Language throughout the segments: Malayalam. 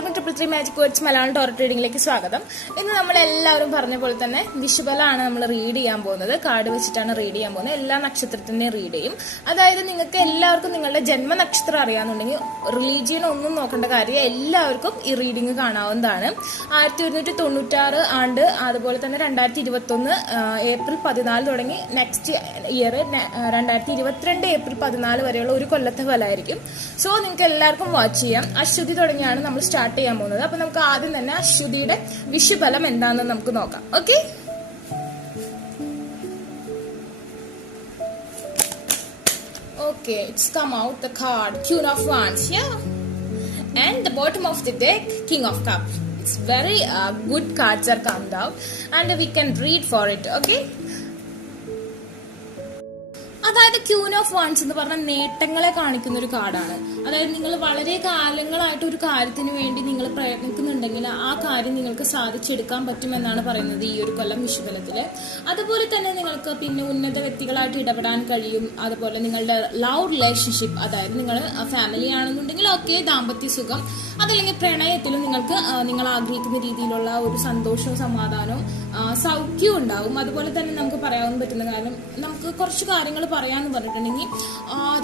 എല്ലാവർക്കും 333 മാജിക് വേർഡ്സ് മലയാളം ടോറോ റീഡിംഗിലേക്ക് സ്വാഗതം. ഇന്ന് നമ്മളെല്ലാവരും പറഞ്ഞ പോലെ തന്നെ വിഷുബലാണ് നമ്മൾ റീഡ് ചെയ്യാൻ പോകുന്നത്. കാർഡ് വെച്ചിട്ടാണ് റീഡ് ചെയ്യാൻ പോകുന്നത്. എല്ലാ നക്ഷത്രത്തിനെയും റീഡ് ചെയ്യും. അതായത് നിങ്ങൾക്ക് എല്ലാവർക്കും നിങ്ങളുടെ ജന്മനക്ഷത്രം അറിയാമെന്നുണ്ടെങ്കിൽ റിലീജിയൻ ഒന്നും നോക്കേണ്ട കാര്യം, എല്ലാവർക്കും ഈ റീഡിംഗ് കാണാവുന്നതാണ്. 1196 ആണ്ട്, അതുപോലെ തന്നെ 2021 ഏപ്രിൽ 14 തുടങ്ങി നെക്സ്റ്റ് ഇയർ 2022 ഏപ്രിൽ 14 വരെയുള്ള ഒരു കൊല്ലത്തെ ഫലമായിരിക്കും. സോ നിങ്ങൾക്ക് എല്ലാവർക്കും വാച്ച് ചെയ്യാം. അശ്വതി തുടങ്ങിയാണ് നമ്മൾ സ്റ്റാർട്ട് ചെയ്യാൻ പോകുന്നത്. അപ്പൊ നമുക്ക് ആദ്യം തന്നെ അശ്വതിയുടെ വിഷുഫലം എന്താണെന്ന് നമുക്ക് നോക്കാം. Okay, it's come out the card Queen of Wands, yeah, and the bottom of the deck King of Cups. It's very good cards are come out and we can read for it. Okay, അതായത് ക്യൂൻ ഓഫ് വാൻസ് എന്ന് പറഞ്ഞ നേട്ടങ്ങളെ കാണിക്കുന്ന ഒരു കാർഡാണ്. അതായത് നിങ്ങൾ വളരെ കാലങ്ങളായിട്ട് ഒരു കാര്യത്തിന് വേണ്ടി നിങ്ങൾ പ്രയത്നിക്കുന്നുണ്ടെങ്കിൽ ആ കാര്യം നിങ്ങൾക്ക് സാധിച്ചെടുക്കാൻ പറ്റുമെന്നാണ് പറയുന്നത് ഈ ഒരു കൊല്ലം വിഷുഫലത്തില്. അതുപോലെ തന്നെ നിങ്ങൾക്ക് പിന്നെ ഉന്നത വ്യക്തികളായിട്ട് ഇടപെടാൻ കഴിയും. അതുപോലെ നിങ്ങളുടെ ലവ് റിലേഷൻഷിപ്പ്, അതായത് നിങ്ങൾ ഫാമിലി ആണെന്നുണ്ടെങ്കിൽ ഓക്കെ, ദാമ്പത്യ സുഖം, അതല്ലെങ്കിൽ പ്രണയത്തിലും നിങ്ങൾക്ക് നിങ്ങൾ ആഗ്രഹിക്കുന്ന രീതിയിലുള്ള ഒരു സന്തോഷവും സമാധാനവും സൗഖ്യവും ഉണ്ടാവും. അതുപോലെ തന്നെ നമുക്ക് പറയാൻ പറ്റുന്ന കാര്യം, നമുക്ക് കുറച്ച് കാര്യങ്ങൾ പറയാന്ന് പറഞ്ഞിട്ടുണ്ടെങ്കിൽ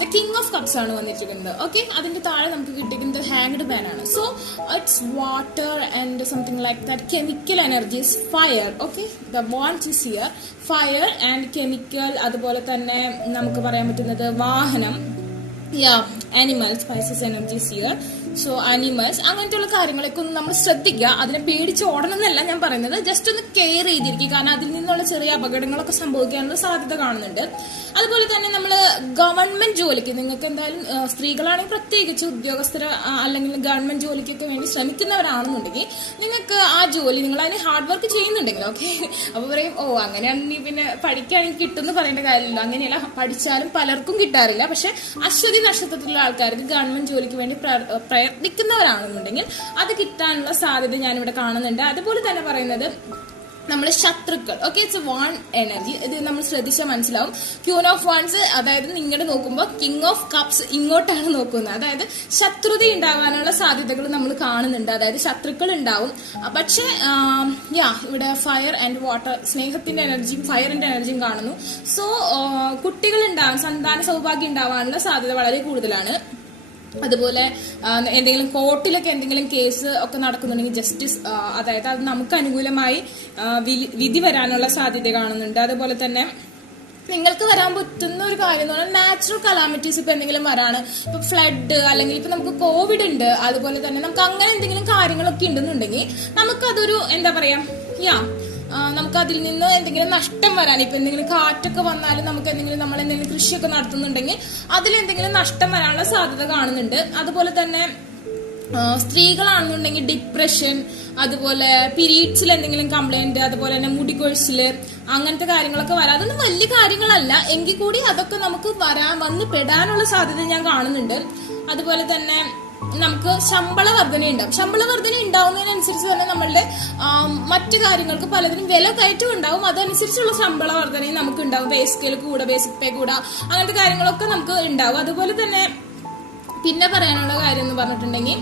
ദ കിങ് ഓഫ് കപ്സ് ആണ് വന്നിരിക്കുന്നത്. ഓക്കെ, അതിന്റെ താഴെ നമുക്ക് കിട്ടിയിരിക്കുന്നത് ഹാങ്ഡ് മാൻ ആണ്. So it's water and something like that. Chemical energies, fire. Okay, the want is here, fire and chemical. അതുപോലെ തന്നെ നമുക്ക് പറയാൻ പറ്റുന്നത് വാഹനം, animals, spices energies here. So animals, അങ്ങനത്തെയുള്ള കാര്യങ്ങളൊക്കെ ഒന്ന് നമ്മൾ ശ്രദ്ധിക്കുക. അതിനെ പേടിച്ച് ഓടണമെന്നല്ല ഞാൻ പറയുന്നത്, ജസ്റ്റ് ഒന്ന് കെയർ ചെയ്തിരിക്കുക. കാരണം അതിൽ നിന്നുള്ള ചെറിയ അപകടങ്ങളൊക്കെ സംഭവിക്കാനുള്ള സാധ്യത കാണുന്നുണ്ട്. അതുപോലെ തന്നെ നമ്മൾ ഗവൺമെന്റ് ജോലിക്ക്, നിങ്ങൾക്ക് എന്തായാലും സ്ത്രീകളാണെങ്കിൽ പ്രത്യേകിച്ച് ഉദ്യോഗസ്ഥർ അല്ലെങ്കിൽ ഗവൺമെന്റ് ജോലിക്കൊക്കെ വേണ്ടി ശ്രമിക്കുന്നവരാണെന്നുണ്ടെങ്കിൽ നിങ്ങൾക്ക് ആ ജോലി നിങ്ങൾ അതിന് ഹാർഡ് വർക്ക് ചെയ്യുന്നുണ്ടെങ്കിൽ ഓക്കെ, അപ്പൊ പറയും അങ്ങനെയാണെങ്കിൽ പിന്നെ പഠിക്കുകയാണെങ്കിൽ കിട്ടുമെന്ന് പറയേണ്ട കാര്യമില്ല. അങ്ങനെയല്ല, പഠിച്ചാലും പലർക്കും കിട്ടാറില്ല. പക്ഷെ അശ്വതി നക്ഷത്രത്തിലുള്ള ആൾക്കാർക്ക് ഗവൺമെന്റ് ജോലിക്ക് വേണ്ടി പ്രയത്നിക്കുന്നവരാണെന്നുണ്ടെങ്കിൽ അത് കിട്ടാനുള്ള സാധ്യത ഞാനിവിടെ കാണുന്നുണ്ട്. അതുപോലെ തന്നെ പറയുന്നത് നമ്മൾ ശത്രുക്കൾ. Okay, it's one energy. ഇത് നമ്മൾ ശ്രദ്ധിച്ചാൽ മനസ്സിലാവും. ക്യൂൻ ഓഫ് വാൻസ്, അതായത് നിങ്ങളുടെ നോക്കുമ്പോൾ കിങ് ഓഫ് കപ്സ് ഇങ്ങോട്ടാണ് നോക്കുന്നത്. അതായത് ശത്രുത ഉണ്ടാവാനുള്ള സാധ്യതകൾ നമ്മൾ കാണുന്നുണ്ട്. അതായത് ശത്രുക്കൾ ഉണ്ടാവും. പക്ഷെ ഇവിടെ ഫയർ ആൻഡ് വാട്ടർ, സ്നേഹത്തിന്റെ എനർജിയും ഫയറിന്റെ എനർജിയും കാണുന്നു. സോ കുട്ടികൾ ഉണ്ടാവാൻ, സന്താന സൗഭാഗ്യം ഉണ്ടാവാനുള്ള സാധ്യത വളരെ കൂടുതലാണ്. അതുപോലെ എന്തെങ്കിലും കോർട്ടിലൊക്കെ എന്തെങ്കിലും കേസ് ഒക്കെ നടക്കുന്നുണ്ടെങ്കിൽ ജസ്റ്റിസ്, അതായത് അത് നമുക്ക് അനുകൂലമായി വിധി വരാനുള്ള സാധ്യത കാണുന്നുണ്ട്. അതുപോലെ തന്നെ നിങ്ങൾക്ക് വരാൻ പറ്റുന്ന ഒരു കാര്യം എന്ന് പറഞ്ഞാൽ നാച്ചുറൽ കലാമിറ്റീസ്. ഇപ്പൊ എന്തെങ്കിലും വരാണ്, ഇപ്പൊ ഫ്ലഡ് അല്ലെങ്കിൽ ഇപ്പൊ നമുക്ക് കോവിഡ് ഉണ്ട്, അതുപോലെ തന്നെ നമുക്ക് അങ്ങനെ എന്തെങ്കിലും കാര്യങ്ങളൊക്കെ ഉണ്ടെന്നുണ്ടെങ്കിൽ നമുക്കതൊരു എന്താ പറയാ, നമുക്ക് അതിൽ നിന്ന് എന്തെങ്കിലും നഷ്ടം വരാൻ, ഇപ്പൊ എന്തെങ്കിലും കാറ്റൊക്കെ വന്നാലും നമുക്ക് നമ്മൾ എന്തെങ്കിലും കൃഷിയൊക്കെ നടത്തുന്നുണ്ടെങ്കിൽ അതിലെന്തെങ്കിലും നഷ്ടം വരാനുള്ള സാധ്യത കാണുന്നുണ്ട്. അതുപോലെ തന്നെ സ്ത്രീകളാണെന്നുണ്ടെങ്കിൽ ഡിപ്രഷൻ, അതുപോലെ പീരീഡ്സിൽ എന്തെങ്കിലും കംപ്ലൈന്റ്, അതുപോലെ തന്നെ മുടികൊഴിച്ചില്, അങ്ങനത്തെ കാര്യങ്ങളൊക്കെ വരാം. അതൊന്നും വലിയ കാര്യങ്ങളല്ല, എങ്കിൽ കൂടി അതൊക്കെ നമുക്ക് വന്ന് പെടാനുള്ള സാധ്യത ഞാൻ കാണുന്നുണ്ട്. അതുപോലെ തന്നെ നമുക്ക് ശമ്പള വർധന ഉണ്ടാവും. ശമ്പള വർധന ഉണ്ടാവുന്നതിനനുസരിച്ച് തന്നെ നമ്മളുടെ മറ്റു കാര്യങ്ങൾക്ക് പലതിനും വില കയറ്റം ഉണ്ടാവും. അതനുസരിച്ചുള്ള ശമ്പള വർധനയും നമുക്ക് ഉണ്ടാവും. പേ സ്കെയിൽ കൂടെ, ബേസിക് പേ കൂടെ, അങ്ങനത്തെ കാര്യങ്ങളൊക്കെ നമുക്ക് ഉണ്ടാവും. അതുപോലെ തന്നെ പിന്നെ പറയാനുള്ള കാര്യം എന്ന് പറഞ്ഞിട്ടുണ്ടെങ്കിൽ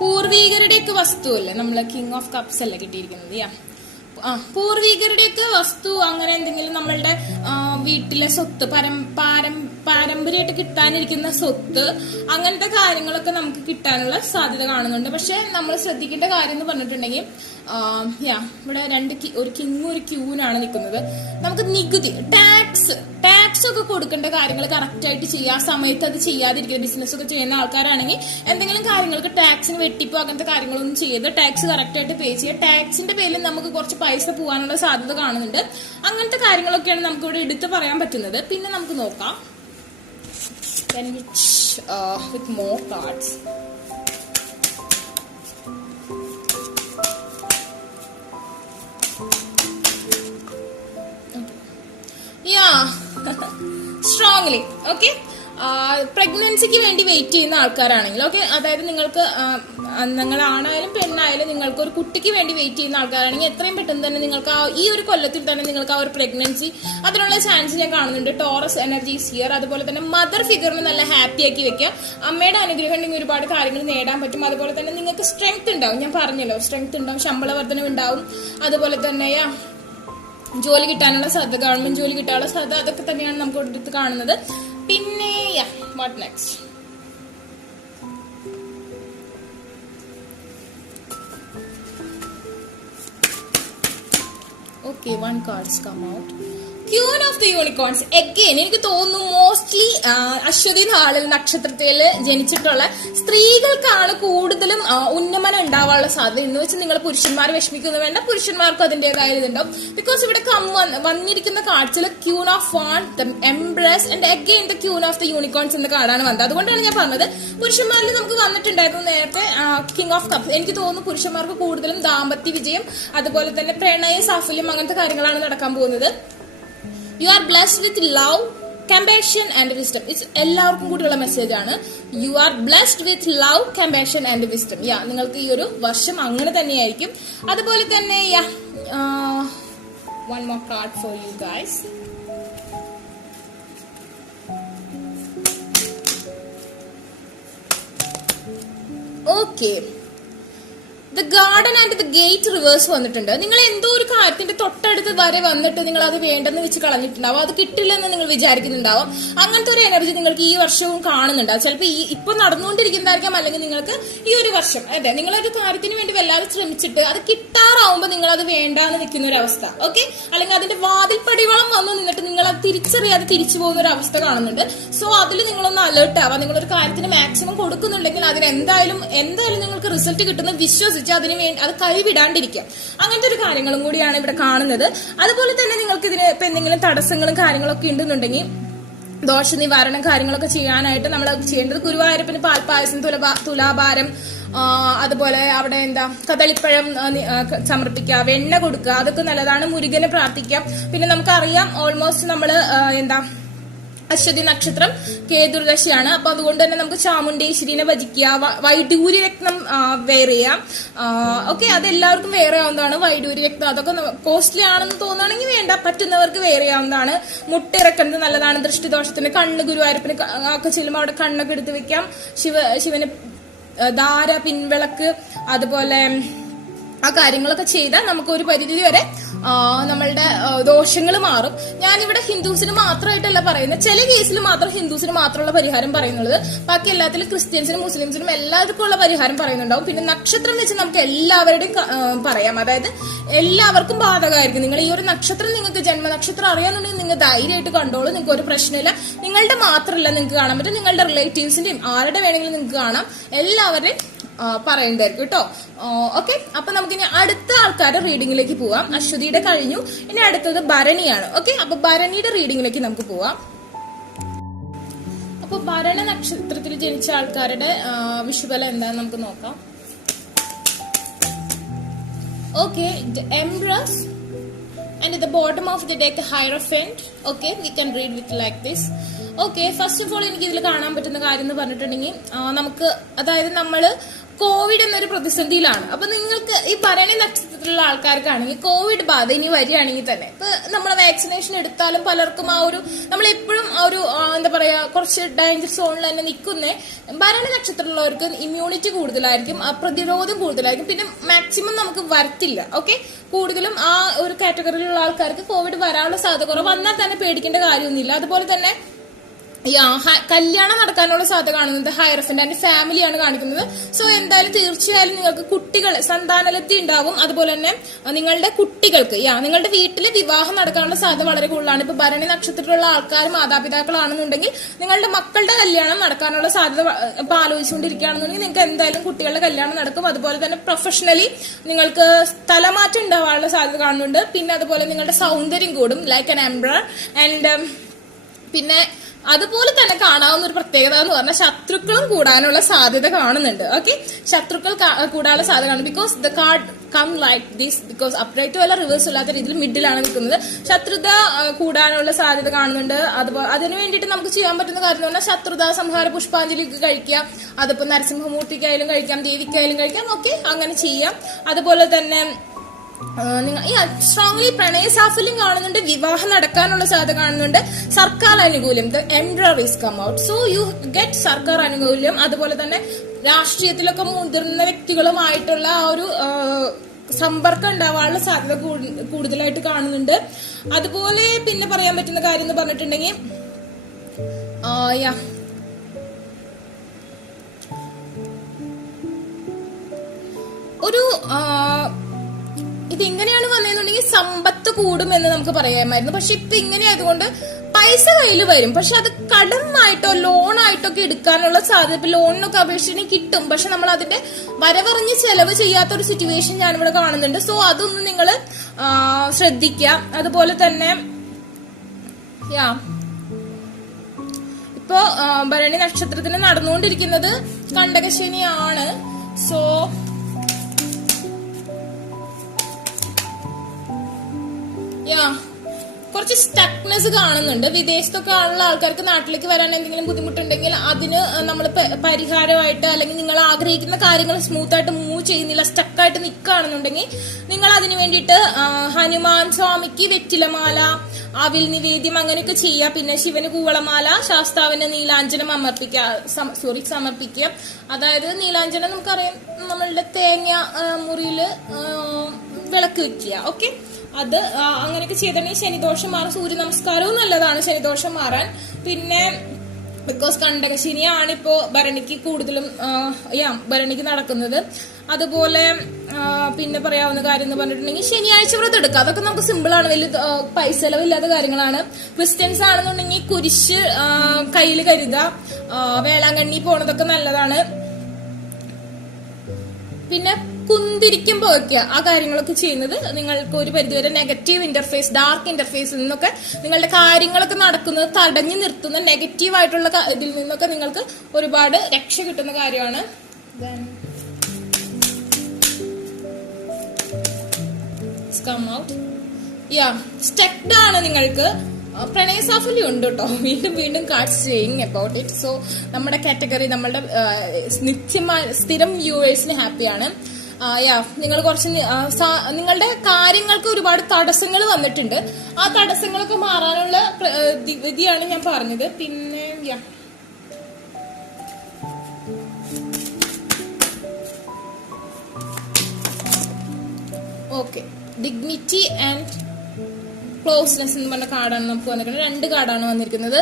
പൂർവീകരുടെയൊക്കെ വസ്തു അല്ലേ, നമ്മളെ കിങ് ഓഫ് കപ്സ് അല്ലേ കിട്ടിയിരിക്കുന്നത്. പൂർവീകരുടെയൊക്കെ വസ്തു, അങ്ങനെ എന്തെങ്കിലും നമ്മളുടെ വീട്ടിലെ സ്വത്ത്, പാരമ്പര്യമായിട്ട് കിട്ടാനിരിക്കുന്ന സ്വത്ത്, അങ്ങനത്തെ കാര്യങ്ങളൊക്കെ നമുക്ക് കിട്ടാനുള്ള സാധ്യത കാണുന്നുണ്ട്. പക്ഷെ നമ്മൾ ശ്രദ്ധിക്കേണ്ട കാര്യം എന്ന് പറഞ്ഞിട്ടുണ്ടെങ്കിൽ ഇവിടെ ഒരു കിങ്ങും ഒരു ക്യൂനാണ് നിൽക്കുന്നത്. നമുക്ക് നികുതി, ടാക്സ് ഒക്കെ കൊടുക്കേണ്ട കാര്യങ്ങൾ കറക്റ്റ് ആയിട്ട് ചെയ്യുക. ആ സമയത്ത് അത് ചെയ്യാതിരിക്കുക. ബിസിനസ് ഒക്കെ ചെയ്യുന്ന ആൾക്കാരാണെങ്കിൽ എന്തെങ്കിലും കാര്യങ്ങൾക്ക് ടാക്സിന് വെട്ടിപ്പോ അങ്ങനത്തെ കാര്യങ്ങളൊന്നും ചെയ്ത് ടാക്സ് കറക്റ്റ് ആയിട്ട് പേ ചെയ്യുക. ടാക്സിന്റെ പേരിൽ നമുക്ക് കുറച്ച് പൈസ പോകാനുള്ള സാധ്യത കാണുന്നുണ്ട്. അങ്ങനത്തെ കാര്യങ്ങളൊക്കെയാണ് നമുക്ക് ഇവിടെ എടുത്ത് പറയാൻ പറ്റുന്നത്. പിന്നെ നമുക്ക് നോക്കാം with more cards. strongly. Okay, പ്രഗ്നൻസിക്ക് വേണ്ടി വെയിറ്റ് ചെയ്യുന്ന ആൾക്കാരാണെങ്കിൽ, ഓക്കെ, അതായത് നിങ്ങൾക്ക് നിങ്ങളാണായാലും പെണ്ണായാലും നിങ്ങൾക്ക് ഒരു കുട്ടിക്ക് വേണ്ടി വെയിറ്റ് ചെയ്യുന്ന ആൾക്കാരാണെങ്കിൽ എത്രയും പെട്ടെന്ന് തന്നെ നിങ്ങൾക്ക് ഈ ഒരു കൊല്ലത്തിൽ തന്നെ നിങ്ങൾക്ക് ആ ഒരു പ്രഗ്നൻസി അതിനുള്ള ചാൻസ് ഞാൻ കാണുന്നുണ്ട്. Taurus energies here. അതുപോലെ തന്നെ മദർ ഫിഗറിന് നല്ല ഹാപ്പി ആക്കി വെക്കുക. അമ്മയുടെ അനുഗ്രഹം ഉണ്ടെങ്കിൽ ഒരുപാട് കാര്യങ്ങൾ നേടാൻ പറ്റും. അതുപോലെ തന്നെ നിങ്ങൾക്ക് സ്ട്രെങ്ത് ഉണ്ടാവും. ഞാൻ പറഞ്ഞല്ലോ, സ്ട്രെങ്ത് ഉണ്ടാവും, ശമ്പള വർധനം ഉണ്ടാവും. അതുപോലെ തന്നെ ജോലി കിട്ടാനുള്ള സാധ്യത, ഗവൺമെന്റ് ജോലി കിട്ടാനുള്ള സാധ്യത, അതൊക്കെ തന്നെയാണ് നമുക്ക് അടുത്ത് കാണുന്നത്. പിന്നെ what next? Okay, one card's come out. Queen of the Unicorns. Again, എനിക്ക് തോന്നുന്നു മോസ്റ്റ്ലി അശ്വതി നാളിൽ നക്ഷത്രത്തിൽ ജനിച്ചിട്ടുള്ള സ്ത്രീകൾക്കാണ് കൂടുതലും ഉന്നമനം ഉണ്ടാവാനുള്ള സാധ്യത. എന്ന് വെച്ച് നിങ്ങൾ പുരുഷന്മാർ വിഷമിക്കുന്നു വേണ്ട, പുരുഷന്മാർക്കും അതിൻ്റെതായ ഇതുണ്ടാവും. ബിക്കോസ് ഇവിടെ വന്നിരിക്കുന്ന കാർഡ്സിൽ queen of wand, the embrace and again the queen of the unicorns എന്ന കാർഡാണ് വന്നത്. അതുകൊണ്ടാണ് ഞാൻ പറഞ്ഞത് പുരുഷന്മാരിൽ നമുക്ക് വന്നിട്ടുണ്ടായിരുന്നു നേരത്തെ കിങ് ഓഫ് കപ്സ്. എനിക്ക് തോന്നുന്നു പുരുഷന്മാർക്ക് കൂടുതലും ദാമ്പത്യ വിജയം, അതുപോലെ തന്നെ പ്രണയ സാഫല്യം, അങ്ങനത്തെ കാര്യങ്ങളാണ് നടക്കാൻ പോകുന്നത്. You are blessed with love, compassion and wisdom. എല്ലാവർക്കും കൂടിയുള്ള മെസ്സേജ് ആണ്. You are blessed with love, compassion and wisdom. നിങ്ങൾക്ക് ഈ ഒരു വർഷം അങ്ങനെ തന്നെയായിരിക്കും. അതുപോലെ തന്നെ one more card for you guys. Okay. The garden and the gate reverse വന്നിട്ടുണ്ട്. നിങ്ങൾ എന്തോ ഒരു കാര്യത്തിന്റെ തൊട്ടടുത്ത് വരെ വന്നിട്ട് നിങ്ങൾ അത് വേണ്ടെന്ന് വെച്ച് കളഞ്ഞിട്ടുണ്ടാവും, അത് കിട്ടില്ലെന്ന് നിങ്ങൾ വിചാരിക്കുന്നുണ്ടാവും. അങ്ങനത്തെ ഒരു എനർജി നിങ്ങൾക്ക് ഈ വർഷവും കാണുന്നുണ്ടാവും. ചിലപ്പോൾ ഇപ്പൊ നടന്നുകൊണ്ടിരിക്കുന്നതായിരിക്കാം, അല്ലെങ്കിൽ നിങ്ങൾക്ക് ഈ ഒരു വർഷം അതെ നിങ്ങളൊരു കാര്യത്തിന് വേണ്ടി വല്ലാതെ ശ്രമിച്ചിട്ട് അത് കിട്ടാറാവുമ്പോൾ നിങ്ങൾ അത് വേണ്ടാന്ന് നിൽക്കുന്ന ഒരു അവസ്ഥ, ഓക്കെ, അല്ലെങ്കിൽ അതിന്റെ വാതിൽപ്പടിവളം വന്നു നിന്നിട്ട് നിങ്ങൾ അത് തിരിച്ചറിയാതെ തിരിച്ചു പോകുന്ന ഒരു അവസ്ഥ കാണുന്നുണ്ട്. സോ അതിൽ നിങ്ങളൊന്ന് അലേർട്ട് ആവാം. നിങ്ങളൊരു കാര്യത്തിന് മാക്സിമം കൊടുക്കുന്നുണ്ടെങ്കിൽ അതിന് എന്തായാലും നിങ്ങൾക്ക് റിസൾട്ട് കിട്ടുന്ന വിശ്വസിച്ച് അതിന് വേണ്ടി അത് കൈവിടാണ്ടിരിക്കുക. അങ്ങനത്തെ ഒരു കാര്യങ്ങളും കൂടിയാണ് ഇവിടെ കാണുന്നത്. അതുപോലെ തന്നെ നിങ്ങൾക്ക് ഇതിന് ഇപ്പൊ എന്തെങ്കിലും തടസ്സങ്ങളും കാര്യങ്ങളൊക്കെ ഉണ്ടെന്നുണ്ടെങ്കിൽ ദോഷ നിവാരണം കാര്യങ്ങളൊക്കെ ചെയ്യാനായിട്ട് നമ്മൾ ചെയ്യേണ്ടത് ഗുരുവായൂരപ്പന് പാൽപ്പായസം, തുലാഭാരം, അതുപോലെ അവിടെ കദളിപ്പഴം സമർപ്പിക്കുക, വെണ്ണ കൊടുക്കുക, അതൊക്കെ നല്ലതാണ്. മുരുകനെ പ്രാർത്ഥിക്കാം. പിന്നെ നമുക്കറിയാം ഓൾമോസ്റ്റ് നമ്മള് അശ്വതി നക്ഷത്രം കേതുർദശയാണ്. അപ്പൊ അതുകൊണ്ട് തന്നെ നമുക്ക് ചാമുണ്ടേശ്വരിനെ ഭജിക്കുക, വൈഡൂര്യ രത്നം വെയർ ചെയ്യാം. ഓക്കെ, അതെല്ലാവർക്കും വെയർ ചെയ്യാവുന്നതാണ്. വൈഡൂര്യ രത്നം അതൊക്കെ കോസ്റ്റ്ലി ആണെന്ന് തോന്നുകയാണെങ്കിൽ വേണ്ട, പറ്റുന്നവർക്ക് വെയർ ചെയ്യാവുന്നതാണ്. മുട്ടിറക്കുന്നത് നല്ലതാണ്. ദൃഷ്ടിദോഷത്തിന് കണ്ണ് ഗുരുവായൂരപ്പിന് ഒക്കെ ചെല്ലുമ്പോൾ അവിടെ കണ്ണൊക്കെ എടുത്ത് വെക്കാം. ശിവന് ധാര, പിൻവിളക്ക്, അതുപോലെ ആ കാര്യങ്ങളൊക്കെ ചെയ്താൽ നമുക്ക് ഒരു പരിധി വരെ നമ്മളുടെ ദോഷങ്ങൾ മാറും. ഞാനിവിടെ ഹിന്ദുസിന് മാത്രമായിട്ടല്ല പറയുന്നത്, ചില കേസിൽ മാത്രം ഹിന്ദുസിന് മാത്രമുള്ള പരിഹാരം പറയുന്നുള്ളത്. ബാക്കി എല്ലാത്തിലും ക്രിസ്ത്യൻസിനും മുസ്ലിംസിനും എല്ലാവർക്കും ഉള്ള പരിഹാരം പറയുന്നുണ്ടാവും. പിന്നെ നക്ഷത്രം വെച്ച് നമുക്ക് എല്ലാവരുടെയും പറയാം, അതായത് എല്ലാവർക്കും ബാധകമായിരിക്കും. നിങ്ങൾ ഈ ഒരു നക്ഷത്രം നിങ്ങൾക്ക് ജന്മനക്ഷത്രം അറിയാന്നുണ്ടെങ്കിൽ നിങ്ങൾ ധൈര്യമായിട്ട് കണ്ടോളൂ, നിങ്ങൾക്ക് ഒരു പ്രശ്നമില്ല. നിങ്ങളുടെ മാത്രമല്ല നിങ്ങൾക്ക് കാണാൻ പറ്റും, നിങ്ങളുടെ റിലേറ്റീവ്സിന്റെയും ആരുടെ വേണമെങ്കിലും നിങ്ങൾക്ക് കാണാം, എല്ലാവരുടെയും പറയണ്ടായിരിക്കും കേട്ടോ. ഓക്കെ, അപ്പൊ നമുക്കിനി അടുത്ത ആൾക്കാരുടെ റീഡിങ്ങിലേക്ക് പോവാം. അശ്വതിയുടെ കഴിഞ്ഞു, ഇനി അടുത്തത് ഭരണിയാണ്. ഓക്കെ, അപ്പൊ ഭരണിയുടെ റീഡിങ്ങിലേക്ക് നമുക്ക് പോവാം. അപ്പൊ ഭരണ നക്ഷത്രത്തിൽ ജനിച്ച ആൾക്കാരുടെ വിഷുബലം എന്താന്ന് നമുക്ക് നോക്കാം. Okay, embrace and at the bottom of the deck Hierophant. Okay, we can read it like this. Okay, first of all എനിക്ക് ഇതിൽ കാണാൻ പറ്റുന്ന കാര്യം എന്ന് പറഞ്ഞിട്ടുണ്ടെങ്കിൽ നമുക്ക് അതായത് നമ്മള് കോവിഡ് എന്നൊരു പ്രതിസന്ധിയിലാണ്. അപ്പൊ നിങ്ങൾക്ക് ഈ ഭരണി നക്ഷത്രത്തിലുള്ള ആൾക്കാർക്കാണെങ്കിൽ കോവിഡ് ബാധ ഇനി വരികയാണെങ്കിൽ തന്നെ ഇപ്പൊ നമ്മൾ വാക്സിനേഷൻ എടുത്താലും പലർക്കും ആ ഒരു നമ്മളെപ്പോഴും ആ ഒരു എന്താ പറയാ കുറച്ച് ഡേഞ്ചർ സോണിൽ തന്നെ നിൽക്കുന്നേ. ഭരണി നക്ഷത്രമുള്ളവർക്ക് ഇമ്മ്യൂണിറ്റി കൂടുതലായിരിക്കും, പ്രതിരോധം കൂടുതലായിരിക്കും, പിന്നെ മാക്സിമം നമുക്ക് വരത്തില്ല. ഓക്കെ, കൂടുതലും ആ ഒരു കാറ്റഗറിയിലുള്ള ആൾക്കാർക്ക് കോവിഡ് വരാനുള്ള സാധ്യത കുറവ്, വന്നാൽ തന്നെ പേടിക്കേണ്ട കാര്യമൊന്നുമില്ല. അതുപോലെ തന്നെ കല്യാണം നടക്കാനുള്ള സാധ്യത കാണുന്നത് ഹയറഫന്റ് ആൻഡ് ഫാമിലിയാണ് കാണിക്കുന്നത്. സോ എന്തായാലും തീർച്ചയായും നിങ്ങൾക്ക് കുട്ടികളെ സന്താനലബ്ധി ഉണ്ടാവും. അതുപോലെ തന്നെ നിങ്ങളുടെ കുട്ടികൾക്ക് നിങ്ങളുടെ വീട്ടിൽ വിവാഹം നടക്കാനുള്ള സാധ്യത വളരെ കൂടുതലാണ്. ഇപ്പൊ ഭരണി നക്ഷത്രത്തിലുള്ള ആൾക്കാർ മാതാപിതാക്കളാണെന്നുണ്ടെങ്കിൽ നിങ്ങളുടെ മക്കളുടെ കല്യാണം നടക്കാനുള്ള സാധ്യത ഇപ്പൊ ആലോചിച്ചുകൊണ്ടിരിക്കുകയാണെന്നുണ്ടെങ്കിൽ നിങ്ങൾക്ക് എന്തായാലും കുട്ടികളുടെ കല്യാണം നടക്കും. അതുപോലെ തന്നെ പ്രൊഫഷണലി നിങ്ങൾക്ക് സ്ഥലമാറ്റം ഉണ്ടാവാനുള്ള സാധ്യത കാണുന്നുണ്ട്. പിന്നെ അതുപോലെ നിങ്ങളുടെ സൗന്ദര്യം കൂടും, ലൈക്ക് ആൻ എംബ്രർ. ആൻഡ് പിന്നെ അതുപോലെ തന്നെ കാണാവുന്ന ഒരു പ്രത്യേകത എന്ന് പറഞ്ഞാൽ ശത്രുക്കളും കൂടാനുള്ള സാധ്യത കാണുന്നുണ്ട്. ഓക്കെ, ശത്രുക്കൾ കൂടാനുള്ള സാധ്യത കാണുന്നു. Because the card come like this, because അപ്രൈറ്റും അല്ല റിവേഴ്സും അല്ലാത്ത രീതിയിൽ മിഡിലാണ് നിൽക്കുന്നത്. ശത്രുത കൂടാനുള്ള സാധ്യത കാണുന്നുണ്ട്. അതുപോലെ അതിന് വേണ്ടിയിട്ട് നമുക്ക് ചെയ്യാൻ പറ്റുന്ന കാര്യം എന്ന് പറഞ്ഞാൽ ശത്രുതാ സംഹാര പുഷ്പാഞ്ജലി കഴിക്കാം. അതിപ്പോ നരസിംഹമൂർത്തിക്കായാലും കഴിക്കാം, ദേവിക്കായാലും കഴിക്കാം. ഓക്കെ, അങ്ങനെ ചെയ്യാം. അതുപോലെ തന്നെ സ്ട്രോങ്ലി പ്രണയ സാഫല്യം കാണുന്നുണ്ട്. വിവാഹം നടക്കാനുള്ള സാധ്യത കാണുന്നുണ്ട്. സർക്കാർ ആനുകൂല്യം, the emperor is come out, so you get സർക്കാർ ആനുകൂല്യം. അതുപോലെ തന്നെ രാഷ്ട്രീയത്തിലൊക്കെ മുതിർന്ന വ്യക്തികളുമായിട്ടുള്ള ആ ഒരു സമ്പർക്കം ഉണ്ടാവാനുള്ള സാധ്യത കൂടുതലായിട്ട് കാണുന്നുണ്ട്. അതുപോലെ പിന്നെ പറയാൻ പറ്റുന്ന കാര്യം എന്ന് പറഞ്ഞിട്ടുണ്ടെങ്കിൽ ഒരു ഇതിങ്ങനെയാണ് വന്നതെന്നുണ്ടെങ്കിൽ സമ്പത്ത് കൂടുമെന്ന് നമുക്ക് പറയാമായിരുന്നു. പക്ഷെ ഇപ്പൊ ഇങ്ങനെ ആയതുകൊണ്ട് പൈസ കയ്യിൽ വരും, പക്ഷെ അത് കടമായിട്ടോ ലോണായിട്ടോ ഒക്കെ എടുക്കാനുള്ള സാധ്യത. ഇപ്പൊ ലോണിനൊക്കെ അപേക്ഷിച്ച് കിട്ടും, പക്ഷെ നമ്മൾ അതിന്റെ വരവറിഞ്ഞ് ചെലവ് ചെയ്യാത്ത ഒരു സിറ്റുവേഷൻ ഞാനിവിടെ കാണുന്നുണ്ട്. സോ അതൊന്നും നിങ്ങൾ ശ്രദ്ധിക്കുക. അതുപോലെ തന്നെ ഇപ്പോ ഭരണി നക്ഷത്രത്തിന് നടന്നുകൊണ്ടിരിക്കുന്നത് കണ്ടകശനിയാണ്. സോ കുറച്ച് സ്റ്റക്നെസ് കാണുന്നുണ്ട്. വിദേശത്തൊക്കെ ഉള്ള ആൾക്കാർക്ക് നാട്ടിലേക്ക് വരാൻ എന്തെങ്കിലും ബുദ്ധിമുട്ടുണ്ടെങ്കിൽ അതിന് നമ്മൾ പരിഹാരമായിട്ട്, അല്ലെങ്കിൽ നിങ്ങൾ ആഗ്രഹിക്കുന്ന കാര്യങ്ങൾ സ്മൂത്ത് ആയിട്ട് മൂവ് ചെയ്യുന്നില്ല, സ്റ്റക്കായിട്ട് നിൽക്കുകയാണെന്നുണ്ടെങ്കിൽ നിങ്ങൾ അതിന് വേണ്ടിയിട്ട് ഹനുമാൻ സ്വാമിക്ക് വെറ്റിലമാല, അവിൽ നിവേദ്യം അങ്ങനെയൊക്കെ ചെയ്യുക. പിന്നെ ശിവന് കൂവളമാല, ശാസ്താവിന് നീലാഞ്ജനം സമർപ്പിക്കുക. അതായത് നീലാഞ്ജനം നമുക്കറിയാം, നമ്മളുടെ തേങ്ങ മുറിയില് വിളക്ക് വെക്കുക. ഓക്കെ, അത് അങ്ങനെയൊക്കെ ചെയ്തിട്ടുണ്ടെങ്കിൽ ശനിദോഷം മാറും. സൂര്യ നമസ്കാരവും നല്ലതാണ് ശനിദോഷം മാറാൻ. പിന്നെ ബിക്കോസ് കണ്ടകശനിയാണ് ഇപ്പോ ഭരണിക്ക് കൂടുതലും ഭരണിക്ക് നടക്കുന്നത്. അതുപോലെ പിന്നെ പറയാവുന്ന കാര്യം എന്ന് പറഞ്ഞിട്ടുണ്ടെങ്കിൽ ശനിയാഴ്ച വ്രതം എടുക്കുക. അതൊക്കെ നമുക്ക് സിമ്പിൾ ആണ്, വലിയ പൈസ ചെലവില്ലാത്ത കാര്യങ്ങളാണ്. ക്രിസ്ത്യൻസ് ആണെന്നുണ്ടെങ്കിൽ കുരിശ് കയ്യിൽ കരുതുക. വേളാങ്കണ്ണി പോണതൊക്കെ നല്ലതാണ്. പിന്നെ കുന്തിരിക്കുമ്പോൾ ഒക്കെ ആ കാര്യങ്ങളൊക്കെ ചെയ്യുന്നത് നിങ്ങൾക്ക് ഒരു പരിധിവരെ നെഗറ്റീവ് ഇന്റർഫേസ്, ഡാർക്ക് ഇന്റർഫേസിൽ നിന്നൊക്കെ നിങ്ങളുടെ കാര്യങ്ങളൊക്കെ നടക്കുന്നത് തടഞ്ഞു നിർത്തുന്ന നെഗറ്റീവ് ആയിട്ടുള്ള ഇതിൽ നിന്നൊക്കെ നിങ്ങൾക്ക് ഒരുപാട് രക്ഷ കിട്ടുന്ന കാര്യമാണ്. സ്റ്റക്ഡ് ആണ് നിങ്ങൾക്ക്. പ്രണയസാഫല്യം ഉണ്ട് കേട്ടോ. വീണ്ടും വീണ്ടും cards saying about it. So നമ്മുടെ കാറ്റഗറി, നമ്മളുടെ സ്ഥിരം വ്യൂവേഴ്സിന് ഹാപ്പിയാണ്. നിങ്ങൾ കുറച്ച് നിങ്ങളുടെ കാര്യങ്ങൾക്ക് ഒരുപാട് തടസ്സങ്ങൾ വന്നിട്ടുണ്ട്. ആ തടസ്സങ്ങളൊക്കെ മാറാനുള്ള വിധിയാണ് ഞാൻ പറഞ്ഞത്. പിന്നെ ഓക്കെ, ഡിഗ്നിറ്റി ആൻഡ് ക്ലോസ്നെസ് എന്ന് പറഞ്ഞ കാർഡാണ് നമുക്ക് വന്നിരിക്കുന്നത്. 2 കാർഡാണ് വന്നിരിക്കുന്നത്.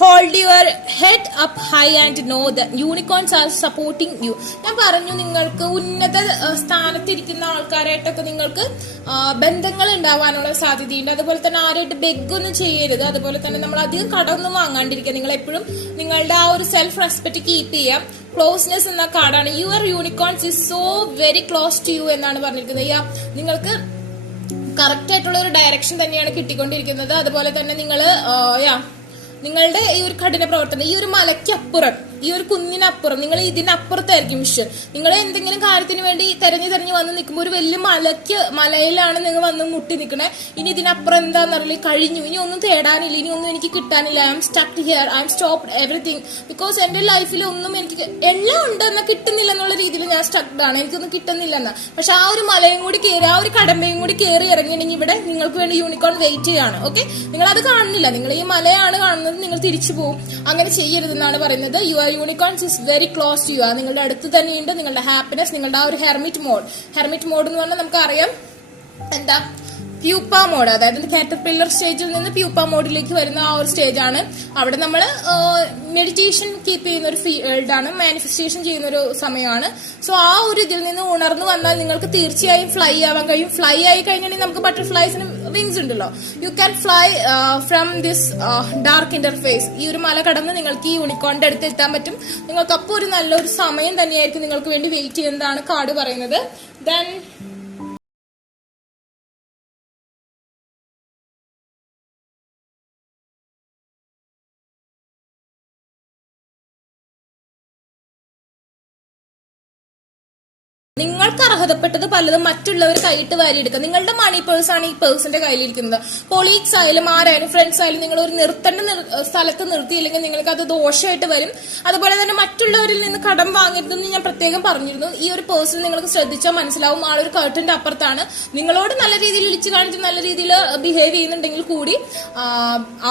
Hold your head up high and know that unicorns are supporting you. ഞാൻ പറഞ്ഞു, നിങ്ങൾക്ക് ഉന്നത സ്ഥാനത്തിരിക്കുന്ന ആൾക്കാരായിട്ടൊക്കെ നിങ്ങൾക്ക് ബന്ധങ്ങൾ ഉണ്ടാവാനുള്ള സാധ്യതയുണ്ട്. അതുപോലെ തന്നെ ആരായിട്ട് ബെഗൊന്നും ചെയ്യരുത്. അതുപോലെ തന്നെ നമ്മൾ അധികം കടമൊന്നും വാങ്ങാണ്ടിരിക്കുക. നിങ്ങൾ എപ്പോഴും നിങ്ങളുടെ ആ ഒരു സെൽഫ് റെസ്പെക്ട് കീപ്പ് ചെയ്യാം. ക്ലോസ്നെസ് എന്ന കാർഡാണ്. Your unicorns is so very close to you എന്നാണ് പറഞ്ഞിരിക്കുന്നത്. നിങ്ങൾക്ക് കറക്റ്റ് ആയിട്ടുള്ള ഒരു ഡയറക്ഷൻ തന്നെയാണ് കിട്ടിക്കൊണ്ടിരിക്കുന്നത്. അതുപോലെ തന്നെ നിങ്ങളുടെ ഈ ഒരു കഠിന പ്രവർത്തനം, ഈ ഒരു മലയ്ക്കപ്പുറം, ഈ ഒരു കുഞ്ഞിനപ്പുറം, നിങ്ങൾ ഇതിനപ്പുറത്തായിരിക്കും വിഷൻ. നിങ്ങൾ എന്തെങ്കിലും കാര്യത്തിന് വേണ്ടി തെരഞ്ഞു വന്ന് നിൽക്കുമ്പോൾ ഒരു വലിയ മലയിലാണ് നിങ്ങൾ വന്ന് മുട്ടി നിൽക്കണേ. ഇനി ഇതിനപ്പുറം എന്താണെന്നറിയില്ല, കഴിഞ്ഞു, ഇനി ഒന്നും തേടാനില്ല, ഇനി ഒന്നും എനിക്ക് കിട്ടാനില്ല. I'm stucked here, I'm stopped everything. Because എന്റെ ലൈഫിൽ ഒന്നും എനിക്ക് എല്ലാം ഉണ്ടെന്ന കിട്ടുന്നില്ല എന്നുള്ള രീതിയിൽ ഞാൻ സ്റ്റക്ഡ് ആണ്, എനിക്കൊന്നും കിട്ടുന്നില്ല എന്നാ. പക്ഷെ ആ ഒരു മലയും കൂടി കയറി, ആ ഒരു കടമ്പയും കൂടി കയറി ഇറങ്ങിയിട്ടുണ്ടെങ്കിൽ ഇവിടെ നിങ്ങൾക്ക് വേണ്ടി യൂണിക്കോൺ വെയിറ്റ് ചെയ്യാണ്. ഓക്കെ, നിങ്ങൾ അത് കാണുന്നില്ല, നിങ്ങൾ ഈ മലയാണ് കാണുന്നത്, നിങ്ങൾ തിരിച്ചു പോകും. അങ്ങനെ ചെയ്യരുതെന്നാണ് പറയുന്നത്. Unicorns is very close to you. നിങ്ങളുടെ അടുത്ത് തന്നെയുണ്ട്. നിങ്ങളുടെ ഹാപ്പിനെസ്, നിങ്ങളുടെ ആ ഒരു ഹെർമിറ്റ് മോഡ് എന്ന് പറഞ്ഞാൽ നമുക്കറിയാം എന്താ, പ്യൂപ്പ മോഡ്, അതായത് കാറ്റർപില്ലർ സ്റ്റേജിൽ നിന്ന് പ്യൂപ്പ മോഡിലേക്ക് വരുന്ന ആ ഒരു സ്റ്റേജ് ആണ്. അവിടെ നമ്മൾ മെഡിറ്റേഷൻ കീപ്പ് ചെയ്യുന്ന ഒരു ഫീൽഡാണ്, മാനിഫെസ്റ്റേഷൻ ചെയ്യുന്ന ഒരു സമയമാണ്. സോ ആ ഒരു ഇതിൽ നിന്ന് ഉണർന്നു വന്നാൽ നിങ്ങൾക്ക് തീർച്ചയായും ഫ്ലൈ ആവാൻ കഴിയും. ഫ്ലൈ ആയി കഴിഞ്ഞാൽ നമുക്ക് ബട്ടർഫ്ലൈസിന് വിങ്സ് ഉണ്ടല്ലോ. You can fly from this dark interface. ഈ ഒരു മല കടന്ന് നിങ്ങൾക്ക് ഈ യൂണിക്കോണിന്റെ അടുത്ത് എത്താൻ പറ്റും. നിങ്ങൾക്ക് അപ്പോൾ ഒരു നല്ലൊരു സമയം തന്നെയായിരിക്കും നിങ്ങൾക്ക് വേണ്ടി വെയിറ്റ് ചെയ്യുന്നതാണ് കാർഡ് പറയുന്നത്. ദെൻ നിങ്ങൾക്ക് അർഹതപ്പെട്ടത് പലതും മറ്റുള്ളവർ കൈയിട്ട് വാരിയെടുക്കുക. നിങ്ങളുടെ മണി പേഴ്സ് ആണ് ഈ പേഴ്സിന്റെ കയ്യിലിരിക്കുന്നത്. കൊളീഗ്സ് ആയാലും ആരായാലും ഫ്രണ്ട്സ് ആയാലും നിങ്ങൾ ഒരു നിർത്തേണ്ട സ്ഥലത്ത് നിർത്തിയില്ലെങ്കിൽ നിങ്ങൾക്ക് അത് ദോഷമായിട്ട് വരും. അതുപോലെ തന്നെ മറ്റുള്ളവരിൽ നിന്ന് കടം വാങ്ങരുതെന്ന് ഞാൻ പ്രത്യേകം പറഞ്ഞിരുന്നു. ഈ ഒരു പേഴ്സൺ നിങ്ങൾക്ക് ശ്രദ്ധിച്ചാൽ മനസ്സിലാവും ആളൊരു കർട്ടന്റെ അപ്പുറത്താണ്. നിങ്ങളോട് നല്ല രീതിയിൽ ഇളിച്ചു കാണിച്ച് നല്ല രീതിയിൽ ബിഹേവ് ചെയ്യുന്നുണ്ടെങ്കിൽ കൂടി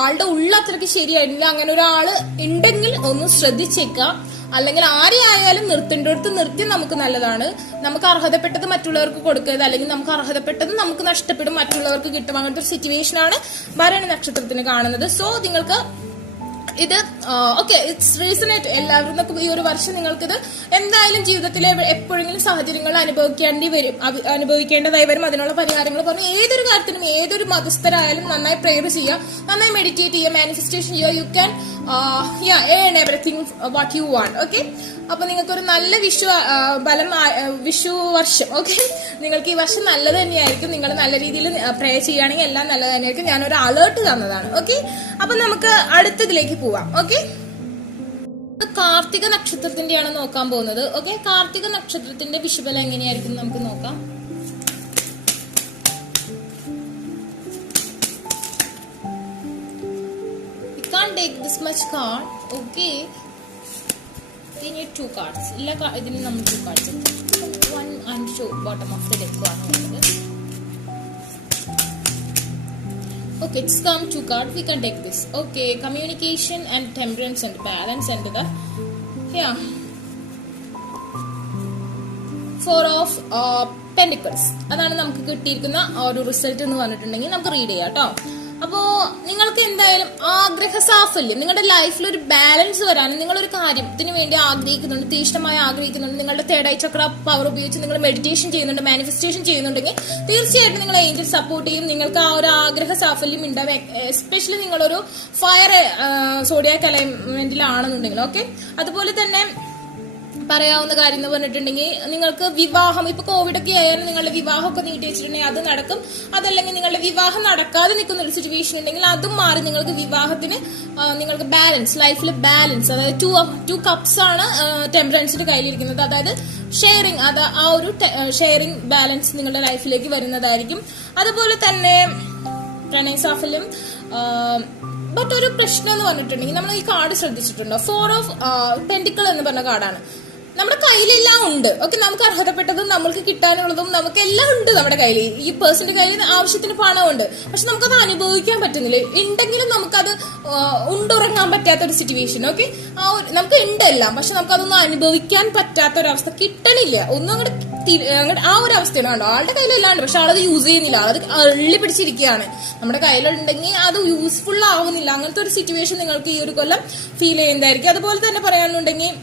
ആളുടെ ഉള്ളത്രയ്ക്ക് ശരിയായിട്ടില്ല. അങ്ങനെ ഒരാള് ഉണ്ടെങ്കിൽ ഒന്ന് ശ്രദ്ധിച്ചേക്കുക. അല്ലെങ്കിൽ ആരെയായാലും നിർത്തേണ്ടടുത്ത് നിർത്തി നമുക്ക് നല്ലതാണ്. നമുക്ക് അർഹതപ്പെട്ടത് മറ്റുള്ളവർക്ക് കൊടുക്കരുത്, അല്ലെങ്കിൽ നമുക്ക് അർഹതപ്പെട്ടത് നമുക്ക് നഷ്ടപ്പെടും, മറ്റുള്ളവർക്ക് കിട്ടും. അങ്ങനത്തെ ഒരു സിറ്റുവേഷൻ ആണ് ഭരണി നക്ഷത്രത്തിന് കാണുന്നത്. സോ നിങ്ങൾക്ക് ഇത് ഓക്കെ, ഇറ്റ്സ് റീസണേറ്റ്. എല്ലാവരും ഈ ഒരു വർഷം നിങ്ങൾക്കിത് എന്തായാലും ജീവിതത്തിലെ എപ്പോഴെങ്കിലും സാഹചര്യങ്ങൾ അനുഭവിക്കേണ്ടതായി വരും. അതിനുള്ള പരിഹാരങ്ങൾ പറഞ്ഞു ഏതൊരു കാര്യത്തിനും ഏതൊരു മതസ്ഥരായാലും നന്നായി പ്രേയർ ചെയ്യുക, നന്നായി മെഡിറ്റേറ്റ് ചെയ്യുക, മാനിഫെസ്റ്റേഷൻ ചെയ്യുക. You can earn everything what you want. Okay, അപ്പൊ നിങ്ങൾക്ക് ഒരു നല്ല വിഷു വർഷം. ഓക്കെ, നിങ്ങൾക്ക് ഈ വർഷം നല്ലത് തന്നെയായിരിക്കും. നിങ്ങൾ നല്ല രീതിയിൽ പ്രേ ചെയ്യുകയാണെങ്കിൽ എല്ലാം നല്ലത് തന്നെയായിരിക്കും. ഞാനൊരു അലേർട്ട് തന്നതാണ്. ഓക്കെ, അപ്പൊ നമുക്ക് അടുത്തതിലേക്ക് പോവാം. ഓക്കെ, കാർത്തിക നക്ഷത്രത്തിന്റെയാണ് നോക്കാൻ പോകുന്നത്. ഓക്കെ, കാർത്തിക നക്ഷത്രത്തിന്റെ വിഷുബലം എങ്ങനെയായിരിക്കും നമുക്ക് നോക്കാം. We can't take this much card. Okay, we need 2 cards. ഇതിന് നമ്മൾ 2 cards എടുക്കും. 1 and 2 bottom of the deck ആണ് ഉള്ളത്. Okay, it's come 2 cards. We can take this. Okay, communication and temperance and balance and the 4 of Pentacles. അതാണ് നമുക്ക് കിട്ടിയിരിക്കുന്ന ഒരു റിസൾട്ട് എന്ന് പറഞ്ഞിട്ടുണ്ടെങ്കിൽ നമുക്ക് റീഡ് ചെയ്യാം കേട്ടോ. അപ്പോ നിങ്ങൾക്ക് എന്തായാലും ആഗ്രഹ സാഫല്യം, നിങ്ങളുടെ ലൈഫിൽ ഒരു ബാലൻസ് വരാനും നിങ്ങളൊരു കാര്യത്തിന് വേണ്ടി ആഗ്രഹിക്കുന്നുണ്ട്, തീഷ്ണമായി ആഗ്രഹിക്കുന്നുണ്ട്, നിങ്ങളുടെ തേർഡ് ഐ ചക്ര പവർ ഉപയോഗിച്ച് നിങ്ങൾ മെഡിറ്റേഷൻ ചെയ്യുന്നുണ്ട്, മാനിഫെസ്റ്റേഷൻ ചെയ്യുന്നുണ്ടെങ്കിൽ തീർച്ചയായിട്ടും നിങ്ങൾ ഏഞ്ചൽ സപ്പോർട്ട് ചെയ്യും. നിങ്ങൾക്ക് ആ ഒരു ആഗ്രഹ സാഫല്യം ഉണ്ടാവും. എസ്പെഷ്യലി നിങ്ങളൊരു ഫയർ സോഡിയാക് എലമെന്റിലാണെന്നുണ്ടെങ്കിൽ. ഓക്കെ, അതുപോലെ തന്നെ പറയാവുന്ന കാര്യം എന്ന് പറഞ്ഞിട്ടുണ്ടെങ്കിൽ നിങ്ങൾക്ക് വിവാഹം, ഇപ്പൊ കോവിഡ് ഒക്കെ ആയാലും നിങ്ങളുടെ വിവാഹമൊക്കെ നീട്ടി വെച്ചിട്ടുണ്ടെങ്കിൽ അത് നടക്കും. അതല്ലെങ്കിൽ നിങ്ങളുടെ വിവാഹം നടക്കാതെ നിൽക്കുന്ന ഒരു സിറ്റുവേഷൻ ഉണ്ടെങ്കിൽ അതും മാറി നിങ്ങൾക്ക് വിവാഹത്തിന് നിങ്ങൾക്ക് ബാലൻസ്, ലൈഫിൽ ബാലൻസ്, അതായത് 2 കപ്സ് ആണ് ടെമ്പറൻസിന്റെ കയ്യിലിരിക്കുന്നത്. അതായത് ഷെയറിങ്, അത് ആ ഒരു ഷെയറിങ് ബാലൻസ് നിങ്ങളുടെ ലൈഫിലേക്ക് വരുന്നതായിരിക്കും. അതുപോലെ തന്നെ പ്രണയ സാഫല്യം. ബട്ട് ഒരു പ്രശ്നം എന്ന് പറഞ്ഞിട്ടുണ്ടെങ്കിൽ നമ്മൾ ഈ കാർഡ് ശ്രദ്ധിച്ചിട്ടുണ്ടോ? 4 ഓഫ് പെന്റിക്കിൾ എന്ന് പറഞ്ഞ കാർഡാണ്. നമ്മുടെ കയ്യിലെല്ലാം ഉണ്ട്. ഓക്കെ, നമുക്ക് അർഹതപ്പെട്ടതും നമ്മൾക്ക് കിട്ടാനുള്ളതും നമുക്ക് എല്ലാം ഉണ്ട് നമ്മുടെ കയ്യിൽ. ഈ പേഴ്സന്റെ കയ്യിൽ ആവശ്യത്തിന് പണമുണ്ട്, പക്ഷെ നമുക്കത് അനുഭവിക്കാൻ പറ്റുന്നില്ല. ഉണ്ടെങ്കിലും നമുക്കത് ഉണ്ടുറങ്ങാൻ പറ്റാത്തൊരു സിറ്റുവേഷൻ. ഓക്കെ, നമുക്ക് ഉണ്ടെല്ലാം, പക്ഷെ നമുക്കതൊന്നും അനുഭവിക്കാൻ പറ്റാത്തൊരവസ്ഥ, കിട്ടണില്ല ഒന്നും അങ്ങോട്ട് ആ ഒരു അവസ്ഥയാണ്. കണ്ടോ, ആളുടെ കയ്യിലെല്ലാം ഉണ്ട്, പക്ഷെ ആളത് യൂസ് ചെയ്യുന്നില്ല, ആളത് അള്ളി പിടിച്ചിരിക്കുകയാണ്. നമ്മുടെ കയ്യിലുണ്ടെങ്കിൽ അത് യൂസ്ഫുൾ ആവുന്നില്ല. അങ്ങനത്തെ ഒരു സിറ്റുവേഷൻ നിങ്ങൾക്ക് ഈ ഒരു കൊല്ലം ഫീൽ ചെയ്യുന്നതായിരിക്കും. അതുപോലെ തന്നെ പറയാനുണ്ടെങ്കിൽ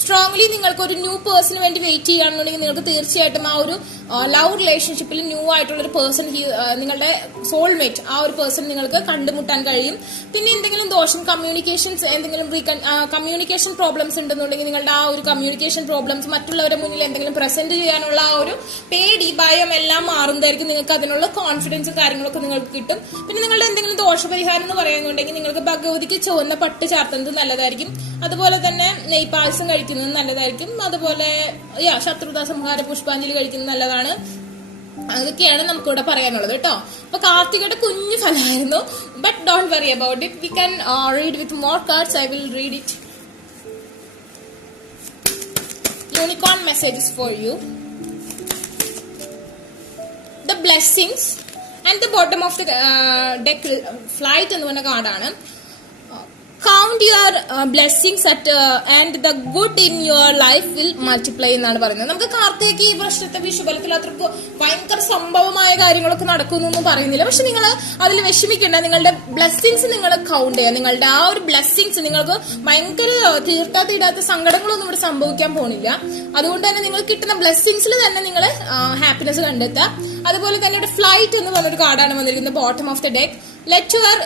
സ്ട്രോങ്ലി നിങ്ങൾക്ക് ഒരു ന്യൂ പേഴ്സണിന് വേണ്ടി വെയിറ്റ് ചെയ്യുകയാണെന്നുണ്ടെങ്കിൽ നിങ്ങൾക്ക് തീർച്ചയായിട്ടും ആ ഒരു ലവ് റിലേഷൻഷിപ്പിൽ ന്യൂ ആയിട്ടുള്ള ഒരു പേഴ്സൺ, നിങ്ങളുടെ സോൾമേറ്റ്, ആ ഒരു പേഴ്സൺ നിങ്ങൾക്ക് കണ്ടുമുട്ടാൻ കഴിയും. പിന്നെ എന്തെങ്കിലും ദോഷം, കമ്മ്യൂണിക്കേഷൻസ്, എന്തെങ്കിലും കമ്മ്യൂണിക്കേഷൻ പ്രോബ്ലംസ് ഉണ്ടെന്നുണ്ടെങ്കിൽ നിങ്ങളുടെ ആ ഒരു കമ്മ്യൂണിക്കേഷൻ പ്രോബ്ലംസ്, മറ്റുള്ളവരുടെ മുന്നിൽ എന്തെങ്കിലും പ്രസന്റ് ചെയ്യാനുള്ള ആ ഒരു പേടി, ഭയം എല്ലാം മാറുന്നതായിരിക്കും. നിങ്ങൾക്ക് അതിനുള്ള കോൺഫിഡൻസും കാര്യങ്ങളൊക്കെ നിങ്ങൾക്ക് കിട്ടും. പിന്നെ നിങ്ങളുടെ എന്തെങ്കിലും ദോഷപരിഹാരം എന്ന് പറയുന്നുണ്ടെങ്കിൽ നിങ്ങൾക്ക് ഭഗവതിക്ക് ചുവന്ന പട്ട് ചാർത്തുന്നത് നല്ലതായിരിക്കും. അതുപോലെ തന്നെ നെയ്പായസം കഴിക്കുന്നത് നല്ലതായിരിക്കും. അതുപോലെ ശത്രുതാ സംഹാര പുഷ്പാഞ്ജലി കഴിക്കുന്നത് നല്ലതാണ്. അതൊക്കെയാണ് നമുക്കിവിടെ പറയാനുള്ളത് കേട്ടോ. അപ്പൊ കാർത്തികയുടെ കുഞ്ഞു ഫലമായിരുന്നു. But don't worry about it. We can read with more cards. I will read it. Unicorn messages for you. The blessings and the bottom of the deck flight എന്ന് പറഞ്ഞ കാർഡാണ്. Count your blessings and the good in your life will multiply എന്നാണ് പറയുന്നത്. നമുക്ക് കാർത്തികയ്ക്ക് ഈ വർഷത്തെ വിഷുബലത്തിൽ അത്രക്ക് ഭയങ്കര സംഭവമായ കാര്യങ്ങളൊക്കെ നടക്കുന്നൊന്നും പറയുന്നില്ല. പക്ഷെ നിങ്ങൾ അതിൽ വിഷമിക്കേണ്ട. നിങ്ങളുടെ ബ്ലെസ്സിങ്സ് നിങ്ങൾ കൗണ്ട് ചെയ്യുക. നിങ്ങളുടെ ആ ഒരു ബ്ലെസ്സിങ്സ് നിങ്ങൾക്ക് ഭയങ്കര തീർത്താത്ത സങ്കടങ്ങളൊന്നും ഇവിടെ സംഭവിക്കാൻ പോണില്ല. അതുകൊണ്ട് തന്നെ നിങ്ങൾ കിട്ടുന്ന ബ്ലെസ്സിങ്സിൽ തന്നെ നിങ്ങൾ ഹാപ്പിനെസ് കണ്ടെത്തുക. അതുപോലെ തന്നെ ഫ്ലൈറ്റ് എന്ന് പറഞ്ഞൊരു കാർഡാണ് വന്നിരിക്കുന്നത് bottom of the deck. Let your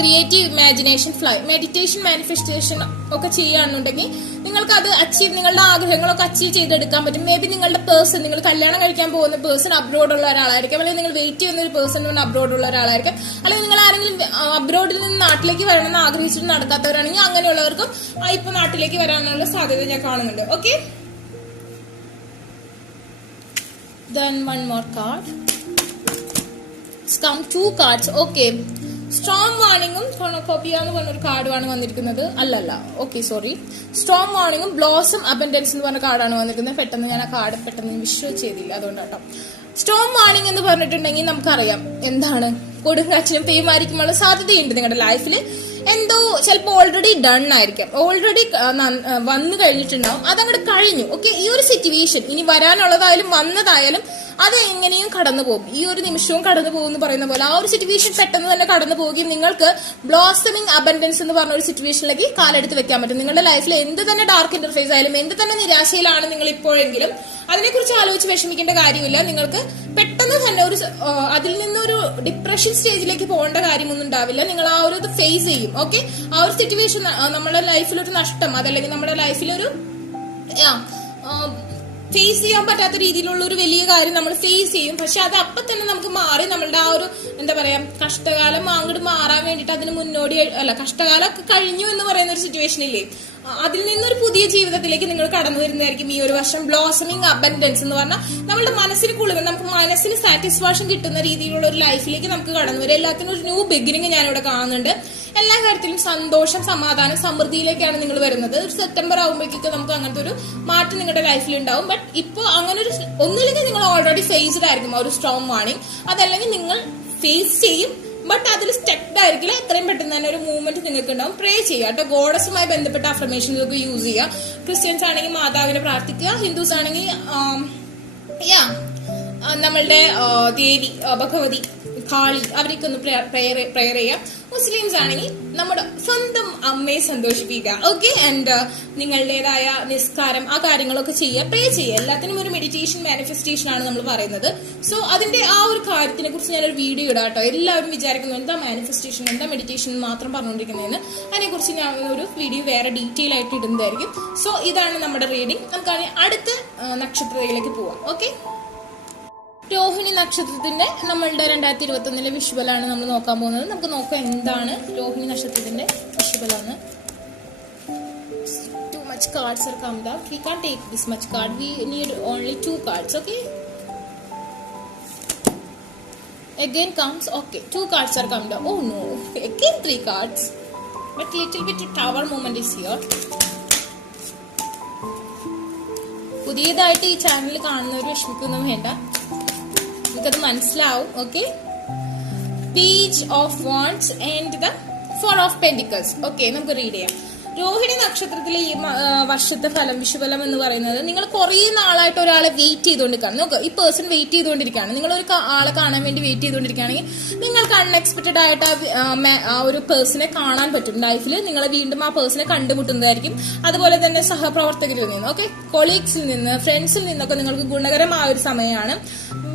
creative imagination, fly, meditation, manifestation ഒക്കെ ചെയ്യുകയാണെന്നുണ്ടെങ്കിൽ നിങ്ങൾക്ക് അത് അച്ചീവ്, നിങ്ങളുടെ ആഗ്രഹങ്ങളൊക്കെ അച്ചീവ് ചെയ്തെടുക്കാൻ പറ്റും. മേ ബി നിങ്ങളുടെ പേഴ്സൺ, നിങ്ങൾ കല്യാണം കഴിക്കാൻ പോകുന്ന പേഴ്സൺ അബ്രോഡുള്ള ഒരാളായിരിക്കും, അല്ലെങ്കിൽ നിങ്ങൾ വെയിറ്റ് ചെയ്യുന്ന ഒരു പേഴ്സൺ അബ്രോഡുള്ള ഒരാളായിരിക്കും, അല്ലെങ്കിൽ നിങ്ങൾ ആരെങ്കിലും അബ്രോഡിൽ നിന്ന് നാട്ടിലേക്ക് വരണമെന്ന് ആഗ്രഹിച്ചിട്ട് നടക്കാത്തവരാണെങ്കിൽ അങ്ങനെയുള്ളവർക്കും ഇപ്പൊ നാട്ടിലേക്ക് വരാനുള്ള സാധ്യത ഞാൻ കാണുന്നുണ്ട്. Okay, then one more card. It's come 2 cards. Okay, strong വാർണിംഗും കോർണോകോപ്പിയ എന്ന് പറഞ്ഞൊരു കാർഡുമാണ് വന്നിരിക്കുന്നത്. അല്ലല്ല, ഓക്കെ സോറി, സ്ട്രോങ് വാർണിംഗും ബ്ലോസം അബൻഡൻസ് എന്ന് പറഞ്ഞ കാർഡാണ് വന്നിരിക്കുന്നത്. പെട്ടെന്ന് ഞാൻ ആ കാർഡ് പെട്ടെന്ന് വിഷ്വൽ ചെയ്തില്ല, അതുകൊണ്ടാട്ടോ. സ്ട്രോങ് വാർണിംഗ് എന്ന് പറഞ്ഞിട്ടുണ്ടെങ്കിൽ നമുക്കറിയാം എന്താണ്, കൊടുങ്കാറ്റിനും പേമാരിക്കുമുള്ള സാധ്യതയുണ്ട് നിങ്ങളുടെ ലൈഫിൽ. എന്തോ ചിലപ്പോൾ ഓൾറെഡി ഡൺ ആയിരിക്കാം, ഓൾറെഡി വന്നു കഴിഞ്ഞിട്ടുണ്ടാവും, അതങ്ങോട്ട് കഴിഞ്ഞു. ഓക്കെ, ഈ ഒരു സിറ്റുവേഷൻ ഇനി വരാനുള്ളതായാലും വന്നതായാലും അത് എങ്ങനെയും കടന്നു പോകും. ഈ ഒരു നിമിഷവും കടന്നു പോകും എന്ന് പറയുന്ന പോലെ ആ ഒരു സിറ്റുവേഷൻ പെട്ടെന്ന് തന്നെ കടന്നു പോവുകയും നിങ്ങൾക്ക് ബ്ലോസമിങ് അബൻഡൻസ് എന്ന് പറഞ്ഞ ഒരു സിറ്റുവേഷനിലേക്ക് കാലെടുത്ത് വെക്കാൻ പറ്റും. നിങ്ങളുടെ ലൈഫിൽ എന്ത് തന്നെ ഡാർക്ക് ഇന്റർഫേസ് ആയാലും, എന്ത് തന്നെ നിരാശയിലാണ് നിങ്ങൾ ഇപ്പോഴെങ്കിലും, അതിനെക്കുറിച്ച് ആലോചിച്ച് വിഷമിക്കേണ്ട കാര്യമില്ല. നിങ്ങൾക്ക് പെട്ടെന്ന് തന്നെ ഒരു അതിൽ നിന്നൊരു ഡിപ്രഷൻ സ്റ്റേജിലേക്ക് പോകേണ്ട കാര്യമൊന്നും ഉണ്ടാവില്ല. നിങ്ങൾ ആ ഒരു ഇത് ഫേസ് ചെയ്യും. ഓക്കെ, ആ ഒരു സിറ്റുവേഷൻ നമ്മുടെ ലൈഫിലൊരു നഷ്ടം, അതല്ലെങ്കിൽ നമ്മുടെ ലൈഫിലൊരു ഫേസ് ചെയ്യാൻ പറ്റാത്ത രീതിയിലുള്ള ഒരു വലിയ കാര്യം നമ്മൾ ഫേസ് ചെയ്യും. പക്ഷെ അത് അപ്പൊ തന്നെ നമുക്ക് മാറി നമ്മളുടെ ആ ഒരു എന്താ പറയാ കഷ്ടകാലം അങ്ങോട്ട് മാറാൻ വേണ്ടിയിട്ട് അതിന് മുന്നോടി അല്ല, കഷ്ടകാലമൊക്കെ കഴിഞ്ഞു എന്ന് പറയുന്ന ഒരു സിറ്റുവേഷൻ ഇല്ലേ, അതിൽ നിന്നൊരു പുതിയ ജീവിതത്തിലേക്ക് നിങ്ങൾ കടന്നു വരുന്നതായിരിക്കും ഈ ഒരു വർഷം. ബ്ലോസമിങ് അബൻഡൻസ് എന്ന് പറഞ്ഞാൽ നമ്മുടെ മനസ്സിന് കുളിർമ, നമുക്ക് മനസ്സിന് സാറ്റിസ്ഫാക്ഷൻ കിട്ടുന്ന രീതിയിലുള്ള ഒരു ലൈഫിലേക്ക് നമുക്ക് കടന്നു വരും. എല്ലാത്തിനും ഒരു ന്യൂ ബിഗിനിങ് ഞാനിവിടെ കാണുന്നുണ്ട്. എല്ലാ കാര്യത്തിലും സന്തോഷം, സമാധാനം, സമൃദ്ധിയിലേക്കാണ് നിങ്ങൾ വരുന്നത്. ഒരു സെപ്റ്റംബർ ആകുമ്പോഴേക്കൊക്കെ നമുക്ക് അങ്ങനത്തെ ഒരു മാറ്റം നിങ്ങളുടെ ലൈഫിൽ ഉണ്ടാവും. ബട്ട് ഇപ്പോൾ അങ്ങനെ ഒരു ഒന്നുമില്ലെങ്കിൽ നിങ്ങൾ ഓൾറെഡി ഫേസ്ഡ് ആയിരിക്കും ഒരു സ്ട്രോങ് വാർണിംഗ്, അതല്ലെങ്കിൽ നിങ്ങൾ ഫേസ് ചെയ്യും ബട്ട് അതിൽ സ്റ്റെപ്ഡ് ആയിരിക്കില്ല. എത്രയും പെട്ടെന്ന് തന്നെ ഒരു മൂവ്മെന്റ് നിങ്ങൾക്ക് ഉണ്ടാവും. പ്രേ ചെയ്യുക കേട്ടോ, ഗോഡസുമായി ബന്ധപ്പെട്ട അഫർമേഷൻസ് ഒക്കെ യൂസ് ചെയ്യുക. ക്രിസ്ത്യൻസ് ആണെങ്കിൽ മാതാവിനെ പ്രാർത്ഥിക്കുക, ഹിന്ദുസ് ആണെങ്കിൽ നമ്മളുടെ ദേവി ഭഗവതി കാളി അവരൊക്കെ ഒന്ന് പ്രെയർ ചെയ്യുക. മുസ്ലിംസ് ആണെങ്കിൽ നമ്മുടെ സ്വന്തം അമ്മയെ സന്തോഷിപ്പിക്കുക. ഓക്കെ, ആൻഡ് നിങ്ങളുടേതായ നിസ്കാരം ആ കാര്യങ്ങളൊക്കെ ചെയ്യുക, പ്രേ ചെയ്യുക. എല്ലാത്തിനും ഒരു മെഡിറ്റേഷൻ, മാനിഫെസ്റ്റേഷൻ ആണ് നമ്മൾ പറയുന്നത്. സോ അതിന്റെ ആ ഒരു കാര്യത്തിനെ കുറിച്ച് ഞാനൊരു വീഡിയോ ഇടാം കേട്ടോ. എല്ലാവരും വിചാരിക്കുന്നു എന്താ മാനിഫെസ്റ്റേഷൻ, എന്താ മെഡിറ്റേഷൻ മാത്രം പറഞ്ഞുകൊണ്ടിരിക്കുന്നതെന്ന്. അതിനെക്കുറിച്ച് ഞാൻ ഒരു വീഡിയോ വേറെ ഡീറ്റെയിൽ ആയിട്ട് ഇടുന്നതായിരിക്കും. സോ ഇതാണ് നമ്മുടെ റീഡിംഗ്. നമുക്ക് അടുത്ത നക്ഷത്രത്തിലേക്ക് പോവാം. ഓക്കെ, രോഹിണി നക്ഷത്രത്തിന്റെ നമ്മളുടെ 2021 വിഷുബലാണ് നമ്മൾ നോക്കാൻ പോകുന്നത്. നമുക്ക് നോക്കാം എന്താണ് രോഹിണി നക്ഷത്രത്തിന്റെ വിഷുബലാണ്. Too much cards are come down. We can't take this much card. We need only 2 cards. Okay. Again comes okay. 2 cards are come down. Oh no! Again 3 cards. But little bit tower moment is here. പുതിയതായിട്ട് ഈ ചാനൽ കാണുന്നവർ വിഷമിക്കൊന്നും വേണ്ട, നമുക്കത് മനസ്സിലാവും. Okay, page of wants and the 4 of pentacles. Okay, നമുക്ക് റീഡ് ചെയ്യാം. രോഹിണി നക്ഷത്രത്തിലെ ഈ വർഷത്തെ ഫലം, വിഷുഫലം എന്ന് പറയുന്നത്, നിങ്ങൾ കുറേ നാളായിട്ട് ഒരാളെ വെയിറ്റ് ചെയ്തുകൊണ്ടിരിക്കുകയാണ്. നോക്കുക, ഈ പേഴ്സൺ വെയിറ്റ് ചെയ്തുകൊണ്ടിരിക്കുകയാണ്. നിങ്ങൾ ഒരു ആളെ കാണാൻ വേണ്ടി വെയിറ്റ് ചെയ്തുകൊണ്ടിരിക്കുകയാണെങ്കിൽ നിങ്ങൾക്ക് അൺഎക്സ്പെക്ടഡ് ആയിട്ട് ആ ഒരു പേഴ്സണെ കാണാൻ പറ്റും. ലൈഫിൽ നിങ്ങൾ വീണ്ടും ആ പേഴ്സണെ കണ്ടുമുട്ടുന്നതായിരിക്കും. അതുപോലെ തന്നെ സഹപ്രവർത്തകരിൽ നിന്ന്, ഓക്കെ, കൊളീഗ്സിൽ നിന്ന്, ഫ്രണ്ട്സിൽ നിന്നൊക്കെ നിങ്ങൾക്ക് ഗുണകരമായ ഒരു സമയമാണ്.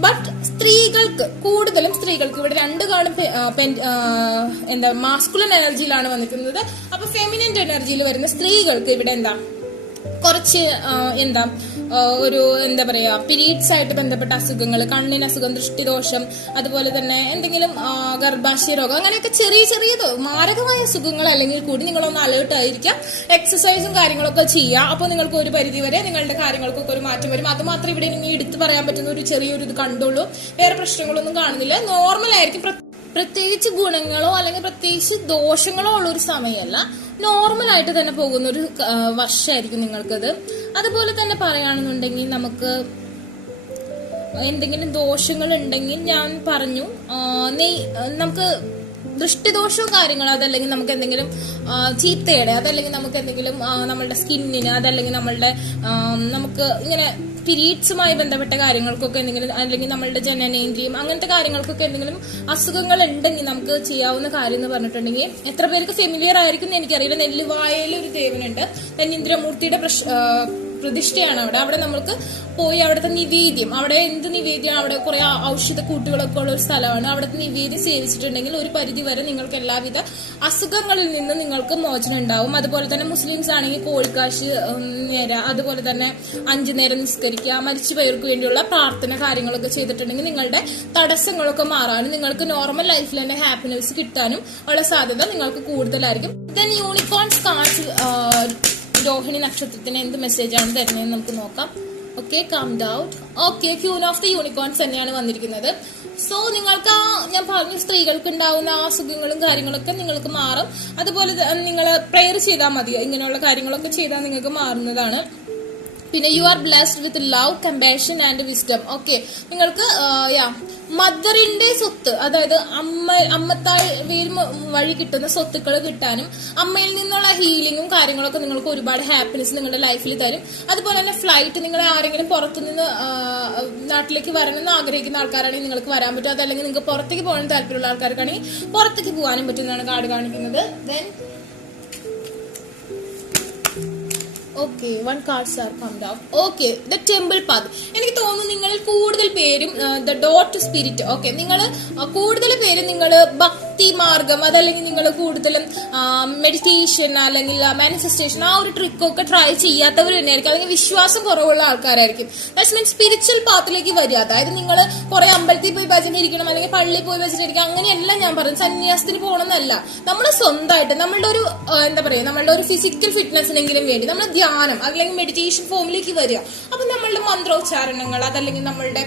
ബട്ട് സ്ത്രീകൾക്ക്, കൂടുതലും സ്ത്രീകൾക്ക് ഇവിടെ 2 കാണും എന്താ മാസ്കുലൻ എനർജിയിലാണ് വന്നിരിക്കുന്നത്. അപ്പൊ ഫെമിനിൻ എനർജിയിൽ വരുന്ന സ്ത്രീകൾക്ക് ഇവിടെ എന്താ കുറച്ച് ഒരു എന്താ പറയാ പീരീഡ്സ് ആയിട്ട് ബന്ധപ്പെട്ട അസുഖങ്ങൾ, കണ്ണിന് അസുഖം, ദൃഷ്ടിദോഷം, അതുപോലെ തന്നെ എന്തെങ്കിലും ഗർഭാശയ രോഗം, അങ്ങനെയൊക്കെ ചെറിയ ചെറിയ മാരകമായ അസുഖങ്ങൾ അല്ലെങ്കിൽ കൂടി നിങ്ങളൊന്ന് അലേർട്ട് ആയിരിക്കാം. എക്സസൈസും കാര്യങ്ങളൊക്കെ ചെയ്യുക. അപ്പോൾ നിങ്ങൾക്ക് ഒരു പരിധി വരെ നിങ്ങളുടെ കാര്യങ്ങൾക്കൊക്കെ ഒരു മാറ്റം വരും. അത് മാത്രമേ ഇവിടെ ഇനി എടുത്തു പറയാൻ പറ്റുന്ന ഒരു ചെറിയൊരു ഇത് കണ്ടുള്ളൂ. വേറെ പ്രശ്നങ്ങളൊന്നും കാണുന്നില്ല. നോർമൽ ആയിരിക്കും. പ്രത്യേകിച്ച് ഗുണങ്ങളോ അല്ലെങ്കിൽ പ്രത്യേകിച്ച് ദോഷങ്ങളോ ഉള്ളൊരു സമയമല്ല, നോർമൽ ആയിട്ട് തന്നെ പോകുന്ന ഒരു വർഷമായിരിക്കും നിങ്ങൾക്കത്. അതുപോലെ തന്നെ പറയുകയാണെന്നുണ്ടെങ്കിൽ നമുക്ക് എന്തെങ്കിലും ദോഷങ്ങൾ ഉണ്ടെങ്കിൽ ഞാൻ പറഞ്ഞു, നമുക്ക് ദൃഷ്ടിദോഷവും കാര്യങ്ങളും, അതല്ലെങ്കിൽ നമുക്ക് എന്തെങ്കിലും ചീത്തയുടെ, അതല്ലെങ്കിൽ നമുക്ക് എന്തെങ്കിലും നമ്മളുടെ സ്കിന്നിന്, അതല്ലെങ്കിൽ നമുക്ക് ഇങ്ങനെ പീരീഡ്സുമായി ബന്ധപ്പെട്ട കാര്യങ്ങൾക്കൊക്കെ എന്തെങ്കിലും, അല്ലെങ്കിൽ നമ്മളുടെ ജനനേന്ദ്രിയം അങ്ങനത്തെ കാര്യങ്ങൾക്കൊക്കെ എന്തെങ്കിലും അസുഖങ്ങൾ ഉണ്ടെങ്കിൽ നമുക്ക് ചെയ്യാവുന്ന കാര്യം എന്ന് പറഞ്ഞിട്ടുണ്ടെങ്കിൽ, എത്ര പേർക്ക് ഫെമിലിയർ ആയിരിക്കും എന്ന് എനിക്കറിയില്ല, നെല്ലുവായയിൽ ഒരു ദേവനുണ്ട്, ധന്യന്ദ്രമൂർത്തിയുടെ പ്രതിഷ്ഠയാണ് അവിടെ നമ്മൾക്ക് പോയി അവിടുത്തെ നിവേദ്യം, അവിടെ എന്ത് നിവേദ്യം, അവിടെ കുറെ ഔഷധ കൂട്ടുകളൊക്കെ ഉള്ള ഒരു സ്ഥലമാണ്. അവിടുത്തെ നിവേദ്യം സേവിച്ചിട്ടുണ്ടെങ്കിൽ ഒരു പരിധി വരെ നിങ്ങൾക്ക് എല്ലാവിധ അസുഖങ്ങളിൽ നിന്ന് നിങ്ങൾക്ക് മോചനം ഉണ്ടാവും. അതുപോലെ തന്നെ മുസ്ലിംസ് ആണെങ്കിൽ കോഴിക്കാശ് നേര, അതുപോലെ തന്നെ 5 നേരം നിസ്കരിക്കുക, മരിച്ചുപോയവർക്ക് വേണ്ടിയുള്ള പ്രാർത്ഥന കാര്യങ്ങളൊക്കെ ചെയ്തിട്ടുണ്ടെങ്കിൽ നിങ്ങളുടെ തടസ്സങ്ങളൊക്കെ മാറാനും നിങ്ങൾക്ക് നോർമൽ ലൈഫിൽ തന്നെ ഹാപ്പിനെസ് കിട്ടാനും ഉള്ള സാധ്യത നിങ്ങൾക്ക് കൂടുതലായിരിക്കും. ദെൻ യൂണിക്കോൺസ് കാർഡ്സ് രോഹിണി നക്ഷത്രത്തിന് എന്ത് മെസ്സേജ് ആണ് തരുന്നതെന്ന് നമുക്ക് നോക്കാം. Okay, come out. Okay, queen of the unicorns തന്നെയാണ് വന്നിരിക്കുന്നത്. സോ നിങ്ങൾക്ക് ഞാൻ പറഞ്ഞു സ്ത്രീകൾക്ക് ഉണ്ടാവുന്ന അസുഖങ്ങളും കാര്യങ്ങളൊക്കെ നിങ്ങൾക്ക് മാറും. അതുപോലെ നിങ്ങൾ പ്രെയർ ചെയ്താൽ മതി, ഇങ്ങനെയുള്ള കാര്യങ്ങളൊക്കെ ചെയ്താൽ നിങ്ങൾക്ക് മാറുന്നതാണ്. പിന്നെ you are blessed with love, compassion and wisdom. Okay, നിങ്ങൾക്ക് മദറിന്റെ സ്വത്ത്, അതായത് അമ്മത്താഴ് വഴി കിട്ടുന്ന സ്വത്തുക്കൾ കിട്ടാനും അമ്മയിൽ നിന്നുള്ള ഹീലിങ്ങും കാര്യങ്ങളൊക്കെ നിങ്ങൾക്ക് ഒരുപാട് ഹാപ്പിനെസ് നിങ്ങളുടെ ലൈഫിൽ തരും. അതുപോലെ തന്നെ ഫ്ലൈറ്റ്, നിങ്ങൾ ആരെങ്കിലും പുറത്തുനിന്ന് നാട്ടിലേക്ക് വരണമെന്ന് ആഗ്രഹിക്കുന്ന ആൾക്കാരാണെങ്കിൽ നിങ്ങൾക്ക് വരാൻ പറ്റും. അതല്ലെങ്കിൽ നിങ്ങൾക്ക് പുറത്തേക്ക് പോകാൻ താല്പര്യമുള്ള ആൾക്കാർക്കാണെങ്കിൽ പുറത്തേക്ക് പോകാനും പറ്റുന്നതാണ് കാർഡ് കാണിക്കുന്നത്. Then okay, 1 cards are come down. Okay, the temple path. എനിക്ക് തോന്നുന്നു നിങ്ങളിൽ കൂടുതൽ പേരും the door to spirit. Okay, നിങ്ങൾ കൂടുതൽ പേരും നിങ്ങൾ ഭക്തി മാർഗം, അതല്ലെങ്കിൽ നിങ്ങൾ കൂടുതലും മെഡിറ്റേഷൻ അല്ലെങ്കിൽ മാനിഫെസ്റ്റേഷൻ ആ ഒരു ട്രിക്കൊക്കെ ട്രൈ ചെയ്യാത്തവർ തന്നെയായിരിക്കും, അല്ലെങ്കിൽ വിശ്വാസം കുറവുള്ള ആൾക്കാരായിരിക്കും. ദാറ്റ്സ് മീൻസ് സ്പിരിച്വൽ പാത്തിലേക്ക് വരിക. അതായത് നിങ്ങൾ കുറെ അമ്പലത്തിൽ പോയി ഭജന ഇരിക്കണം, അല്ലെങ്കിൽ പള്ളിയിൽ പോയി ഭജന ഇരിക്കണം, അങ്ങനെയല്ല ഞാൻ പറയുന്നത്. സന്യാസത്തിന് പോകണമെന്നല്ല, നമ്മൾ സ്വന്തമായിട്ട് നമ്മളുടെ ഒരു എന്താ പറയുക, നമ്മളുടെ ഒരു ഫിസിക്കൽ ഫിറ്റ്നസിനെങ്കിലും വേണ്ടി നമ്മൾ ധ്യാനം അല്ലെങ്കിൽ മെഡിറ്റേഷൻ ഫോമിലേക്ക് വരിക. അപ്പൊ നമ്മളുടെ മന്ത്രോച്ചാരണങ്ങൾ, അതല്ലെങ്കിൽ നമ്മളുടെ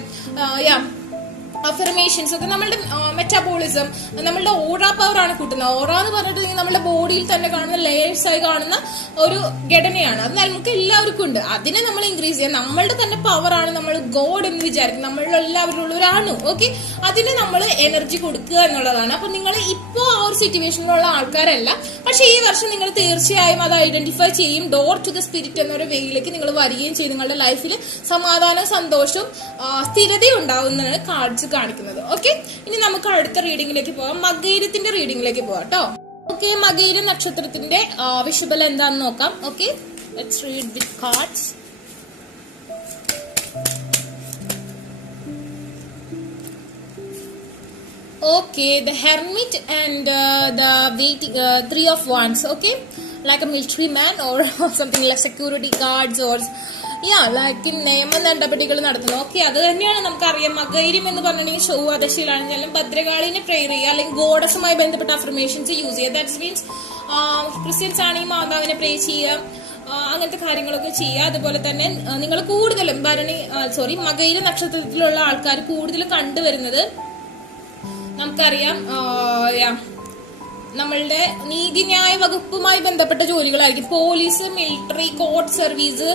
അഫർമേഷൻസ് ഒക്കെ നമ്മളുടെ മെറ്റാബോളിസം, നമ്മളുടെ ഓറ പവർ ആണ് കൂട്ടുന്നത്. ഓറ എന്ന് പറഞ്ഞിട്ടുണ്ടെങ്കിൽ നമ്മുടെ ബോഡിയിൽ തന്നെ കാണുന്ന ലെയേഴ്സ് ആയി കാണുന്ന ഒരു ഘടനയാണ്. അത് നമുക്ക് എല്ലാവർക്കും ഉണ്ട്. അതിനെ നമ്മൾ ഇൻക്രീസ് ചെയ്യാം. നമ്മളുടെ തന്നെ പവറാണ് നമ്മൾ ഗോഡ് എന്ന് വിചാരിക്കും. നമ്മളെല്ലാവരും ഉള്ളവരാണ്. ഓക്കെ, അതിന് നമ്മൾ എനർജി കൊടുക്കുക എന്നുള്ളതാണ്. അപ്പൊ നിങ്ങൾ ഇപ്പോ ആ ഒരു സിറ്റുവേഷനിലുള്ള ആൾക്കാരല്ല, പക്ഷെ ഈ വർഷം നിങ്ങൾ തീർച്ചയായും അത് ഐഡന്റിഫൈ ചെയ്യും. ഡോർ ടു ദ സ്പിരിറ്റ് എന്നൊരു വേയിലേക്ക് നിങ്ങൾ വരികയും ചെയ്യും. നിങ്ങളുടെ ലൈഫിൽ സമാധാനവും സന്തോഷവും സ്ഥിരതയും ഉണ്ടാവുന്നതാണ് കാർഡ്സ് കാണിക്കുന്നത്. ഓക്കെ, ഇനി നമുക്ക് അടുത്ത റീഡിംഗിലേക്ക് പോവാം. മകയിരത്തിന്റെ റീഡിംഗിലേക്ക് പോവാം കേട്ടോ. ഓക്കെ, മകയിര നക്ഷത്രത്തിന്റെ വിഷുബലം എന്താണെന്ന് നോക്കാം. Okay, let's read with cards. Okay, the hermit and the three of wands. Okay, like a military man or something like security guards or like നിയമ നടപടികൾ നടത്തുന്നു. ഓക്കെ, അത് തന്നെയാണ് നമുക്കറിയാം. മകയിരം എന്ന് പറഞ്ഞിട്ടുണ്ടെങ്കിൽ ചൊവ്വാദശയിലാണെങ്കിലും ഭദ്രകാളിനെ പ്രെയർ ചെയ്യുക, അല്ലെങ്കിൽ ഗോഡസുമായി ബന്ധപ്പെട്ട അഫർമേഷൻസ് യൂസ് ചെയ്യുക. ദാറ്റ്സ് മീൻസ് ക്രിസ്ത്യൻസ് ആണെങ്കിൽ മാതാവിനെ പ്രേ ചെയ്യുക, അങ്ങനത്തെ കാര്യങ്ങളൊക്കെ ചെയ്യുക. അതുപോലെ തന്നെ നിങ്ങൾ കൂടുതലും മകയിര നക്ഷത്രത്തിലുള്ള ആൾക്കാർ കൂടുതലും കണ്ടുവരുന്നത് നമുക്കറിയാം നമ്മളുടെ നീതിന്യായ വകുപ്പുമായി ബന്ധപ്പെട്ട ജോലികളായിരിക്കും. Police, military, court service,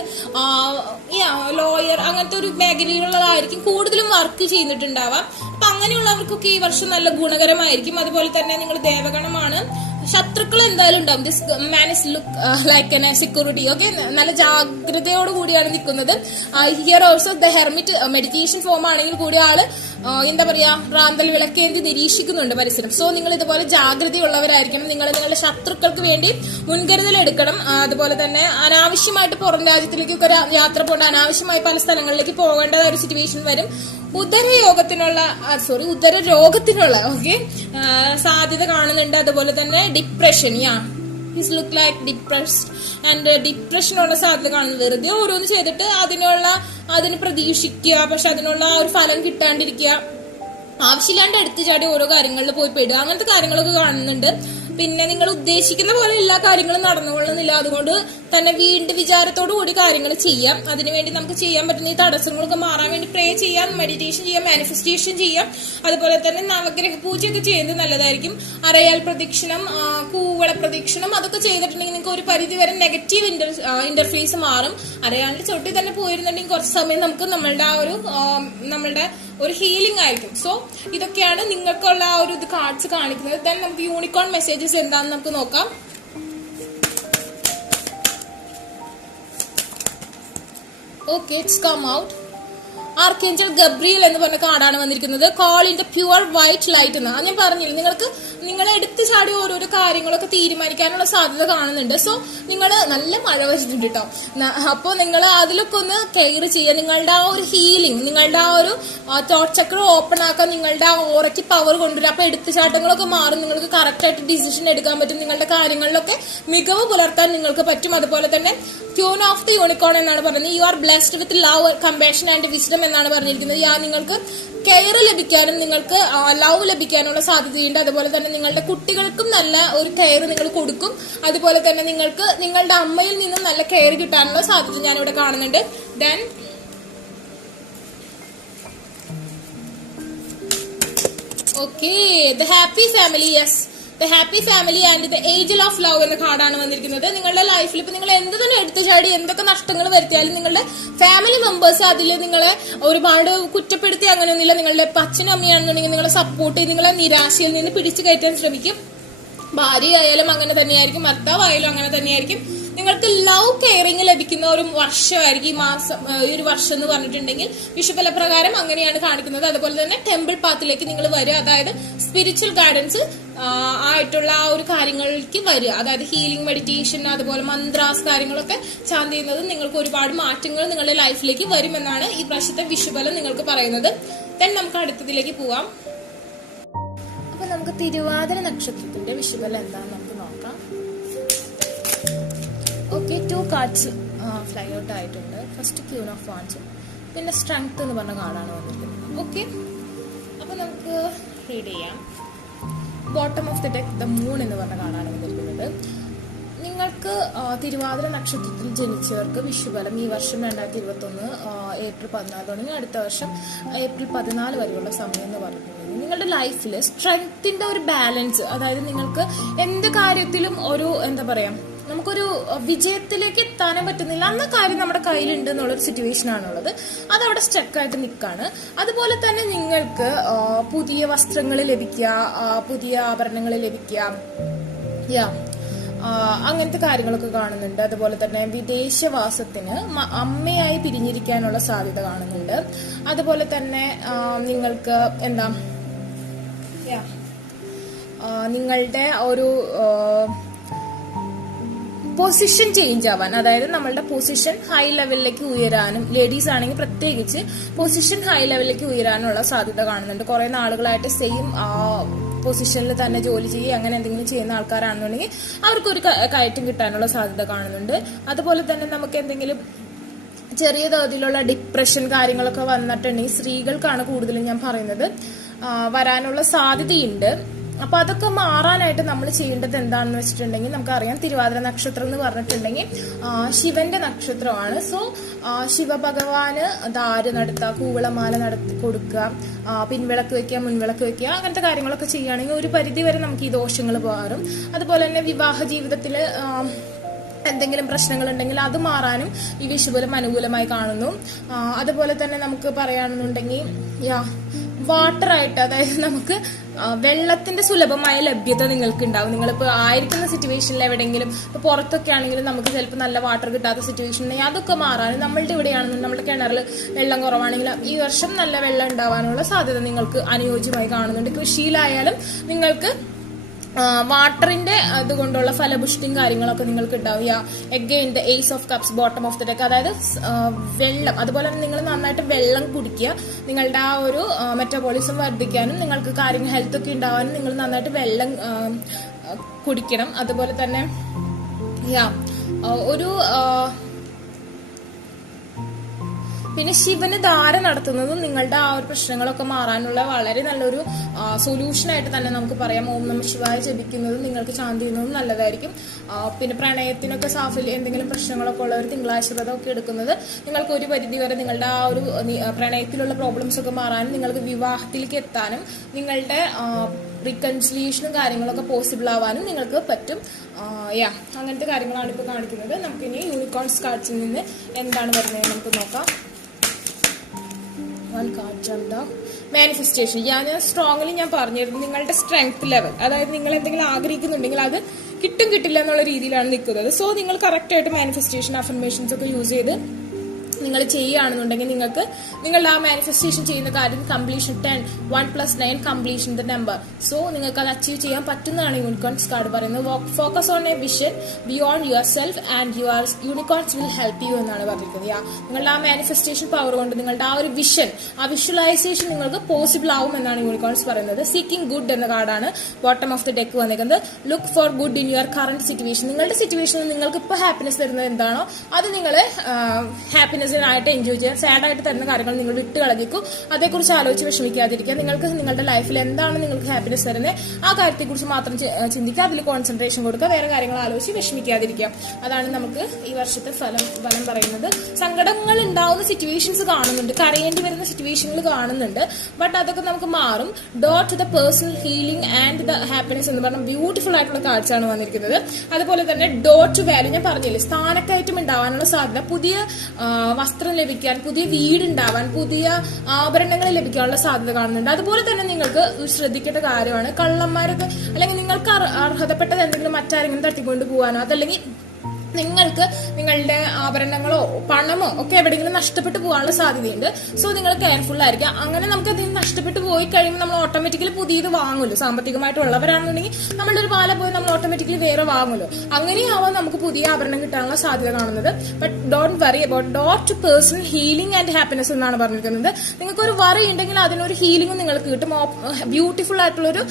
lawyer, അങ്ങനത്തെ ഒരു മേഖലയിലുള്ളതായിരിക്കും കൂടുതലും വർക്ക് ചെയ്തിട്ടുണ്ടാവാം. അപ്പൊ അങ്ങനെയുള്ളവർക്കൊക്കെ ഈ വർഷം നല്ല ഗുണകരമായിരിക്കും. അതുപോലെ തന്നെ നിങ്ങൾ ദേവഗണമാണ്. ശത്രുക്കൾ എന്തായാലും ഉണ്ടാവും. This man is look like an security. Okay, നല്ല ജാഗ്രതയോട് കൂടിയാണ് നിൽക്കുന്നത്. Here also the hermit meditation form ആണെങ്കിൽ കൂടി ആള് എന്താ പറയാ, റാന്തൽ വിളക്കേന്തി നിരീക്ഷിക്കുന്നുണ്ട് പരിസരം. സോ നിങ്ങൾ ഇതുപോലെ ജാഗ്രതയുള്ളവരായിരിക്കണം. നിങ്ങൾ നിങ്ങളുടെ ശത്രുക്കൾക്ക് വേണ്ടി മുൻകരുതൽ എടുക്കണം. അതുപോലെ തന്നെ അനാവശ്യമായിട്ട് പുറം രാജ്യത്തിലേക്കൊക്കെ യാത്ര പോകേണ്ട, അനാവശ്യമായി പല സ്ഥലങ്ങളിലേക്ക് പോകേണ്ടതായ ഒരു സിറ്റുവേഷൻ വരും. ഉദര രോഗത്തിനുള്ള സാധ്യത കാണുന്നുണ്ട്. അതുപോലെ തന്നെ depression, his look like depressed and ഡിപ്രഷനുള്ള സാധ്യത കാണുന്നത്. വെറുതെ ഓരോന്ന് ചെയ്തിട്ട് അതിന് പ്രതീക്ഷിക്കുക, പക്ഷെ അതിനുള്ള ആ ഒരു ഫലം കിട്ടാണ്ടിരിക്കുക, ആവശ്യമില്ലാണ്ട് എടുത്തു ചാടി ഓരോ കാര്യങ്ങളിൽ പോയി പെടുക, അങ്ങനത്തെ കാര്യങ്ങളൊക്കെ കാണുന്നുണ്ട്. പിന്നെ നിങ്ങൾ ഉദ്ദേശിക്കുന്ന പോലെ എല്ലാ കാര്യങ്ങളും നടന്നുകൊള്ളുന്നില്ല. അതുകൊണ്ട് തന്നെ വീണ്ടും വിചാരത്തോടു കൂടി കാര്യങ്ങൾ ചെയ്യാം. അതിനുവേണ്ടി നമുക്ക് ചെയ്യാൻ പറ്റുന്ന ഈ തടസ്സങ്ങളൊക്കെ മാറാൻ വേണ്ടി പ്രേ ചെയ്യാം, മെഡിറ്റേഷൻ ചെയ്യാം, മാനിഫെസ്റ്റേഷൻ ചെയ്യാം. അതുപോലെ തന്നെ നവഗ്രഹ പൂജയൊക്കെ ചെയ്യുന്നത് നല്ലതായിരിക്കും. അരയാൽ പ്രദക്ഷിണം, കൂവള പ്രദക്ഷിണം, അതൊക്കെ ചെയ്തിട്ടുണ്ടെങ്കിൽ നിങ്ങൾക്ക് ഒരു പരിധി വരെ നെഗറ്റീവ് ഇന്റർഫേസ് മാറും. അരയാളിന്റെ ചൊട്ടി തന്നെ പോയിരുന്നുണ്ടെങ്കിൽ കുറച്ച് സമയം നമുക്ക് നമ്മളുടെ ഒരു ഹീലിംഗ് ആയിരിക്കും. സോ ഇതൊക്കെയാണ് നിങ്ങൾക്കുള്ള ആ ഒരു കാർഡ്സ് കാണിക്കുന്നത്. ദെൻ നമുക്ക് യൂണിക്കോൺ മെസ്സേജസ് എന്താണെന്ന് നമുക്ക് നോക്കാം. Okay, it's come out. Archangel Gabriel എന്ന് പറഞ്ഞ കാർഡാണ് വന്നിരിക്കുന്നത്. Call in the pure white light എന്ന്. അത് ഞാൻ പറഞ്ഞില്ല, നിങ്ങൾ എടുത്തു ചാടി ഓരോരോ കാര്യങ്ങളൊക്കെ തീരുമാനിക്കാനുള്ള സാധ്യത കാണുന്നുണ്ട്. സോ നിങ്ങൾ നല്ല മഴ വെച്ചിട്ടുണ്ട് കേട്ടോ. അപ്പോൾ നിങ്ങൾ അതിലൊക്കെ ഒന്ന് കെയർ ചെയ്യുക. നിങ്ങളുടെ ആ ഒരു ഹീലിംഗ്, നിങ്ങളുടെ ആ ഒരു തോട്ട് ചക്രം ഓപ്പൺ ആക്കാൻ നിങ്ങളുടെ ആ ഓറയ്ക്ക് പവർ കൊണ്ടുവരും. അപ്പൊ എടുത്തുചാട്ടങ്ങളൊക്കെ മാറും, നിങ്ങൾക്ക് കറക്റ്റ് ആയിട്ട് ഡിസിഷൻ എടുക്കാൻ പറ്റും, നിങ്ങളുടെ കാര്യങ്ങളിലൊക്കെ മികവ് പുലർത്താൻ നിങ്ങൾക്ക് പറ്റും. അതുപോലെ തന്നെ ക്യൂൻ ഓഫ് ദി യൂണിക്കോൺ എന്നാണ് പറയുന്നത്. You are blessed with love, compassion and wisdom എന്നാണ് പറഞ്ഞിരിക്കുന്നത്. നിങ്ങൾക്ക് കെയർ ലഭിക്കാനും നിങ്ങൾക്ക് ലവ് ലഭിക്കാനുള്ള സാധ്യതയുണ്ട്. അതുപോലെ തന്നെ നിങ്ങളുടെ കുട്ടികൾക്കും നല്ല ഒരു കെയർ നിങ്ങൾ കൊടുക്കും. അതുപോലെ തന്നെ നിങ്ങൾക്ക് നിങ്ങളുടെ അമ്മയിൽ നിന്നും നല്ല കെയർ കിട്ടാനുള്ള സാധ്യത ഞാനിവിടെ കാണുന്നുണ്ട്. Then okay, the happy family. Yes, the happy family and the Angel of love എന്ന കാർഡാണ് വന്നിരിക്കുന്നത്. നിങ്ങളുടെ ലൈഫിൽ ഇപ്പൊ നിങ്ങൾ എന്ത് തന്നെ എടുത്തു ചാടി എന്തൊക്കെ നഷ്ടങ്ങൾ വരുത്തിയാലും നിങ്ങളുടെ ഫാമിലി മെമ്പേഴ്സ് അതിൽ നിങ്ങളെ ഒരുപാട് കുറ്റപ്പെടുത്തി അങ്ങനെയൊന്നുമില്ല. നിങ്ങളുടെ അച്ഛനും അമ്മയാണെന്നുണ്ടെങ്കിൽ നിങ്ങളെ സപ്പോർട്ട് ചെയ്ത് നിങ്ങളെ നിരാശയിൽ നിന്ന് പിടിച്ചു കയറ്റാൻ ശ്രമിക്കും. ഭാര്യയായാലും അങ്ങനെ തന്നെയായിരിക്കും, ഭർത്താവായാലും അങ്ങനെ തന്നെയായിരിക്കും. നിങ്ങൾക്ക് ലവ് കെയറിങ് ലഭിക്കുന്ന ഒരു വർഷമായിരിക്കും ഈ മാസം, ഈ ഒരു വർഷം എന്ന് പറഞ്ഞിട്ടുണ്ടെങ്കിൽ വിഷുഫല പ്രകാരം അങ്ങനെയാണ് കാണിക്കുന്നത്. അതുപോലെ തന്നെ ടെമ്പിൾ പാത്തിലേക്ക് നിങ്ങൾ വരിക, അതായത് സ്പിരിച്വൽ ഗൈഡൻസ് ആയിട്ടുള്ള ആ ഒരു കാര്യങ്ങളിലേക്ക് വരിക. അതായത് ഹീലിംഗ്, മെഡിറ്റേഷൻ, അതുപോലെ മന്ത്രാസ് കാര്യങ്ങളൊക്കെ ചാന്ത് ചെയ്യുന്നത് നിങ്ങൾക്ക് ഒരുപാട് മാറ്റങ്ങൾ നിങ്ങളുടെ ലൈഫിലേക്ക് വരുമെന്നാണ് ഈ പ്രാവശ്യത്തെ വിഷുഫലം നിങ്ങൾക്ക് പറയുന്നത്. ദെൻ നമുക്ക് അടുത്തതിലേക്ക് പോവാം. അപ്പൊ നമുക്ക് തിരുവാതിര നക്ഷത്രത്തിന്റെ വിഷുഫലം എന്താണെന്ന് നമുക്ക് നോക്കാം. ഓക്കെ, 2 കാർഡ്സ് ഫ്ലൈ ഔട്ട് ആയിട്ടുണ്ട്. ഫസ്റ്റ് ക്യൂൻ ഓഫ് വാൻഡ്സ്, പിന്നെ സ്ട്രെങ്ത് എന്ന് പറഞ്ഞ കാർഡാണ് വന്നിരിക്കുന്നത്. ഓക്കെ, അപ്പൊ നമുക്ക് റീഡ് ചെയ്യാം. Bottom of the deck, the moon എന്ന് പറഞ്ഞ കാർഡാണ് വന്നിരിക്കുന്നത്. നിങ്ങൾക്ക് തിരുവാതിര നക്ഷത്രത്തിൽ ജനിച്ചവർക്ക് വിഷുഫലം ഈ വർഷം 2021 ഏപ്രിൽ 14 തുടങ്ങി അടുത്ത വർഷം ഏപ്രിൽ 14 വരെയുള്ള സമയം എന്ന് പറഞ്ഞിട്ടുണ്ടെങ്കിൽ നിങ്ങളുടെ ലൈഫിൽ സ്ട്രെങ്ത്തിന്റെ ഒരു ബാലൻസ്, അതായത് നിങ്ങൾക്ക് എന്ത് കാര്യത്തിലും ഒരു എന്താ പറയാ, നമുക്കൊരു വിജയത്തിലേക്ക് എത്താനും പറ്റുന്നില്ല അന്ന കാര്യം നമ്മുടെ കയ്യിലുണ്ട് എന്നുള്ളൊരു സിറ്റുവേഷൻ ആണുള്ളത്. അതവിടെ സ്റ്റക്കായിട്ട് നിൽക്കാണ്. അതുപോലെ തന്നെ നിങ്ങൾക്ക് പുതിയ വസ്ത്രങ്ങൾ ലഭിക്കുക, പുതിയ ആഭരണങ്ങൾ ലഭിക്കുക, അങ്ങനത്തെ കാര്യങ്ങളൊക്കെ കാണുന്നുണ്ട്. അതുപോലെ തന്നെ വിദേശവാസത്തിന് അമ്മയായി പിരിഞ്ഞിരിക്കാനുള്ള സാധ്യത കാണുന്നുണ്ട്. അതുപോലെ തന്നെ നിങ്ങൾക്ക് എന്താ നിങ്ങളുടെ ഒരു പൊസിഷൻ ചേഞ്ച് ആവാൻ, അതായത് നമ്മളുടെ പൊസിഷൻ ഹൈ ലെവലിലേക്ക് ഉയരാനും, ലേഡീസ് ആണെങ്കിൽ പ്രത്യേകിച്ച് പൊസിഷൻ ഹൈ ലെവലിലേക്ക് ഉയരാനുള്ള സാധ്യത കാണുന്നുണ്ട്. കുറെ നാളുകളായിട്ട് സെയിം പൊസിഷനിൽ തന്നെ ജോലി ചെയ്യുക അങ്ങനെ എന്തെങ്കിലും ചെയ്യുന്ന ആൾക്കാരാണെന്നുണ്ടെങ്കിൽ അവർക്കൊരു കയറ്റം കിട്ടാനുള്ള സാധ്യത കാണുന്നുണ്ട്. അതുപോലെ തന്നെ നമുക്ക് എന്തെങ്കിലും ചെറിയ തോതിലുള്ള ഡിപ്രഷൻ കാര്യങ്ങളൊക്കെ വന്നിട്ടുണ്ടെങ്കിൽ സ്ത്രീകൾക്കാണ് കൂടുതലും ഞാൻ പറയുന്നത് വരാനുള്ള സാധ്യതയുണ്ട്. അപ്പൊ അതൊക്കെ മാറാനായിട്ട് നമ്മൾ ചെയ്യേണ്ടത് എന്താണെന്ന് വെച്ചിട്ടുണ്ടെങ്കിൽ നമുക്കറിയാം തിരുവാതിര നക്ഷത്രം എന്ന് പറഞ്ഞിട്ടുണ്ടെങ്കിൽ ശിവന്റെ നക്ഷത്രമാണ്. സോ ശിവഭഗവാന് ധാര നടത്തുക, കൂവളമാല നടത്തി കൊടുക്കുക, പിൻവിളക്ക് വെക്കുക, മുൻവിളക്ക് വെക്കുക, അങ്ങനത്തെ കാര്യങ്ങളൊക്കെ ചെയ്യുകയാണെങ്കിൽ ഒരു പരിധി വരെ നമുക്ക് ഈ ദോഷങ്ങൾ മാറും. അതുപോലെ തന്നെ വിവാഹ ജീവിതത്തിൽ എന്തെങ്കിലും പ്രശ്നങ്ങൾ ഉണ്ടെങ്കിൽ അത് മാറാനും ഈ വിഷുഫലം അനുകൂലമായി കാണുന്നു. അതുപോലെ തന്നെ നമുക്ക് പറയുകയാണെന്നുണ്ടെങ്കിൽ വാട്ടറായിട്ട്, അതായത് നമുക്ക് വെള്ളത്തിന്റെ സുലഭമായ ലഭ്യത നിങ്ങൾക്ക് ഉണ്ടാവും. നിങ്ങളിപ്പോൾ ആയിരിക്കുന്ന സിറ്റുവേഷനിൽ എവിടെയെങ്കിലും ഇപ്പോൾ പുറത്തൊക്കെ ആണെങ്കിലും നമുക്ക് ചിലപ്പോൾ നല്ല വാട്ടർ കിട്ടാത്ത സിറ്റുവേഷൻ ഉണ്ടെങ്കിൽ അതൊക്കെ മാറാനും, നമ്മളുടെ ഇവിടെയാണെന്നുണ്ടെങ്കിൽ നമ്മുടെ കിണറിൽ വെള്ളം കുറവാണെങ്കിൽ ഈ വർഷം നല്ല വെള്ളം ഉണ്ടാവാനുള്ള സാധ്യത നിങ്ങൾക്ക് അനുയോജ്യമായി കാണുന്നുണ്ട്. കൃഷിയിലായാലും നിങ്ങൾക്ക് വാട്ടറിന്റെ അതുകൊണ്ടുള്ള ഫലപുഷ്ടിയും കാര്യങ്ങളൊക്കെ നിങ്ങൾക്ക് ഉണ്ടാവുക. Again the ace of cups, bottom of the deck, അതായത് വെള്ളം. അതുപോലെ തന്നെ നിങ്ങൾ നന്നായിട്ട് വെള്ളം കുടിക്കുക. നിങ്ങളുടെ ആ ഒരു മെറ്റബോളിസം വർദ്ധിക്കാനും നിങ്ങൾക്ക് കാര്യങ്ങൾ ഹെൽത്ത് ഒക്കെ ഉണ്ടാവാനും നിങ്ങൾ നന്നായിട്ട് വെള്ളം കുടിക്കണം. അതുപോലെ തന്നെ ഒരു പിന്നെ ശിവന് ധാര നടത്തുന്നതും നിങ്ങളുടെ ആ ഒരു പ്രശ്നങ്ങളൊക്കെ മാറാനുള്ള വളരെ നല്ലൊരു സൊല്യൂഷനായിട്ട് തന്നെ നമുക്ക് പറയാം. ഓം നമഃ ശിവായ ജപിക്കുന്നതും നിങ്ങൾക്ക് ശാന്തി ചെയ്യുന്നതും നല്ലതായിരിക്കും. പിന്നെ പ്രണയത്തിനൊക്കെ എന്തെങ്കിലും പ്രശ്നങ്ങളൊക്കെ ഉള്ളവർ തിങ്കളാഴ്ച വ്രതമൊക്കെ എടുക്കുന്നത് നിങ്ങൾക്ക് ഒരു പരിധി വരെ നിങ്ങളുടെ ആ ഒരു പ്രണയത്തിലുള്ള പ്രോബ്ലംസ് ഒക്കെ മാറാനും നിങ്ങൾക്ക് വിവാഹത്തിലേക്ക് എത്താനും നിങ്ങളുടെ റീകൺസിലിയേഷനും കാര്യങ്ങളൊക്കെ പോസിബിൾ ആവാനും നിങ്ങൾക്ക് പറ്റും. അങ്ങനത്തെ കാര്യങ്ങളാണ് ഇപ്പോൾ കാണിക്കുന്നത്. നമുക്കിനി യൂണിക്കോൺസ് കാർഡ്സിൽ നിന്ന് എന്താണ് വരുന്നത് നമുക്ക് നോക്കാം. മാനിഫെസ്റ്റേഷൻ. ഞാൻ സ്ട്രോങ്ലി ഞാൻ പറഞ്ഞിരുന്നു നിങ്ങളുടെ സ്ട്രെങ്ത് ലെവൽ, അതായത് നിങ്ങൾ എന്തെങ്കിലും ആഗ്രഹിക്കുന്നുണ്ടെങ്കിൽ അത് കിട്ടില്ല എന്നുള്ള രീതിയിലാണ് നിൽക്കുന്നത്. സോ നിങ്ങൾ കറക്റ്റായിട്ട് മാനിഫെസ്റ്റേഷൻ അഫർമേഷൻസ് ഒക്കെ യൂസ് ചെയ്ത് നിങ്ങൾ ചെയ്യുകയാണെന്നുണ്ടെങ്കിൽ നിങ്ങൾക്ക് നിങ്ങളുടെ ആ മാനിഫെസ്റ്റേഷൻ ചെയ്യുന്ന കാര്യം completion 10 1+9 completion the number. So നിങ്ങൾക്ക് അത് അച്ചീവ് ചെയ്യാൻ പറ്റുന്നതാണ് യൂണിക്കോൺസ് കാർഡ് പറയുന്നത്. Focus on A vision beyond your self and your unicorns will help you എന്നാണ് പറഞ്ഞിരിക്കുന്നത്. നിങ്ങളുടെ ആ മാനിഫെസ്റ്റേഷൻ പവർ കൊണ്ട് നിങ്ങളുടെ ആ ഒരു വിഷൻ, ആ വിഷ്വലൈസേഷൻ നിങ്ങൾക്ക് പോസിബിൾ ആവും എന്നാണ് യൂണിക്കോൺസ് പറയുന്നത്. സീക്കിംഗ് ഗുഡ് എന്ന കാർഡാണ് ബോട്ടം ഓഫ് ദ ഡെക്ക് വന്നിരിക്കുന്നത്. Look for good in your current situation. നിങ്ങളുടെ സിറ്റുവേഷനിൽ നിങ്ങൾക്ക് ഇപ്പോൾ ഹാപ്പിനെസ് തരുന്നത് എന്താണോ അത് നിങ്ങൾ ഹാപ്പിനെസ്സിനായിട്ട് എൻജോയ് ചെയ്യാൻ, സാഡായിട്ട് തരുന്ന കാര്യങ്ങൾ നിങ്ങൾ വിട്ട് കളഞ്ഞിക്കും. അതേക്കുറിച്ച് ആലോചിച്ച് വിഷമിക്കാതിരിക്കുക. നിങ്ങൾക്ക് നിങ്ങളുടെ ലൈഫിൽ എന്താണ് നിങ്ങൾക്ക് ഹാപ്പിനെസ് തരുന്നത് ആ കാര്യത്തെക്കുറിച്ച് മാത്രം ചിന്തിക്കുക, അതിൽ കോൺസെൻട്രേഷൻ കൊടുക്കുക, വേറെ കാര്യങ്ങൾ ആലോചിച്ച് വിഷമിക്കാതിരിക്കുക. അതാണ് നമുക്ക് ഈ വർഷത്തെ ഫലം പറയുന്നത്. സങ്കടങ്ങൾ ഉണ്ടാവുന്ന സിറ്റുവേഷൻസ് കാണുന്നുണ്ട്, കരയേണ്ടി വരുന്ന സിറ്റുവേഷനുകൾ കാണുന്നുണ്ട്, ബട്ട് അതൊക്കെ നമുക്ക് മാറും. Dot to the personal healing and the happiness എന്ന് പറഞ്ഞ ബ്യൂട്ടിഫുൾ ആയിട്ടുള്ള കാർഡ്സ് ആണ് വന്നിരിക്കുന്നത്. അതുപോലെ തന്നെ ഡോട്ട് ടു വാല്യൂ, ഞാൻ പറഞ്ഞില്ലേ സ്ഥാനക്കയറ്റം ഉണ്ടാവാനുള്ള സാധ്യത, പുതിയ വസ്ത്രം ലഭിക്കാൻ, പുതിയ വീടുണ്ടാവാൻ, പുതിയ ആഭരണങ്ങൾ ലഭിക്കാനുള്ള സാധ്യത കാണുന്നുണ്ട്. അതുപോലെ തന്നെ നിങ്ങൾക്ക് ശ്രദ്ധിക്കേണ്ട കാര്യമാണ് കള്ളന്മാരൊക്കെ അല്ലെങ്കിൽ നിങ്ങൾക്ക് അർഹതപ്പെട്ടത് എന്തെങ്കിലും മറ്റാരെങ്കിലും തട്ടിക്കൊണ്ട് പോകാനോ അതല്ലെങ്കിൽ നിങ്ങൾക്ക് നിങ്ങളുടെ ആഭരണങ്ങളോ പണമോ ഒക്കെ എവിടെയെങ്കിലും നഷ്ടപ്പെട്ടു പോകാനുള്ള സാധ്യതയുണ്ട്. സോ നിങ്ങൾ കെയർഫുൾ ആയിരിക്കുക. അങ്ങനെ നമുക്ക് എന്തെങ്കിലും നഷ്ടപ്പെട്ടു പോയി കഴിയുമ്പോൾ നമ്മൾ ഓട്ടോമാറ്റിക്കലി പുതിയത് വാങ്ങുമല്ലോ. സാമ്പത്തികമായിട്ടുള്ളവരാണെന്നുണ്ടെങ്കിൽ നമ്മളുടെ ഒരു പാല പോയി നമ്മൾ ഓട്ടോമാറ്റിക്കലി വേറെ വാങ്ങുമല്ലോ. അങ്ങനെയാവാൻ നമുക്ക് പുതിയ ആഭരണം കിട്ടാനുള്ള സാധ്യത കാണുന്നത്. But don't worry about dot personal healing and happiness എന്നാണ് പറഞ്ഞിരിക്കുന്നത്. നിങ്ങൾക്കൊരു വറി ഉണ്ടെങ്കിൽ അതിനൊരു ഹീലിംഗും നിങ്ങൾക്ക് കിട്ടും. ബ്യൂട്ടിഫുൾ ആയിട്ടുള്ളൊരു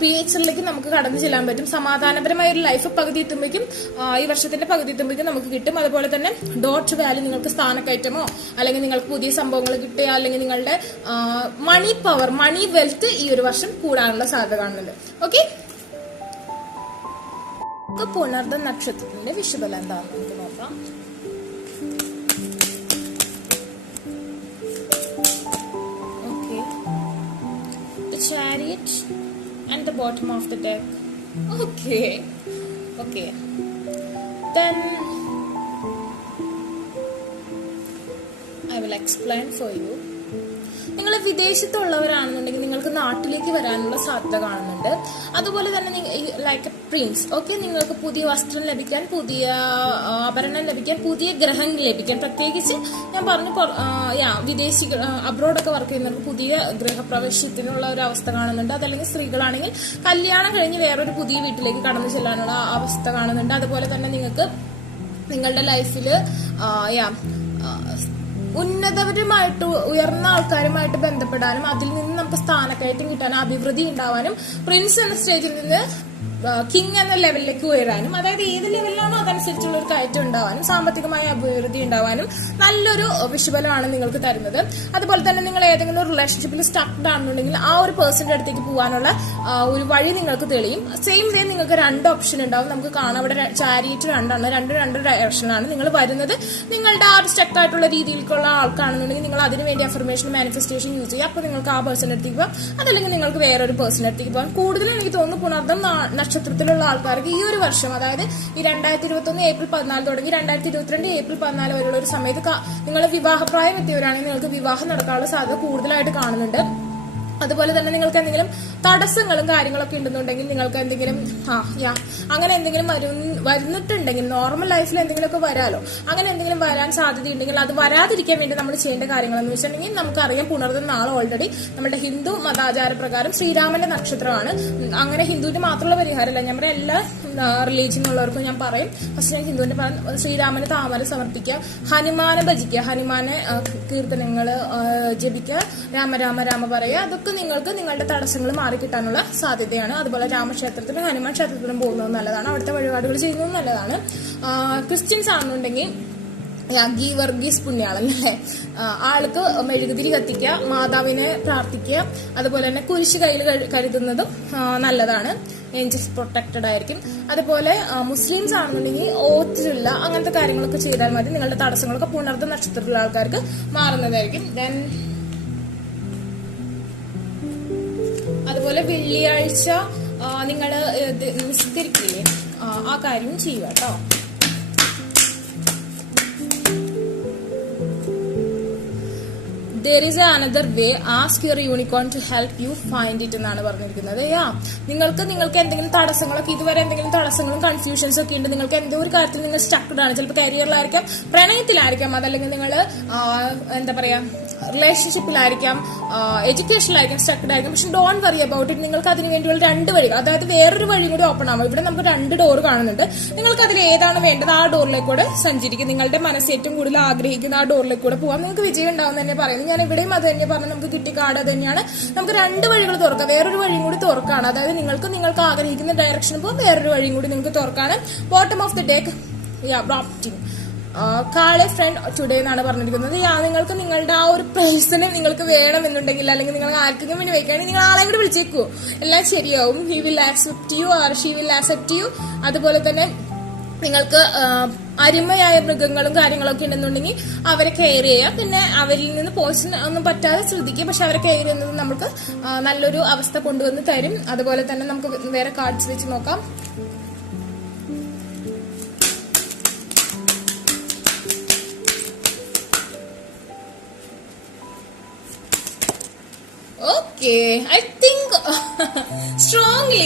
ക്രിയേച്ചറിലേക്ക് നമുക്ക് കടന്നു ചെല്ലാൻ പറ്റും. സമാധാനപരമായ ഒരു ലൈഫ് പകുതി എത്തുമ്പോഴേക്കും ഈ വർഷത്തിന്റെ പകുതി എത്തുമ്പോഴേക്കും നമുക്ക് കിട്ടും. അതുപോലെ തന്നെ ഡോട്ട് വാല്യൂ, നിങ്ങൾക്ക് സ്ഥാനക്കയറ്റമോ അല്ലെങ്കിൽ നിങ്ങൾക്ക് പുതിയ സംഭവങ്ങൾ കിട്ടുക അല്ലെങ്കിൽ നിങ്ങളുടെ മണി പവർ, മണി വെൽത്ത് ഈ ഒരു വർഷം കൂടാനുള്ള സാധ്യത കാണുന്നുണ്ട്. ഓക്കെ, പുണർദ നക്ഷത്രത്തിന്റെ വിഷുബലം എന്താണെന്ന് നമുക്ക് നോക്കാം. Okay, chariot and the bottom of the deck. Okay. Then I will explain for you. നിങ്ങൾ വിദേശത്തുള്ളവരാണെന്നുണ്ടെങ്കിൽ നിങ്ങൾക്ക് നാട്ടിലേക്ക് വരാനുള്ള സാധ്യത കാണുന്നുണ്ട്. അതുപോലെ തന്നെ ലൈക്ക് എ പ്രിൻസ്, ഓക്കെ, നിങ്ങൾക്ക് പുതിയ വസ്ത്രം ലഭിക്കാൻ, പുതിയ ആഭരണം ലഭിക്കാൻ, പുതിയ ഗ്രഹം ലഭിക്കാൻ, പ്രത്യേകിച്ച് ഞാൻ പറഞ്ഞു വിദേശികൾ അബ്രോഡൊക്കെ വർക്ക് ചെയ്യുന്നവർക്ക് പുതിയ ഗൃഹപ്രവേശത്തിനുള്ള ഒരു അവസ്ഥ കാണുന്നുണ്ട്. അതല്ലെങ്കിൽ സ്ത്രീകളാണെങ്കിൽ കല്യാണം കഴിഞ്ഞ് വേറൊരു പുതിയ വീട്ടിലേക്ക് കടന്നു ചെല്ലാനുള്ള അവസ്ഥ കാണുന്നുണ്ട്. അതുപോലെ തന്നെ നിങ്ങൾക്ക് നിങ്ങളുടെ ലൈഫിൽ ഉന്നതപരമായിട്ട് ഉയർന്ന ആൾക്കാരുമായിട്ട് ബന്ധപ്പെടാനും അതിൽ നിന്ന് നമുക്ക് സ്ഥാനക്കയറ്റം കിട്ടാനും അഭിവൃദ്ധി ഉണ്ടാവാനും പ്രിൻസ് എന്ന സ്റ്റേജിൽ നിന്ന് കിങ് എന്ന ലെവലിലേക്ക് ഉയരാനും, അതായത് ഏത് ലെവലിലാണോ അതനുസരിച്ചുള്ള ഒരു കയറ്റം ഉണ്ടാവാനും സാമ്പത്തികമായ അഭിവൃദ്ധി ഉണ്ടാവാനും നല്ലൊരു വിഷുബലമാണ് നിങ്ങൾക്ക് തരുന്നത്. അതുപോലെ തന്നെ നിങ്ങൾ ഏതെങ്കിലും ഒരു റിലേഷൻഷിപ്പിൽ സ്റ്റക്ഡ് ആണെന്നുണ്ടെങ്കിൽ ആ ഒരു പേഴ്സന്റെ അടുത്തേക്ക് പോകാനുള്ള ഒരു വഴി നിങ്ങൾക്ക് തെളിയും. സെയിം ഡേ നിങ്ങൾക്ക് 2 ഓപ്ഷൻ ഉണ്ടാവും. നമുക്ക് കാണാം അവിടെ ചാരിയറ്റ് 2 രണ്ട് ഡയറക്ഷനിലാണ് നിങ്ങൾ വരുന്നത്. നിങ്ങളുടെ ആ ഒരു സ്റ്റക്ക് ആയിട്ടുള്ള രീതിയിലുള്ള ആൾക്കാണെന്നുണ്ടെങ്കിൽ നിങ്ങൾ അതിനുവേണ്ടി അഫർമേഷൻ മാനിഫെസ്റ്റേഷൻ യൂസ് ചെയ്യുക. അപ്പോൾ നിങ്ങൾക്ക് ആ പേഴ്സന്റെ അടുത്തേക്ക് പോകാം. അതല്ലെങ്കിൽ നിങ്ങൾക്ക് വേറൊരു പേഴ്സന്റെ അടുത്തേക്ക് പോകാം. കൂടുതൽ എനിക്ക് തോന്നുന്നു പുണർദം നക്ഷത്രത്തിലുള്ള ആൾക്കാർക്ക് ഈ ഒരു വർഷം, അതായത് ഈ 2021 ഏപ്രിൽ 14 തുടങ്ങി 2022 ഏപ്രിൽ 14 വരെയുള്ള ഒരു സമയത്ത് നിങ്ങൾ വിവാഹപ്രായം എത്തിയവരാണെങ്കിൽ നിങ്ങൾക്ക് വിവാഹം നടക്കാനുള്ള സാധ്യത കൂടുതലായിട്ട് കാണുന്നുണ്ട്. അതുപോലെ തന്നെ നിങ്ങൾക്ക് എന്തെങ്കിലും തടസ്സങ്ങളും കാര്യങ്ങളൊക്കെ ഉണ്ടെന്നുണ്ടെങ്കിൽ നിങ്ങൾക്ക് എന്തെങ്കിലും അങ്ങനെ എന്തെങ്കിലും വരുന്നിട്ടുണ്ടെങ്കിൽ നോർമൽ ലൈഫിൽ എന്തെങ്കിലുമൊക്കെ വരാലോ, അങ്ങനെ എന്തെങ്കിലും വരാൻ സാധ്യതയുണ്ടെങ്കിൽ അത് വരാതിരിക്കാൻ വേണ്ടി നമ്മൾ ചെയ്യേണ്ട കാര്യങ്ങളെന്ന് വെച്ചിട്ടുണ്ടെങ്കിൽ നമുക്കറിയാം പുണർദം നാളെ ഓൾറെഡി നമ്മുടെ ഹിന്ദു മതാചാര പ്രകാരം ശ്രീരാമന്റെ നക്ഷത്രമാണ്. അങ്ങനെ ഹിന്ദുവിന്റെ മാത്രമുള്ള പരിഹാരമല്ല, നമ്മുടെ എല്ലാ റിലീജിയനുള്ളവർക്കും ഞാൻ പറയും. ഫസ്റ്റ് ഞാൻ ഹിന്ദുവിന്റെ ശ്രീരാമന് താമര സമർപ്പിക്കുക, ഹനുമാനെ ഭജിക്കുക, ഹനുമാനെ കീർത്തനങ്ങൾ ജപിക്കുക, രാമ രാമ രാമ പറയുക. അതൊക്കെ നിങ്ങൾക്ക് നിങ്ങളുടെ തടസ്സങ്ങൾ മാറിക്കിട്ടാനുള്ള സാധ്യതയാണ്. അതുപോലെ രാമക്ഷേത്രത്തിലും ഹനുമാൻ ക്ഷേത്രത്തിലും പോകുന്നത് നല്ലതാണ്. അവിടുത്തെ വഴിപാടുകൾ ചെയ്യുന്നത് നല്ലതാണ്. ക്രിസ്ത്യൻസ് ആണെന്നുണ്ടെങ്കിൽ വർഗീസ് പുണ്യാളല്ലേ, ആൾക്ക് മെഴുകുതിരി കത്തിക്കുക, മാതാവിനെ പ്രാർത്ഥിക്കുക, അതുപോലെ തന്നെ കുരിശ് കയ്യിൽ കരുതുന്നതും നല്ലതാണ്. ഏഞ്ചൽസ് പ്രൊട്ടക്റ്റഡ് ആയിരിക്കും. അതുപോലെ മുസ്ലിംസ് ആണെന്നുണ്ടെങ്കിൽ ഓത്തിലുള്ള അങ്ങനത്തെ കാര്യങ്ങളൊക്കെ ചെയ്താൽ മതി. നിങ്ങളുടെ തടസ്സങ്ങളൊക്കെ പുണർദ നക്ഷത്രത്തിലുള്ള ആൾക്കാർക്ക് മാറുന്നതായിരിക്കും. ദെൻ അതുപോലെ വെള്ളിയാഴ്ച നിങ്ങൾ നിസ്കരിക്കില്ലേ, ആ കാര്യം ചെയ്യുക കേട്ടോ. there is another way, ask your unicorn to help you find it എന്നാണ് പറഞ്ഞിരിക്കുന്നത്. നിങ്ങൾക്ക് എന്തെങ്കിലും തടസ്സങ്ങളൊക്കെ ഇതുവരെ എന്തെങ്കിലും തടസ്സങ്ങളും കൺഫ്യൂഷൻസ് ഒക്കെ ഉണ്ട്, നിങ്ങൾക്ക് എന്തോ ഒരു കാര്യത്തിൽ നിങ്ങൾ സ്റ്റക്ക്ഡ് ആണ്, ചിലപ്പോൾ കരിയറിലായിരിക്കാം, പ്രണയത്തിലായിരിക്കാം, അതല്ലെങ്കിൽ നിങ്ങൾ എന്താ പറയാ റിലേഷൻഷിപ്പിലായിരിക്കാം, എഡ്യൂക്കേഷനിലായിരിക്കാം സ്റ്റക്ക്ഡ് ആയിരിക്കും. പക്ഷെ ഡോണ്ട് വറി അബൌട്ട് ഇറ്റ്. നിങ്ങൾക്ക് അതിന് വേണ്ടിയുള്ള 2 വഴികൾ, അതായത് വേറൊരു വഴി കൂടി ഓപ്പൺ ആവും. ഇവിടെ നമുക്ക് 2 ഡോർ കാണുന്നുണ്ട്. നിങ്ങൾക്ക് അതിൽ ഏതാണ് വേണ്ടത് ആ ഡോറിലേക്കൂടെ സഞ്ചരിക്കും. നിങ്ങളുടെ മനസ്സ് ഏറ്റവും കൂടുതൽ ആഗ്രഹിക്കുന്ന ആ ഡോറിലേക്കൂടെ പോവാം. നിങ്ങൾക്ക് വിജയം ഉണ്ടാവും തന്നെ പറയുന്നത്. ഞാൻ ഇവിടെയും അത് തന്നെ പറഞ്ഞു, നമുക്ക് കിട്ടിയ കാർഡ് അത് തന്നെയാണ്. നമുക്ക് 2 വഴികൾ തുറക്കാം, വേറൊരു വഴിയും കൂടി തുറക്കാണ്. അതായത് നിങ്ങൾക്ക് ആഗ്രഹിക്കുന്ന ഡയറക്ഷനിൽ പോകും, വേറൊരു വഴിയും കൂടി നിങ്ങൾക്ക് തുറക്കാണ്. Bottom of the deck call a friend today എന്നാണ് പറഞ്ഞിരിക്കുന്നത്. നിങ്ങൾക്ക് നിങ്ങളുടെ ആ ഒരു പേഴ്സണെ നിങ്ങൾക്ക് വേണമെന്നുണ്ടെങ്കിൽ, അല്ലെങ്കിൽ നിങ്ങൾ ആർക്കെങ്കിലും വേണ്ടി വെക്കുകയാണെങ്കിൽ നിങ്ങൾ ആളെ കൂടി വിളിച്ചേക്കൂ, എല്ലാം ശരിയാവും. He will accept you or she will accept you. അതുപോലെ തന്നെ നിങ്ങൾക്ക് അരുമയായ മൃഗങ്ങളും കാര്യങ്ങളൊക്കെ ഉണ്ടെന്നുണ്ടെങ്കിൽ അവരെ കെയർ ചെയ്യുക. പിന്നെ അവരിൽ നിന്ന് പോയിസൺ ഒന്നും പറ്റാതെ ശ്രദ്ധിക്കുക. പക്ഷെ അവരെ കെയർ ചെയ്യുന്നത് നമുക്ക് നല്ലൊരു അവസ്ഥ കൊണ്ടുവന്ന് തരും. അതുപോലെ തന്നെ നമുക്ക് വേറെ കാർഡ്സ് വെച്ച് നോക്കാം. ഓക്കെ, ഐ തിങ്ക് സ്ട്രോങ്ലി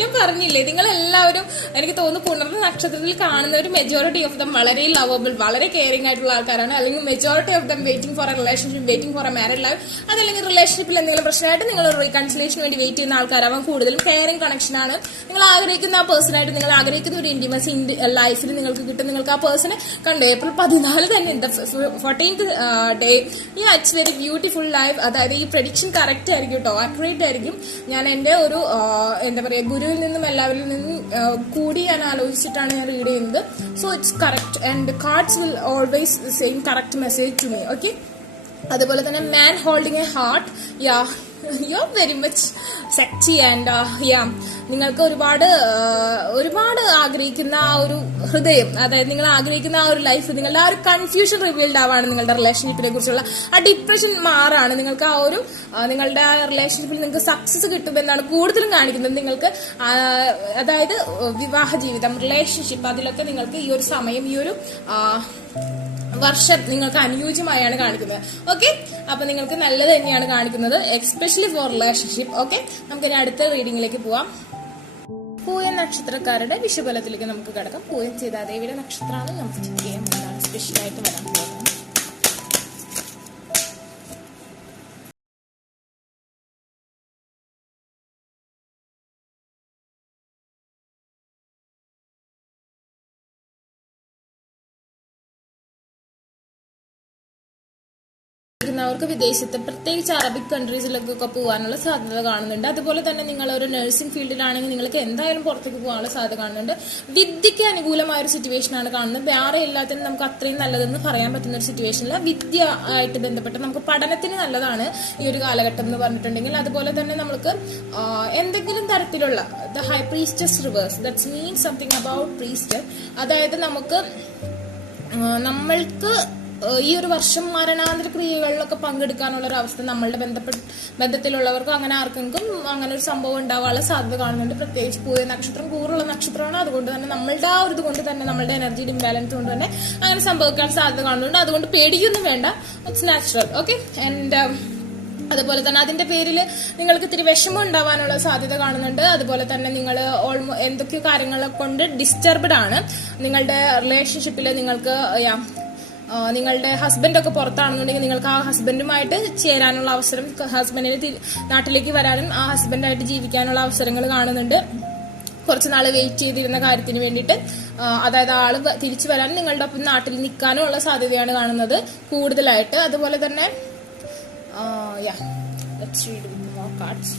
ഞാൻ പറഞ്ഞില്ലേ, നിങ്ങൾ എല്ലാവരും എനിക്ക് തോന്നുന്നു പുണർന്ന നക്ഷത്രത്തിൽ കാണുന്ന ഒരു മെജോറിറ്റി ഓഫ് ദം വളരെ ലവബിൾ, വളരെ കെയറിംഗ് ആയിട്ടുള്ള ആൾക്കാരാണ്. അല്ലെങ്കിൽ majority of them waiting for A relationship, waiting for A married life. അതല്ലെങ്കിൽ റിലേഷൻഷിപ്പിൽ എന്തെങ്കിലും പ്രശ്നമായിട്ട് നിങ്ങൾ റീകൺസിലേഷന് വേണ്ടി വെയിറ്റ് ചെയ്യുന്ന ആൾക്കാരാവാൻ കൂടുതലും. കെയറിംഗ് കണക്ഷൻ ആണ് നിങ്ങൾ ആഗ്രഹിക്കുന്ന ആ പേഴ്സണായിട്ട്, നിങ്ങൾ ആഗ്രഹിക്കുന്ന ഒരു ഇന്റിമസി ലൈഫിൽ നിങ്ങൾക്ക് കിട്ടും. നിങ്ങൾക്ക് ആ പേഴ്സണെ കണ്ടു. ഏപ്രിൽ 14 തന്നെ 14th day. It's very beautiful life. അതായത് ഈ പ്രഡിക്ഷൻ കറക്റ്റ് ആയിരിക്കും കേട്ടോ, അക്യുറേറ്റ് ആയിരിക്കും. ഞാൻ എന്റെ ഒരു എന്താ പറയാ ഗുരുവിൽ നിന്നും എല്ലാവരിൽ നിന്നും കൂടി ഞാൻ ആലോചിച്ചിട്ടാണ് ഞാൻ റീഡ് ചെയ്യുന്നത്. So it's correct and cards will always same correct message to me. Okay, അതുപോലെ തന്നെ man holding a heart. You are very much sexy and നിങ്ങൾക്ക് ഒരുപാട് ആഗ്രഹിക്കുന്ന ആ ഒരു ഹൃദയം, അതായത് നിങ്ങൾ ആഗ്രഹിക്കുന്ന ആ ഒരു ലൈഫ്, നിങ്ങളുടെ ആ ഒരു കൺഫ്യൂഷൻ റിവീൽഡ് ആവാണ്. നിങ്ങളുടെ റിലേഷൻഷിപ്പിനെ കുറിച്ചുള്ള ആ ഡിപ്രഷൻ മാറാണ്. നിങ്ങൾക്ക് ആ ഒരു നിങ്ങളുടെ ആ റിലേഷൻഷിപ്പിൽ നിങ്ങൾക്ക് സക്സസ് കിട്ടുമെന്നാണ് കൂടുതലും കാണിക്കുന്നത്. നിങ്ങൾക്ക് അതായത് വിവാഹ ജീവിതം, റിലേഷൻഷിപ്പ്, അതിലൊക്കെ നിങ്ങൾക്ക് ഈ ഒരു സമയം, ഈ ഒരു വർഷം നിങ്ങൾക്ക് അനുയോജ്യമായാണ് കാണിക്കുന്നത്. ഓക്കെ, അപ്പൊ നിങ്ങൾക്ക് നല്ലത് തന്നെയാണ് കാണിക്കുന്നത്, എസ്പെഷ്യലി ഫോർ റിലേഷൻഷിപ്പ്. ഓക്കെ, നമുക്കിനി അടുത്ത റീഡിംഗിലേക്ക് പോവാം. പൂയം നക്ഷത്രക്കാരുടെ വിഷുബലത്തിലേക്ക് നമുക്ക് കിടക്കാം. പൂയം സീതാദേവിയുടെ നക്ഷത്രമാണ്. നമുക്ക് ചെക്ക് ചെയ്യാം എന്താണ് സ്പെഷ്യലായിട്ട് വരാൻ പോകുന്നത്. അവർക്ക് വിദേശത്ത്, പ്രത്യേകിച്ച് അറബിക് കൺട്രീസിലേക്കൊക്കെ പോകാനുള്ള സാധ്യത കാണുന്നുണ്ട്. അതുപോലെ തന്നെ നിങ്ങൾ ഒരു നഴ്സിംഗ് ഫീൽഡിലാണെങ്കിൽ നിങ്ങൾക്ക് എന്തായാലും പുറത്തേക്ക് പോകാനുള്ള സാധ്യത കാണുന്നുണ്ട്. വിദ്യയ്ക്ക് അനുകൂലമായ ഒരു സിറ്റുവേഷൻ ആണ് കാണുന്നത്. വേറെ എല്ലാത്തിനും നമുക്ക് അത്രയും നല്ലതെന്ന് പറയാൻ പറ്റുന്ന ഒരു സിറ്റുവേഷനില്ല. വിദ്യ ആയിട്ട് ബന്ധപ്പെട്ട് നമുക്ക് പഠനത്തിന് നല്ലതാണ് ഈ ഒരു കാലഘട്ടം എന്ന് പറഞ്ഞിട്ടുണ്ടെങ്കിൽ. അതുപോലെ തന്നെ നമുക്ക് എന്തെങ്കിലും തരത്തിലുള്ള the high priestess reverse, that's mean something about priest. അതായത് നമ്മൾക്ക് ഈ ഒരു വർഷം മരണാന്തര ക്രിയകളിലൊക്കെ പങ്കെടുക്കാനുള്ള ഒരു അവസ്ഥ നമ്മളുടെ ബന്ധത്തിലുള്ളവർക്കും അങ്ങനെ ആർക്കെങ്കിലും അങ്ങനെ ഒരു സംഭവം ഉണ്ടാവാനുള്ള സാധ്യത കാണുന്നുണ്ട്. പ്രത്യേകിച്ച് പൂയ നക്ഷത്രം കൂറുള്ള നക്ഷത്രമാണ്. അതുകൊണ്ട് തന്നെ നമ്മളുടെ ആ ഒരു ഇതുകൊണ്ട് തന്നെ, നമ്മളുടെ എനർജിയുടെ ഇംബാലൻസ് കൊണ്ട് തന്നെ അങ്ങനെ സംഭവിക്കാൻ സാധ്യത കാണുന്നുണ്ട്. അതുകൊണ്ട് പേടിയൊന്നും വേണ്ട, ഇറ്റ്സ് നാച്ചുറൽ. ഓക്കെ, ആൻഡ് അതുപോലെ തന്നെ അതിന്റെ പേരിൽ നിങ്ങൾക്ക് ഇത്തിരി വിഷമം ഉണ്ടാവാനുള്ള സാധ്യത കാണുന്നുണ്ട്. അതുപോലെ തന്നെ നിങ്ങൾ എന്തൊക്കെ കാര്യങ്ങളെ കൊണ്ട് ഡിസ്റ്റർബ്ഡ് ആണ്. നിങ്ങളുടെ റിലേഷൻഷിപ്പിൽ നിങ്ങൾക്ക് നിങ്ങളുടെ ഹസ്ബൻഡൊക്കെ പുറത്താണെന്നുണ്ടെങ്കിൽ നിങ്ങൾക്ക് ആ ഹസ്ബൻഡുമായിട്ട് ചേരാനുള്ള അവസരം, ഹസ്ബൻഡിന് നാട്ടിലേക്ക് വരാനും ആ ഹസ്ബൻഡായിട്ട് ജീവിക്കാനുള്ള അവസരങ്ങൾ കാണുന്നുണ്ട്. കുറച്ച് നാൾ വെയിറ്റ് ചെയ്തിരുന്ന കാര്യത്തിന് വേണ്ടിയിട്ട്, അതായത് ആള് തിരിച്ചു വരാനും നിങ്ങളുടെ ഒപ്പം നാട്ടിൽ നിൽക്കാനും ഉള്ള സാധ്യതയാണ് കാണുന്നത് കൂടുതലായിട്ട്. അതുപോലെ തന്നെ let's read with more cards.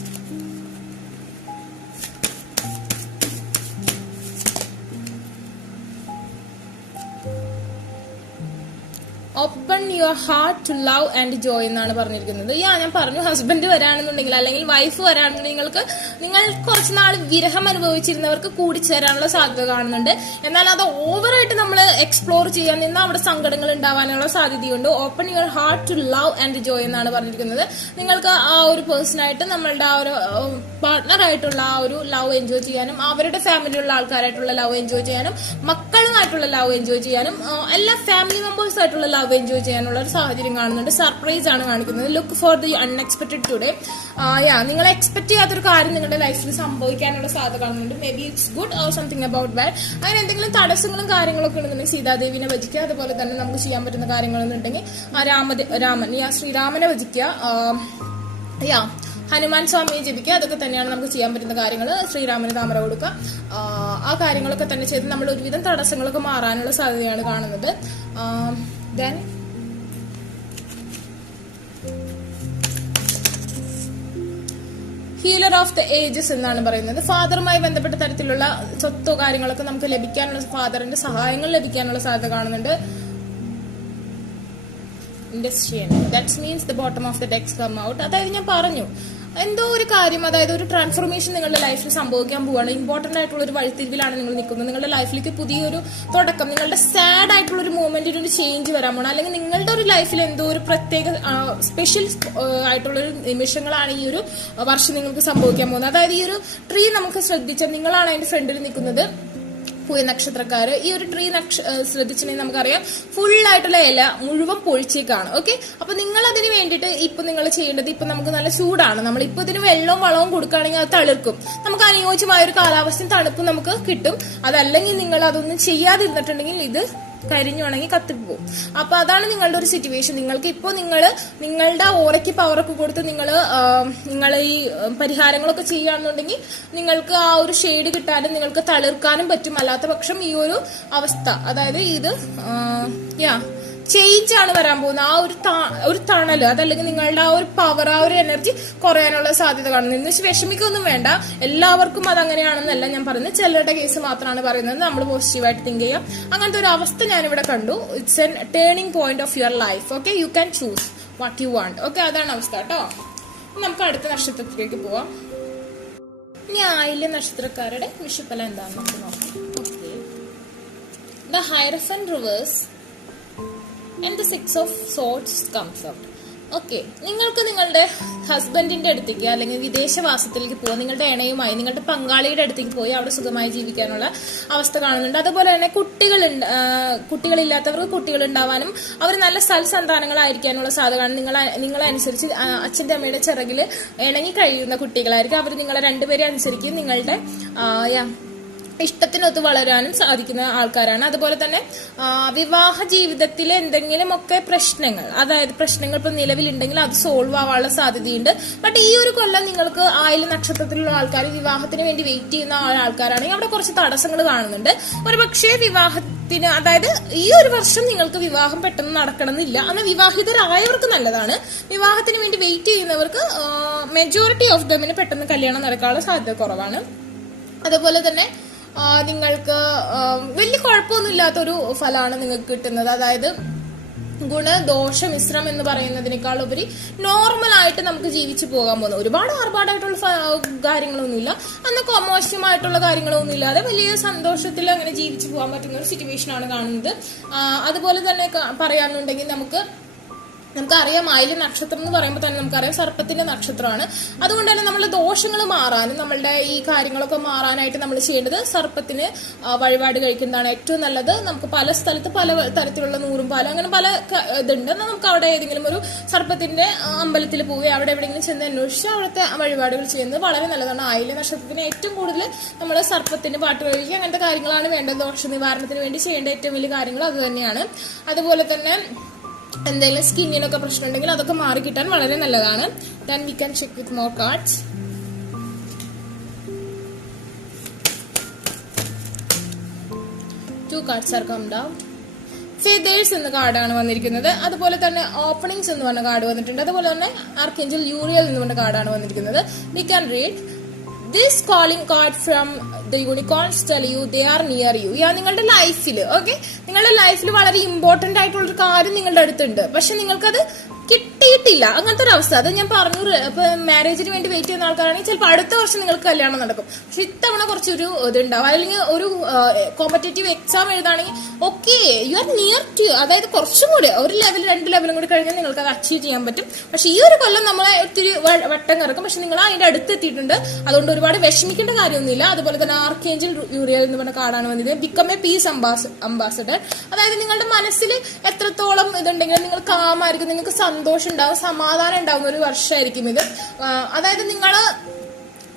Open your heart to love and joy എന്നാണ് പറഞ്ഞിരിക്കുന്നത്. ഞാൻ പറഞ്ഞു, ഹസ്ബൻഡ് വരാണെന്നുണ്ടെങ്കിൽ അല്ലെങ്കിൽ വൈഫ് വരാണെന്നുണ്ടെങ്കിൽ നിങ്ങൾ കുറച്ചുനാൾ വിരഹം അനുഭവിച്ചിരുന്നവർക്ക് കൂടിച്ചേരാനുള്ള സാധ്യത കാണുന്നുണ്ട്. എന്നാൽ അത് ഓവറായിട്ട് നമ്മൾ എക്സ്പ്ലോർ ചെയ്യാൻ നിന്ന് അവിടെ സങ്കടങ്ങൾ ഉണ്ടാവാനുള്ള സാധ്യതയുണ്ട്. Open your heart to love and joy എന്നാണ് പറഞ്ഞിരിക്കുന്നത്. നിങ്ങൾക്ക് ആ ഒരു പേഴ്സണായിട്ട്, നമ്മളുടെ ആ ഒരു പാർട്ട്ണറായിട്ടുള്ള ആ ഒരു ലവ് എൻജോയ് ചെയ്യാനും, അവരുടെ ഫാമിലിയുള്ള ആൾക്കാരായിട്ടുള്ള ലവ് എൻജോയ് ചെയ്യാനും, മക്കളുമായിട്ടുള്ള ലവ് എൻജോയ് ചെയ്യാനും, എല്ലാ ഫാമിലി മെമ്പേഴ്സ് ആയിട്ടുള്ള ലവ് ലവ് എൻജോയ് ചെയ്യാനുള്ള ഒരു സാഹചര്യം കാണുന്നുണ്ട്. സർപ്രൈസ് ആണ് കാണിക്കുന്നത്. Look for the unexpected today. നിങ്ങൾ എക്സ്പെക്ട് ചെയ്യാത്തൊരു കാര്യം നിങ്ങളുടെ ലൈഫിൽ സംഭവിക്കാനുള്ള സാധ്യത കാണുന്നുണ്ട്. May be it's good or something about bad. അങ്ങനെ എന്തെങ്കിലും തടസ്സങ്ങളും കാര്യങ്ങളൊക്കെ ഉണ്ടെന്നുണ്ടെങ്കിൽ സീതാദേവിനെ ഭജിക്കുക. അതുപോലെ തന്നെ നമുക്ക് ചെയ്യാൻ പറ്റുന്ന കാര്യങ്ങളെന്നുണ്ടെങ്കിൽ ശ്രീരാമനെ ഭജിക്കുക, ഹനുമാൻ സ്വാമിയെ ജപിക്കുക. അതൊക്കെ തന്നെയാണ് നമുക്ക് ചെയ്യാൻ പറ്റുന്ന കാര്യങ്ങൾ. ശ്രീരാമന് താമര കൊടുക്കുക. ആ കാര്യങ്ങളൊക്കെ തന്നെ ചെയ്ത് നമ്മൾ ഒരുവിധം തടസ്സങ്ങളൊക്കെ മാറാനുള്ള സാധ്യതയാണ് കാണുന്നത്. Then healer of the ages എന്നാണ് പറയുന്നത്. ഫാദറുമായി ബന്ധപ്പെട്ട തരത്തിലുള്ള സ്വത്തോ കാര്യങ്ങളൊക്കെ നമുക്ക് ലഭിക്കാനുള്ള, ഫാദറിന്റെ സഹായങ്ങൾ ലഭിക്കാനുള്ള സാധ്യത കാണുന്നുണ്ട്. That means the bottom of the decks come out. അതായത് ഞാൻ പറഞ്ഞു എന്തോ ഒരു കാര്യം, അതായത് ഒരു ട്രാൻസ്ഫോർമേഷൻ നിങ്ങളുടെ ലൈഫിൽ സംഭവിക്കാൻ പോവുകയാണ്. ഇമ്പോർട്ടന്റ് ആയിട്ടുള്ള ഒരു വഴിത്തിരിവിലാണ് നിങ്ങൾ നിൽക്കുന്നത്. നിങ്ങളുടെ ലൈഫിലേക്ക് പുതിയൊരു തുടക്കം, നിങ്ങളുടെ സാഡ് ആയിട്ടുള്ള ഒരു മൂമെന്റിൽ ഒരു ചേഞ്ച് വരാൻ പോകണം. അല്ലെങ്കിൽ നിങ്ങളുടെ ഒരു ലൈഫിൽ എന്തോ ഒരു പ്രത്യേക സ്പെഷ്യൽ ആയിട്ടുള്ള ഒരു നിമിഷങ്ങളാണ് ഈ ഒരു വർഷം നിങ്ങൾക്ക് സംഭവിക്കാൻ പോകുന്നത്. അതായത് ഈ ഒരു ട്രീ നമുക്ക് ശ്രദ്ധിച്ചാൽ, നിങ്ങളാണ് അതിന്റെ ഫ്രണ്ടിൽ നിൽക്കുന്നത്, പൂയ നക്ഷത്രക്കാര്. ഈ ഒരു ട്രീ ശ്രദ്ധിച്ചിട്ടുണ്ടെങ്കിൽ നമുക്കറിയാം ഫുള്ളായിട്ടുള്ള ഇല മുഴുവൻ പൊഴിച്ചേക്കാണ്. ഓക്കെ, അപ്പൊ നിങ്ങൾ അതിന് വേണ്ടിയിട്ട് ഇപ്പൊ നിങ്ങൾ ചെയ്യേണ്ടത്, ഇപ്പൊ നമുക്ക് നല്ല ചൂടാണ്, നമ്മൾ ഇപ്പൊ ഇതിന് വെള്ളവും വളവും കൊടുക്കുകയാണെങ്കിൽ അത് തളിർക്കും. നമുക്ക് അനുയോജ്യമായ ഒരു കാലാവസ്ഥയും തണുപ്പും നമുക്ക് കിട്ടും. അതല്ലെങ്കിൽ നിങ്ങൾ അതൊന്നും ചെയ്യാതിരുന്നിട്ടുണ്ടെങ്കിൽ ഇത് കരിഞ്ഞുണങ്ങി കത്തിപ്പോവും. അപ്പൊ അതാണ് നിങ്ങളുടെ ഒരു സിറ്റുവേഷൻ. നിങ്ങൾക്ക് ഇപ്പൊ നിങ്ങളുടെ ഓറയ്ക്ക് പവറൊക്കെ കൊടുത്ത് നിങ്ങൾ ഈ പരിഹാരങ്ങളൊക്കെ ചെയ്യുകയാണെന്നുണ്ടെങ്കിൽ നിങ്ങൾക്ക് ആ ഒരു ഷെയ്ഡ് കിട്ടാനും നിങ്ങൾക്ക് തളിർക്കാനും പറ്റും. അല്ലാത്ത പക്ഷം ഈ ഒരു അവസ്ഥ, അതായത് ഇത് ചേഞ്ച് ആണ് വരാൻ പോകുന്നത്. ആ ഒരു തണല്, അതല്ലെങ്കിൽ നിങ്ങളുടെ ആ ഒരു പവർ, ആ ഒരു എനർജി കുറയാനുള്ള സാധ്യത കാണുന്നു. എന്ന് വെച്ച് വിഷമിക്കൊന്നും വേണ്ട, എല്ലാവർക്കും അതങ്ങനെയാണെന്നല്ല ഞാൻ പറയുന്നത്. ചിലരുടെ കേസ് മാത്രമാണ് പറയുന്നത്. നമ്മൾ പോസിറ്റീവായിട്ട് തിങ്ക് ചെയ്യാം. അങ്ങനത്തെ ഒരു അവസ്ഥ ഞാനിവിടെ കണ്ടു. It's an turning point of your life. Okay, you can choose what you want. Okay, അതാണ് അവസ്ഥ കേട്ടോ. നമുക്ക് അടുത്ത നക്ഷത്രത്തിലേക്ക് പോവാം. ഇനി ആയില്യ നക്ഷത്രക്കാരുടെ വിഷുഫലം എന്താണെന്ന് നമുക്ക് നോക്കാം. Okay, the hierophant reverse and the six of swords comes out. Okay, നിങ്ങൾക്ക് നിങ്ങളുടെ ഹസ്ബൻഡിന്റെ അടുത്തേക്ക് അല്ലെങ്കിൽ വിദേശവാസത്തിലേക്ക് പോകാൻ, നിങ്ങളുടെ ഇണയുമായി, നിങ്ങളുടെ പങ്കാളിയുടെ അടുത്തേക്ക് പോയി അവിടെ സുഖമായി ജീവിക്കാനുള്ള അവസ്ഥ കാണുന്നുണ്ട്. അതുപോലെ തന്നെ കുട്ടികളില്ലാത്തവർക്ക് കുട്ടികൾ ഉണ്ടാവാനും അവർ നല്ല സൽസന്താനങ്ങളായിരിക്കാനുള്ള സാധ്യത കാണും. നിങ്ങളെ അനുസരിച്ച് അച്ഛന്റെ അമ്മയുടെ ചിറകിൽ ഇണങ്ങി കഴിയുന്ന കുട്ടികളായിരിക്കും. അവർ നിങ്ങളെ രണ്ടുപേരെ അനുസരിക്കും. നിങ്ങളുടെ ഇഷ്ടത്തിനൊത്ത് വളരാനും സാധിക്കുന്ന ആൾക്കാരാണ്. അതുപോലെ തന്നെ വിവാഹ ജീവിതത്തിലെ എന്തെങ്കിലുമൊക്കെ പ്രശ്നങ്ങൾ, അതായത് പ്രശ്നങ്ങൾ ഇപ്പൊ നിലവിലുണ്ടെങ്കിൽ അത് സോൾവ് ആവാനുള്ള സാധ്യതയുണ്ട്. ബട്ട് ഈ ഒരു കൊല്ലം നിങ്ങൾക്ക് ആയില്യം നക്ഷത്രത്തിലുള്ള ആൾക്കാർ വിവാഹത്തിന് വേണ്ടി വെയിറ്റ് ചെയ്യുന്ന ആൾക്കാരാണെങ്കിൽ അവിടെ കുറച്ച് തടസ്സങ്ങൾ കാണുന്നുണ്ട്. ഒരു പക്ഷേ വിവാഹത്തിന്, അതായത് ഈ ഒരു വർഷം നിങ്ങൾക്ക് വിവാഹം പെട്ടെന്ന് നടക്കണമെന്നില്ല. എന്നാൽ വിവാഹിതരായവർക്ക് നല്ലതാണ്. വിവാഹത്തിന് വേണ്ടി വെയിറ്റ് ചെയ്യുന്നവർക്ക് മെജോറിറ്റി ഓഫ് ദമിന് പെട്ടെന്ന് കല്യാണം നടക്കാനുള്ള സാധ്യത കുറവാണ്. അതുപോലെ തന്നെ നിങ്ങൾക്ക് വലിയ കുഴപ്പമൊന്നുമില്ലാത്തൊരു ഫലമാണ് നിങ്ങൾക്ക് കിട്ടുന്നത്. അതായത് ഗുണദോഷ മിശ്രം എന്ന് പറയുന്നതിനേക്കാൾ ഉപരി നോർമലായിട്ട് നമുക്ക് ജീവിച്ചു പോകാൻ പോകുന്നത്. ഒരുപാട് ആർഭാടായിട്ടുള്ള കാര്യങ്ങളൊന്നുമില്ല, എന്നാൽ മോശമായിട്ടുള്ള കാര്യങ്ങളൊന്നും ഇല്ലാതെ വലിയ സന്തോഷത്തിൽ അങ്ങനെ ജീവിച്ചു പോകാൻ പറ്റുന്ന ഒരു സിറ്റുവേഷനാണ് കാണുന്നത്. അതുപോലെ തന്നെ പറയാന്നുണ്ടെങ്കിൽ നമുക്കറിയാം ആയില്യം നക്ഷത്രം എന്ന് പറയുമ്പോൾ തന്നെ നമുക്കറിയാം സർപ്പത്തിന്റെ നക്ഷത്രമാണ്. അതുകൊണ്ട് തന്നെ നമ്മളുടെ ദോഷങ്ങൾ മാറാനും നമ്മളുടെ ഈ കാര്യങ്ങളൊക്കെ മാറാനായിട്ട് നമ്മൾ ചെയ്യേണ്ടത് സർപ്പത്തിന് വഴിപാട് കഴിക്കുന്നതാണ് ഏറ്റവും നല്ലത്. നമുക്ക് പല സ്ഥലത്ത് പല തരത്തിലുള്ള നൂറും പാലും അങ്ങനെ പല ഇതുണ്ട്. നമുക്ക് അവിടെ ഏതെങ്കിലും ഒരു സർപ്പത്തിന്റെ അമ്പലത്തിൽ പോയി അവിടെ എവിടെയെങ്കിലും ചെന്ന് അന്വേഷിച്ച് അവിടുത്തെ വഴിപാടുകൾ ചെയ്യുന്നത് വളരെ നല്ലതാണ്. ആയില്യം നക്ഷത്രത്തിന് ഏറ്റവും കൂടുതൽ നമ്മൾ സർപ്പത്തിന് പാട്ട് കഴിക്കുക അങ്ങനത്തെ കാര്യങ്ങളാണ് വേണ്ടത്. ദോഷ നിവാരണത്തിന് വേണ്ടി ചെയ്യേണ്ട ഏറ്റവും വലിയ കാര്യങ്ങൾ അത് തന്നെയാണ്. അതുപോലെ തന്നെ എന്തെങ്കിലും സ്കിന്നിനൊക്കെ പ്രശ്നം ഉണ്ടെങ്കിൽ അതൊക്കെ മാറി കിട്ടാൻ വളരെ നല്ലതാണ്. Then we can check with more cards. Two cards are come down. Feathers എന്ന കാർഡാണ് വന്നിരിക്കുന്നത്. അതുപോലെ തന്നെ ഓപ്പണിങ്സ് എന്ന് പറഞ്ഞ കാർഡ് വന്നിട്ടുണ്ട്. അതുപോലെ തന്നെ ആർക്കേഞ്ചൽ യൂറിയൽ എന്ന് പറഞ്ഞ കാർഡാണ് വന്നിരിക്കുന്നത്. We can read this calling card from the unicorns tell you they are near you. നിങ്ങളുടെ ലൈഫിൽ നിങ്ങളുടെ ലൈഫിൽ വളരെ ഇമ്പോർട്ടന്റ് ആയിട്ടുള്ള ഒരു കാര്യം നിങ്ങളുടെ അടുത്തുണ്ട്. പക്ഷെ നിങ്ങൾക്കത് കിട്ടിയിട്ടില്ല, അങ്ങനത്തെ ഒരു അവസ്ഥ. അത് ഞാൻ പറഞ്ഞു, ഇപ്പൊ മാരേജിന് വേണ്ടി വെയിറ്റ് ചെയ്യുന്ന ആൾക്കാരാണെങ്കിൽ ചിലപ്പോൾ അടുത്ത വർഷം നിങ്ങൾക്ക് കല്യാണം നടക്കും. പക്ഷെ ഇത്തവണ കുറച്ചൊരു ഇതുണ്ടാവും. അല്ലെങ്കിൽ ഒരു കോമ്പറ്റേറ്റീവ് എക്സാം എഴുതാണെങ്കിൽ okay, you are near to, അതായത് കുറച്ചും കൂടി ഒരു ലെവൽ 2 ലെവലും കൂടി കഴിഞ്ഞാൽ നിങ്ങൾക്ക് അത് അച്ചീവ് ചെയ്യാൻ പറ്റും. പക്ഷെ ഈ ഒരു കൊല്ലം നമ്മളെ ഒത്തിരി വട്ടം കറക്കും. പക്ഷെ നിങ്ങൾ അതിന്റെ അടുത്ത് എത്തിയിട്ടുണ്ട്, അതുകൊണ്ട് ഒരുപാട് വിഷമിക്കേണ്ട കാര്യമൊന്നുമില്ല. അതുപോലെ തന്നെ ആർക്കേഞ്ചൽ യൂറിയൽ എന്ന് പറഞ്ഞ കാർഡാണ് വന്നത്. Become a peace ambassador. അതായത് നിങ്ങളുടെ മനസ്സിൽ എത്രത്തോളം ഇതുണ്ടെങ്കിലും നിങ്ങൾ കാമായിരിക്കും, നിങ്ങൾക്ക് സന്തോഷം ഉണ്ടാവും, സമാധാനം ഉണ്ടാവുന്ന ഒരു വർഷമായിരിക്കും ഇത്. അതായത് നിങ്ങൾ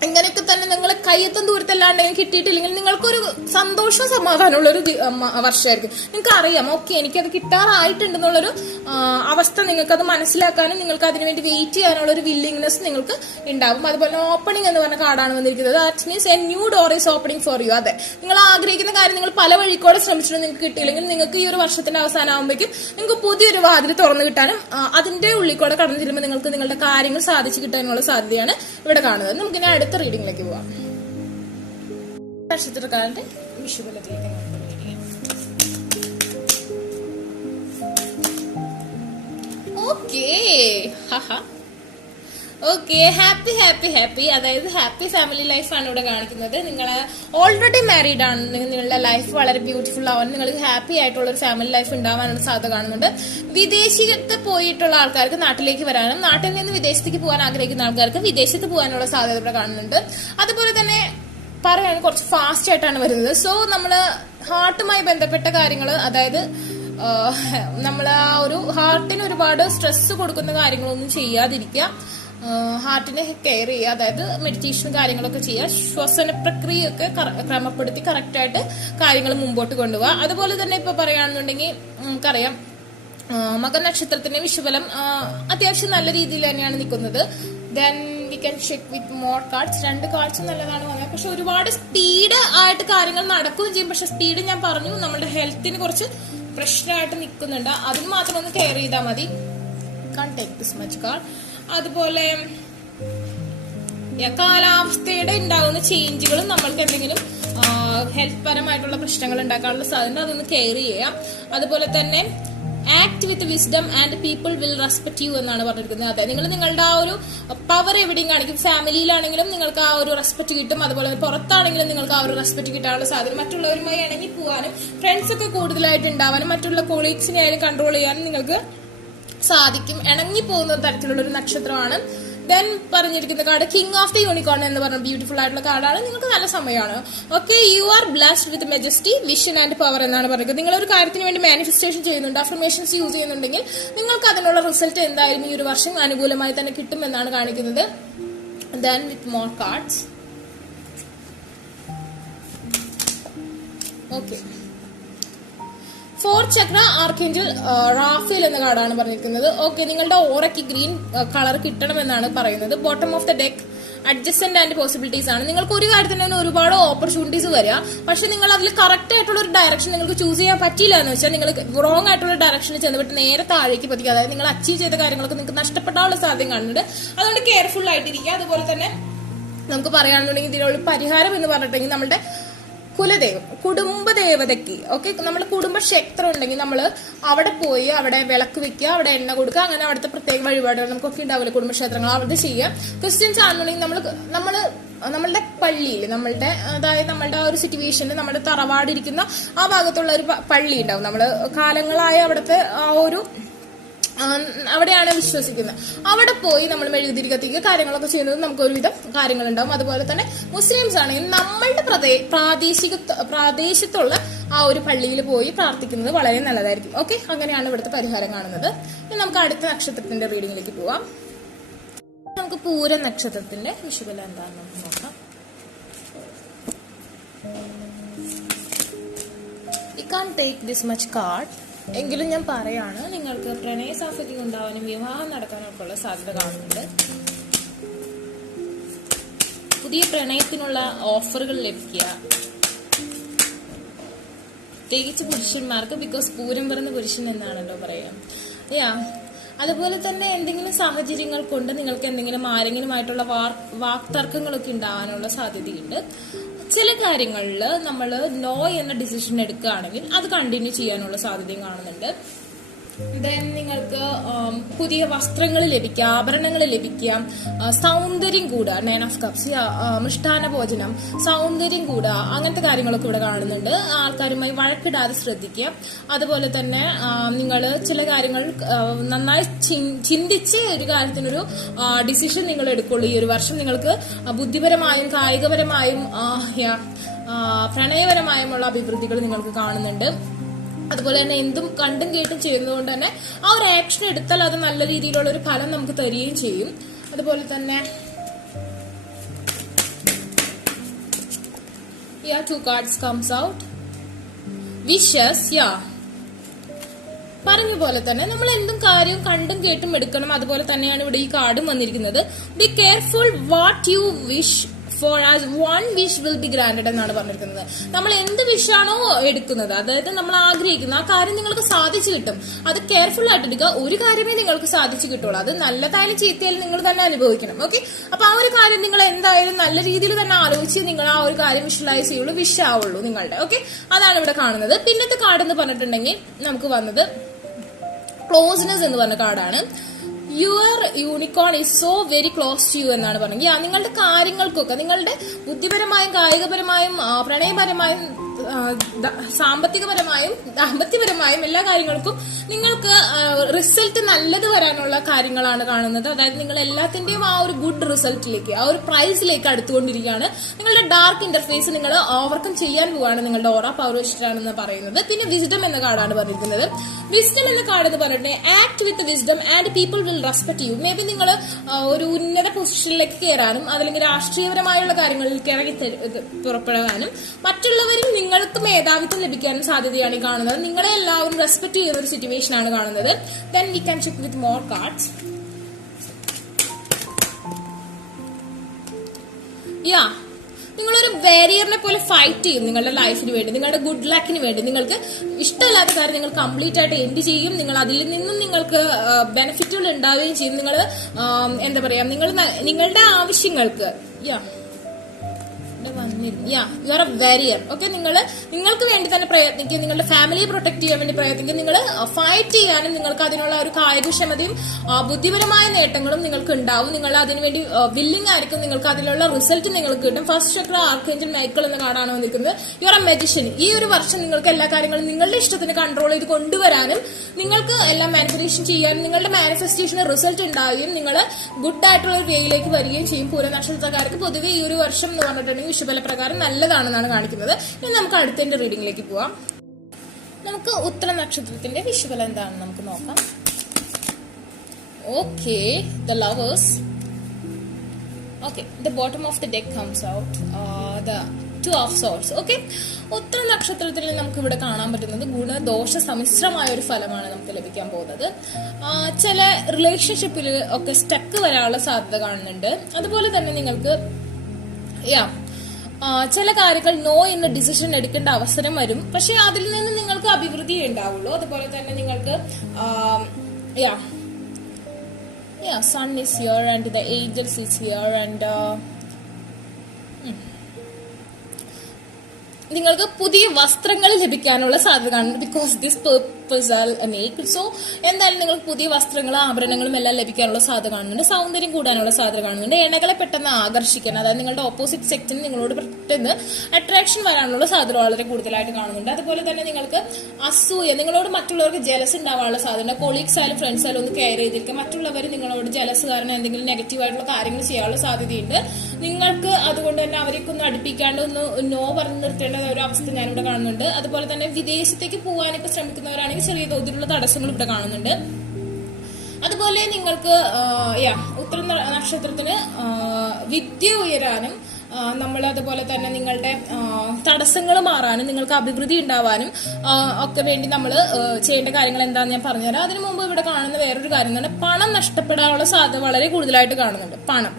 ഇങ്ങനെയൊക്കെ തന്നെ നിങ്ങൾ കയ്യെത്തും ദൂരത്തല്ലാണ്ടെങ്കിൽ കിട്ടിയിട്ടില്ലെങ്കിൽ നിങ്ങൾക്കൊരു സന്തോഷവും സമാധാനമുള്ള ഒരു വർഷമായിരിക്കും. നിങ്ങൾക്ക് അറിയാം ഓക്കെ എനിക്കത് കിട്ടാറായിട്ടുണ്ടെന്നുള്ളൊരു അവസ്ഥ നിങ്ങൾക്കത് മനസ്സിലാക്കാനും നിങ്ങൾക്ക് അതിനുവേണ്ടി വെയിറ്റ് ചെയ്യാനുള്ള ഒരു വില്ലിങ്നെസ് നിങ്ങൾക്ക് ഉണ്ടാവും. അതുപോലെ ഓപ്പണിംഗ് എന്ന് പറഞ്ഞ കാർഡാണ് വന്നിരിക്കുന്നത്. That means A new door is opening for you. അതെ, നിങ്ങൾ ആഗ്രഹിക്കുന്ന കാര്യം നിങ്ങൾ പല വഴിക്കൂടെ ശ്രമിച്ചിട്ട് നിങ്ങൾക്ക് കിട്ടിയില്ലെങ്കിൽ നിങ്ങൾക്ക് ഈ ഒരു വർഷത്തിന്റെ അവസാനം ആകുമ്പോഴേക്കും നിങ്ങൾക്ക് പുതിയൊരു വാതിൽ തുറന്നു കിട്ടാനും അതിന്റെ ഉള്ളിൽ കൂടെ കടന്നു ചെല്ലുമ്പോൾ നിങ്ങൾക്ക് നിങ്ങളുടെ കാര്യങ്ങൾ സാധിച്ചു കിട്ടാനുള്ള സാധ്യതയാണ് ഇവിടെ കാണുന്നത്. നമുക്കിനി അടുത്ത റീഡിംഗിലേക്ക് പോവാം. നക്ഷത്രക്കാരന്റെ വിഷുബലത്തിലേക്ക് ഓക്കെ ഹാപ്പി ഹാപ്പി ഹാപ്പി, അതായത് ഹാപ്പി ഫാമിലി ലൈഫാണ് ഇവിടെ കാണിക്കുന്നത്. നിങ്ങൾ ഓൾറെഡി മാരീഡ് ആണ്, നിങ്ങളുടെ ലൈഫ് വളരെ ബ്യൂട്ടിഫുൾ ആവാൻ, നിങ്ങൾക്ക് ഹാപ്പി ആയിട്ടുള്ള ഒരു ഫാമിലി ലൈഫ് ഉണ്ടാവാനുള്ള സാധ്യത കാണുന്നുണ്ട്. വിദേശത്ത് പോയിട്ടുള്ള ആൾക്കാർക്ക് നാട്ടിലേക്ക് വരാനും നാട്ടിൽ നിന്ന് വിദേശത്തേക്ക് പോകാൻ ആഗ്രഹിക്കുന്ന ആൾക്കാർക്ക് വിദേശത്ത് പോകാനുള്ള സാധ്യത ഇവിടെ കാണുന്നുണ്ട്. അതുപോലെ തന്നെ പറയാൻ കുറച്ച് ഫാസ്റ്റ് ആയിട്ടാണ് വരുന്നത്. സോ നമ്മള് ഹാർട്ടുമായി ബന്ധപ്പെട്ട കാര്യങ്ങൾ, അതായത് നമ്മൾ ആ ഒരു ഹാർട്ടിന് ഒരുപാട് സ്ട്രെസ് കൊടുക്കുന്ന കാര്യങ്ങളൊന്നും ചെയ്യാതിരിക്കുക. ഹാർട്ടിനെ കെയർ ചെയ്യുക, അതായത് മെഡിറ്റേഷൻ കാര്യങ്ങളൊക്കെ ചെയ്യുക, ശ്വസന പ്രക്രിയയൊക്കെ ക്രമപ്പെടുത്തി കറക്റ്റായിട്ട് കാര്യങ്ങൾ മുമ്പോട്ട് കൊണ്ടുപോകുക. അതുപോലെ തന്നെ ഇപ്പൊ പറയുകയാണെന്നുണ്ടെങ്കിൽ നമുക്കറിയാം മകര നക്ഷത്രത്തിന്റെ വിഷുബലം അത്യാവശ്യം നല്ല രീതിയിൽ തന്നെയാണ് നിൽക്കുന്നത്. Then we can check with more cards. 2 കാർഡ്സും നല്ലതാണ് പറഞ്ഞത്. പക്ഷെ ഒരുപാട് സ്പീഡ് ആയിട്ട് കാര്യങ്ങൾ നടക്കുകയും ചെയ്യും. പക്ഷെ സ്പീഡ് ഞാൻ പറഞ്ഞു നമ്മുടെ ഹെൽത്തിന് കുറച്ച് പ്രശ്നമായിട്ട് നിൽക്കുന്നുണ്ട്. അതിന് മാത്രം ഒന്ന് കെയർ ചെയ്താൽ മതി. Can take this much card. അതുപോലെ കാലാവസ്ഥയുടെ ഉണ്ടാകുന്ന ചേഞ്ചുകളും നമ്മൾക്ക് എന്തെങ്കിലും ഹെൽത്ത് പരമായിട്ടുള്ള പ്രശ്നങ്ങൾ ഉണ്ടാക്കാനുള്ള സാധ്യത, അതൊന്ന് കെയർ ചെയ്യാം. അതുപോലെ തന്നെ act with wisdom and people will respect you എന്നാണ് പറഞ്ഞിരിക്കുന്നത്. അതെ, നിങ്ങൾ നിങ്ങളുടെ ആ ഒരു പവർ എവിടെയും കാണിക്കും. ഫാമിലിയിലാണെങ്കിലും നിങ്ങൾക്ക് ആ ഒരു റെസ്പെക്ട് കിട്ടും. അതുപോലെ പുറത്താണെങ്കിലും നിങ്ങൾക്ക് ആ ഒരു റെസ്പെക്ട് കിട്ടാനുള്ള സാധ്യത, മറ്റുള്ളവരുമായി ഇണങ്ങി പോകാനും ഫ്രണ്ട്സ് ഒക്കെ കൂടുതലായിട്ട് ഉണ്ടാവാനും മറ്റുള്ള കൊളീഗ്സിനെ ആയാലും കൺട്രോൾ ചെയ്യാനും നിങ്ങൾക്ക് സാധിക്കും. ഇണങ്ങി പോകുന്ന തരത്തിലുള്ള ഒരു നക്ഷത്രമാണ്. ദെൻ പറഞ്ഞിരിക്കുന്ന card king of the unicorn എന്ന് പറഞ്ഞ ബ്യൂട്ടിഫുൾ ആയിട്ടുള്ള കാർഡാണ്. നിങ്ങൾക്ക് നല്ല സമയമാണ്. Okay, you R blessed with majesty, vision and power എന്നാണ് പറയുന്നത്. നിങ്ങൾ ഒരു കാര്യത്തിന് വേണ്ടി മാനിഫെസ്റ്റേഷൻ ചെയ്യുന്നുണ്ട്, അഫർമേഷൻസ് യൂസ് ചെയ്യുന്നുണ്ടെങ്കിൽ നിങ്ങൾക്ക് അതിനുള്ള റിസൾട്ട് എന്തായാലും ഈ ഒരു വർഷം അനുകൂലമായി തന്നെ കിട്ടും എന്നാണ് കാണിക്കുന്നത്. ദെൻ വിത്ത് മോർ കാർഡ്സ്. ഓക്കെ, 4th ചക്ര ആർക്കേഞ്ചൽ റാഫേൽ എന്ന കാർഡാണ് പറഞ്ഞിരിക്കുന്നത്. ഓക്കെ, നിങ്ങളുടെ ഓറയ്ക്ക് ഗ്രീൻ കളർ കിട്ടണമെന്നാണ് പറയുന്നത്. Bottom of the deck adjacent and possibilities ആണ്. നിങ്ങൾക്ക് ഒരു കാര്യത്തിന് തന്നെ ഒരുപാട് ഓപ്പർച്യൂണിറ്റീസ് വരിക. പക്ഷെ നിങ്ങൾ അതിൽ കറക്റ്റ് ആയിട്ടുള്ള ഒരു ഡയറക്ഷൻ നിങ്ങൾക്ക് ചൂസ് ചെയ്യാൻ പറ്റിയില്ല എന്ന് വെച്ചാൽ നിങ്ങൾ റോങ് ആയിട്ടുള്ള ഡയറക്ഷനിൽ ചെന്നിട്ട് നേരെ താഴേക്ക് പതിക്കുക. അതായത് നിങ്ങൾ അച്ചീവ് ചെയ്ത കാര്യങ്ങളൊക്കെ നിങ്ങൾക്ക് നഷ്ടപ്പെടാനുള്ള സാധ്യത കാണുന്നുണ്ട്. അതുകൊണ്ട് കെയർഫുൾ ആയിട്ടിരിക്കുക. അതുപോലെ തന്നെ നമുക്ക് പറയുകയാണെന്നുണ്ടെങ്കിൽ ഇതിനുള്ള പരിഹാരം എന്ന് പറഞ്ഞിട്ടുണ്ടെങ്കിൽ നമ്മുടെ കുലദേവം, കുടുംബദേവതയ്ക്ക് ഓക്കെ, നമ്മുടെ കുടുംബക്ഷേത്രം ഉണ്ടെങ്കിൽ നമ്മൾ അവിടെ പോയി അവിടെ വിളക്ക് വെക്കുക, അവിടെ എണ്ണ കൊടുക്കുക, അങ്ങനെ അവിടുത്തെ പ്രത്യേക വഴിപാടുകൾ നമുക്കൊക്കെ ഉണ്ടാവില്ല കുടുംബക്ഷേത്രങ്ങൾ, അവിടെ ചെയ്യുക. ക്രിസ്ത്യൻസ് ആണെന്നുണ്ടെങ്കിൽ നമ്മളുടെ പള്ളിയിൽ അതായത് നമ്മളുടെ ആ ഒരു സിറ്റുവേഷനിൽ നമ്മുടെ തറവാടിരിക്കുന്ന ആ ഭാഗത്തുള്ള ഒരു പള്ളി ഉണ്ടാവും. നമ്മൾ കാലങ്ങളായ അവിടുത്തെ ആ ഒരു അവിടെയാണ് വിശ്വസിക്കുന്നത്. അവിടെ പോയി നമ്മൾ മെഴുകുതിരി കത്തിക്കുക, കാര്യങ്ങളൊക്കെ ചെയ്യുന്നത് നമുക്ക് ഒരുവിധം കാര്യങ്ങളുണ്ടാവും. അതുപോലെ തന്നെ മുസ്ലിംസ് ആണെങ്കിൽ നമ്മളുടെ പ്രാദേശികത്തുള്ള ആ ഒരു പള്ളിയിൽ പോയി പ്രാർത്ഥിക്കുന്നത് വളരെ നല്ലതായിരിക്കും. ഓക്കെ, അങ്ങനെയാണ് ഇവിടുത്തെ പരിഹാരം കാണുന്നത്. ഇനി നമുക്ക് അടുത്ത നക്ഷത്രത്തിന്റെ റീഡിങ്ങിലേക്ക് പോവാം. നമുക്ക് പൂര നക്ഷത്രത്തിന്റെ വിഷുബലം എന്താണെന്ന് നമുക്ക് നോക്കാം. You can't take this much card. എങ്കിലും ഞാൻ പറയാണ്, നിങ്ങൾക്ക് പ്രണയ സാഫല്യം ഉണ്ടാവാനും വിവാഹം നടക്കാനും ഒക്കെ ഉള്ള സാധ്യത കാണുന്നുണ്ട്. പുതിയ പ്രണയത്തിനുള്ള ഓഫറുകൾ ലഭിക്കുക, പ്രത്യേകിച്ച് പുരുഷന്മാർക്ക്, ബിക്കോസ് പൂരം പിറന്ന പുരുഷൻ എന്നാണല്ലോ പറയാ. അതുപോലെ തന്നെ എന്തെങ്കിലും സാഹചര്യങ്ങൾ കൊണ്ട് നിങ്ങൾക്ക് ആരെങ്കിലുമായിട്ടുള്ള വാക്തർക്കങ്ങളൊക്കെ ഉണ്ടാവാനുള്ള സാധ്യതയുണ്ട്. ചില കാര്യങ്ങളിൽ നമ്മൾ നോ എന്ന ഡിസിഷൻ എടുക്കുകയാണെങ്കിൽ അത് കണ്ടിന്യൂ ചെയ്യാനുള്ള സാധ്യതയും കാണുന്നുണ്ട്. ദെൻ നിങ്ങൾക്ക് പുതിയ വസ്ത്രങ്ങൾ ലഭിക്കുക, ആഭരണങ്ങൾ ലഭിക്കുക, സൗന്ദര്യം കൂടുക, 9 of Cups, മൃഷ്ടാന ഭോജനം, സൗന്ദര്യം കൂടുക, അങ്ങനത്തെ കാര്യങ്ങളൊക്കെ ഇവിടെ കാണുന്നുണ്ട്. ആൾക്കാരുമായി വഴക്കിടാതെ ശ്രദ്ധിക്കുക. അതുപോലെ തന്നെ നിങ്ങൾ ചില കാര്യങ്ങൾ നന്നായി ചിന്തിച്ച് ഒരു കാര്യത്തിനൊരു ഡിസിഷൻ നിങ്ങൾ എടുക്കുള്ളൂ. ഈ ഒരു വർഷം നിങ്ങൾക്ക് ബുദ്ധിപരമായും കായികപരമായും പ്രണയപരമായുമുള്ള അഭിവൃദ്ധികൾ നിങ്ങൾക്ക് കാണുന്നുണ്ട്. അതുപോലെ തന്നെ എന്തും കണ്ടും കേട്ടും ചെയ്യുന്നതുകൊണ്ട് തന്നെ ആ ഒരു ആക്ഷൻ എടുത്താൽ അത് നല്ല രീതിയിലുള്ള ഒരു ഫലം നമുക്ക് തരികയും ചെയ്യും. അതുപോലെ തന്നെ 2 cards comes out. Wishes, പറഞ്ഞ പോലെ തന്നെ നമ്മൾ എന്തും കാര്യവും കണ്ടും കേട്ടും എടുക്കണം. അതുപോലെ തന്നെയാണ് ഇവിടെ ഈ കാർഡും വന്നിരിക്കുന്നത്. Be careful what you wish four as one wish will be granted എന്നാണ് പറഞ്ഞിരിക്കുന്നത്. നമ്മൾ എന്ത് വിഷാണോ എടുക്കുന്നത്, അതായത് നമ്മൾ ആഗ്രഹിക്കുന്ന ആ കാര്യം നിങ്ങൾക്ക് സാധിച്ചു കിട്ടും. അത് കെയർഫുൾ ആയിട്ട് എടുക്കുക. ഒരു കാര്യമേ നിങ്ങൾക്ക് സാധിച്ചു കിട്ടുള്ളൂ. അത് നല്ലതായാലും ചീത്തയായാലും നിങ്ങൾ തന്നെ അനുഭവിക്കണം. ഓക്കെ, അപ്പൊ ആ ഒരു കാര്യം നിങ്ങൾ എന്തായാലും നല്ല രീതിയിൽ തന്നെ ആലോചിച്ച് നിങ്ങൾ ആ ഒരു കാര്യം വിഷ്വലൈസ് ചെയ്യുള്ളൂ, വിഷ് ആവുള്ളൂ നിങ്ങളുടെ. ഓക്കെ, അതാണ് ഇവിടെ കാണുന്നത്. പിന്നത്തെ കാർഡ് എന്ന് പറഞ്ഞിട്ടുണ്ടെങ്കിൽ നമുക്ക് വന്നത് ക്ലോസ്നെസ് എന്ന് പറഞ്ഞ കാർഡാണ്. Your unicorn is so very close to you എന്നാണ് പറഞ്ഞത്. നിങ്ങളുടെ കാര്യങ്ങൾക്കൊക്കെ, നിങ്ങളുടെ ബുദ്ധിപരമായും കായികപരമായും പ്രണയപരമായും സാമ്പത്തികപരമായും ദാമ്പത്യപരമായും എല്ലാ കാര്യങ്ങൾക്കും നിങ്ങൾക്ക് റിസൾട്ട് നല്ലത് വരാനുള്ള കാര്യങ്ങളാണ് കാണുന്നത്. അതായത് നിങ്ങൾ എല്ലാത്തിന്റെയും ആ ഒരു ഗുഡ് റിസൾട്ടിലേക്ക്, ആ ഒരു പ്രൈസിലേക്ക് അടുത്തുകൊണ്ടിരിക്കുകയാണ്. നിങ്ങളുടെ ഡാർക്ക് ഇന്റർഫേസ് നിങ്ങൾ ഓവർകം ചെയ്യാൻ പോവാണ്. നിങ്ങളുടെ ഓറ പവർ വെച്ചിട്ടാണെന്ന് പറയുന്നത്. പിന്നെ വിസ്ഡം എന്ന കാർഡാണ് പറഞ്ഞിരിക്കുന്നത്. വിസ്ഡം എന്ന കാർഡ് എന്ന് പറഞ്ഞിട്ട് act with wisdom and people will respect you. May be നിങ്ങൾ ഒരു ഉന്നത പൊസിഷനിലേക്ക് കയറാനും അതല്ലെങ്കിൽ രാഷ്ട്രീയപരമായുള്ള കാര്യങ്ങളിലേക്ക് ഇറങ്ങി പുറപ്പെടാനും മറ്റുള്ളവരും നിങ്ങൾക്ക് മേധാവിത്വം ലഭിക്കാനും സാധ്യതയാണ് ഈ കാണുന്നത്. നിങ്ങളെ എല്ലാവരും റെസ്പെക്ട് ചെയ്യുന്ന ഒരു സിറ്റുവേഷൻ ആണ് കാണുന്നത്. Then we can check with more cards. നിങ്ങളൊരു ബാരിയറിനെ പോലെ ഫൈറ്റ് ചെയ്യും നിങ്ങളുടെ ലൈഫിന് വേണ്ടി, നിങ്ങളുടെ ഗുഡ് ലക്കിന് വേണ്ടി. നിങ്ങൾക്ക് ഇഷ്ടമില്ലാത്ത കാര്യം നിങ്ങൾ കംപ്ലീറ്റ് ആയിട്ട് എൻഡ് ചെയ്യും. നിങ്ങൾ അതിൽ നിന്നും നിങ്ങൾക്ക് ബെനിഫിറ്റുകൾ ഉണ്ടാവുകയും ചെയ്യും. നിങ്ങൾ എന്താ പറയാ, നിങ്ങളുടെ ആവശ്യങ്ങൾക്ക് you are a warrior. Okay, നിങ്ങൾക്ക് വേണ്ടി തന്നെ പ്രയത്നിക്കുക. നിങ്ങളുടെ ഫാമിലിയെ പ്രൊട്ടക്ട് ചെയ്യാൻ വേണ്ടി പ്രയത്നിക്കുക. നിങ്ങൾ ഫൈറ്റ് ചെയ്യാനും നിങ്ങൾക്ക് അതിനുള്ള ഒരു കായികക്ഷമതയും ബുദ്ധിപരമായ നേട്ടങ്ങളും നിങ്ങൾക്ക് ഉണ്ടാവും. നിങ്ങൾ അതിനുവേണ്ടി വില്ലിംഗ് ആയിരിക്കും. നിങ്ങൾക്ക് അതിനുള്ള റിസൾട്ട് നിങ്ങൾക്ക് കിട്ടും. ഫസ്റ്റ് ചക്ര ആർക്കേഞ്ചൽ മൈക്കിൾ എന്ന കാർഡാണ് വന്നിരിക്കുന്നത്. U are A magician. ഈ ഒരു വർഷം നിങ്ങൾക്ക് എല്ലാ കാര്യങ്ങളും നിങ്ങളുടെ ഇഷ്ടത്തിന് കൺട്രോൾ ചെയ്ത് കൊണ്ടുവരാനും നിങ്ങൾക്ക് എല്ലാം മാനിഫെസ്റ്റേഷൻ ചെയ്യാനും നിങ്ങളുടെ മാനിഫെസ്റ്റേഷന് റിസൾട്ട് ഉണ്ടാവുകയും നിങ്ങൾ ഗുഡ് ആയിട്ടുള്ള ഒരു വേയിലേക്ക് വരികയും ചെയ്യും. പൂര നക്ഷത്രക്കാർക്ക് പൊതുവെ ഈ ഒരു വർഷം എന്ന് പറഞ്ഞിട്ടുണ്ടെങ്കിൽ വിഷുബല പ്രകാരം നല്ലതാണെന്നാണ് കാണിക്കുന്നത്. ഇനി നമുക്ക് അടുത്തതിന്റെ റീഡിംഗിലേക്ക് പോവാം. നമുക്ക് ഉത്തര നക്ഷത്രത്തിന്റെ വിഷുബലം എന്താണെന്ന് നമുക്ക് നോക്കാം. Okay, the lovers. Okay, the bottom of the deck comes out the 2 of Swords. Okay, Uttara നക്ഷത്രത്തിൽ നമുക്ക് ഇവിടെ കാണാൻ പറ്റുന്നത് ഗുണദോഷ സമ്മിശ്രമായ ഒരു ഫലമാണ് നമുക്ക് ലഭിക്കാൻ പോകുന്നത്. ചില റിലേഷൻഷിപ്പിൽ ഒക്കെ സ്റ്റക്ക് വരാനുള്ള സാധ്യത കാണുന്നുണ്ട്. അതുപോലെ തന്നെ നിങ്ങൾക്ക് ചില കാര്യങ്ങൾ നോ എന്ന ഡിസിഷൻ എടുക്കേണ്ട അവസരം വരും. പക്ഷെ അതിൽ നിന്ന് നിങ്ങൾക്ക് അഭിവൃദ്ധി ഉണ്ടാവുള്ളൂ. അതുപോലെ തന്നെ നിങ്ങൾക്ക് sun is here and the angels is here and നിങ്ങൾക്ക് പുതിയ വസ്ത്രങ്ങൾ ലഭിക്കാനുള്ള സാധ്യത കാണുന്നുണ്ട്. Because this purpose are naked. So എന്തായാലും നിങ്ങൾക്ക് പുതിയ വസ്ത്രങ്ങളും ആഭരണങ്ങളും എല്ലാം ലഭിക്കാനുള്ള സാധ്യത കാണുന്നുണ്ട്. സൗന്ദര്യം കൂടാനുള്ള സാധ്യത കാണുന്നുണ്ട്. എണ്ണകളെ പെട്ടെന്ന് ആകർഷിക്കാൻ, അതായത് നിങ്ങളുടെ ഓപ്പോസിറ്റ് സെക്സിന് നിങ്ങളോട് പെട്ടെന്ന് അട്രാക്ഷൻ വരാനുള്ള സാധ്യത വളരെ കൂടുതലായിട്ട് കാണുന്നുണ്ട്. അതുപോലെ തന്നെ നിങ്ങൾക്ക് അസൂയ, നിങ്ങളോട് മറ്റുള്ളവർക്ക് ജലസ് ഉണ്ടാവാനുള്ള സാധ്യത. കൊളീഗ്സ് ആയാലും ഫ്രണ്ട്സ് ആയാലും ഒന്ന് കെയർ ചെയ്തിരിക്കുക. മറ്റുള്ളവർ നിങ്ങളോട് ജലസ് കാരണം എന്തെങ്കിലും നെഗറ്റീവായിട്ടുള്ള കാര്യങ്ങൾ ചെയ്യാനുള്ള സാധ്യതയുണ്ട്. നിങ്ങൾക്ക് അതുകൊണ്ട് തന്നെ അവരെയൊക്കെ ഒന്ന് അടുപ്പിക്കാണ്ട് ഒന്ന് നോ പറഞ്ഞു നിർത്തേണ്ട ഒരു അവസ്ഥ ഞാനിവിടെ കാണുന്നുണ്ട്. അതുപോലെ തന്നെ വിദേശത്തേക്ക് പോകാനൊക്കെ ശ്രമിക്കുന്നവരാണെങ്കിൽ ചെറിയ തോതിലുള്ള തടസ്സങ്ങൾ ഇവിടെ കാണുന്നുണ്ട്. അതുപോലെ നിങ്ങൾക്ക് ഉത്തര നക്ഷത്രത്തിന് വിദ്യ ഉയരാനും നമ്മൾ അതുപോലെ തന്നെ നിങ്ങളുടെ തടസ്സങ്ങൾ മാറാനും നിങ്ങൾക്ക് അഭിവൃദ്ധി ഉണ്ടാവാനും ഒക്കെ വേണ്ടി നമ്മൾ ചെയ്യേണ്ട കാര്യങ്ങൾ എന്താണെന്ന് ഞാൻ പറഞ്ഞുതരാം. അതിനു മുമ്പ് ഇവിടെ കാണുന്ന വേറൊരു കാര്യം എന്ന് പറഞ്ഞാൽ പണം നഷ്ടപ്പെടാനുള്ള സാധ്യത വളരെ കൂടുതലായിട്ട് കാണുന്നുണ്ട്. പണം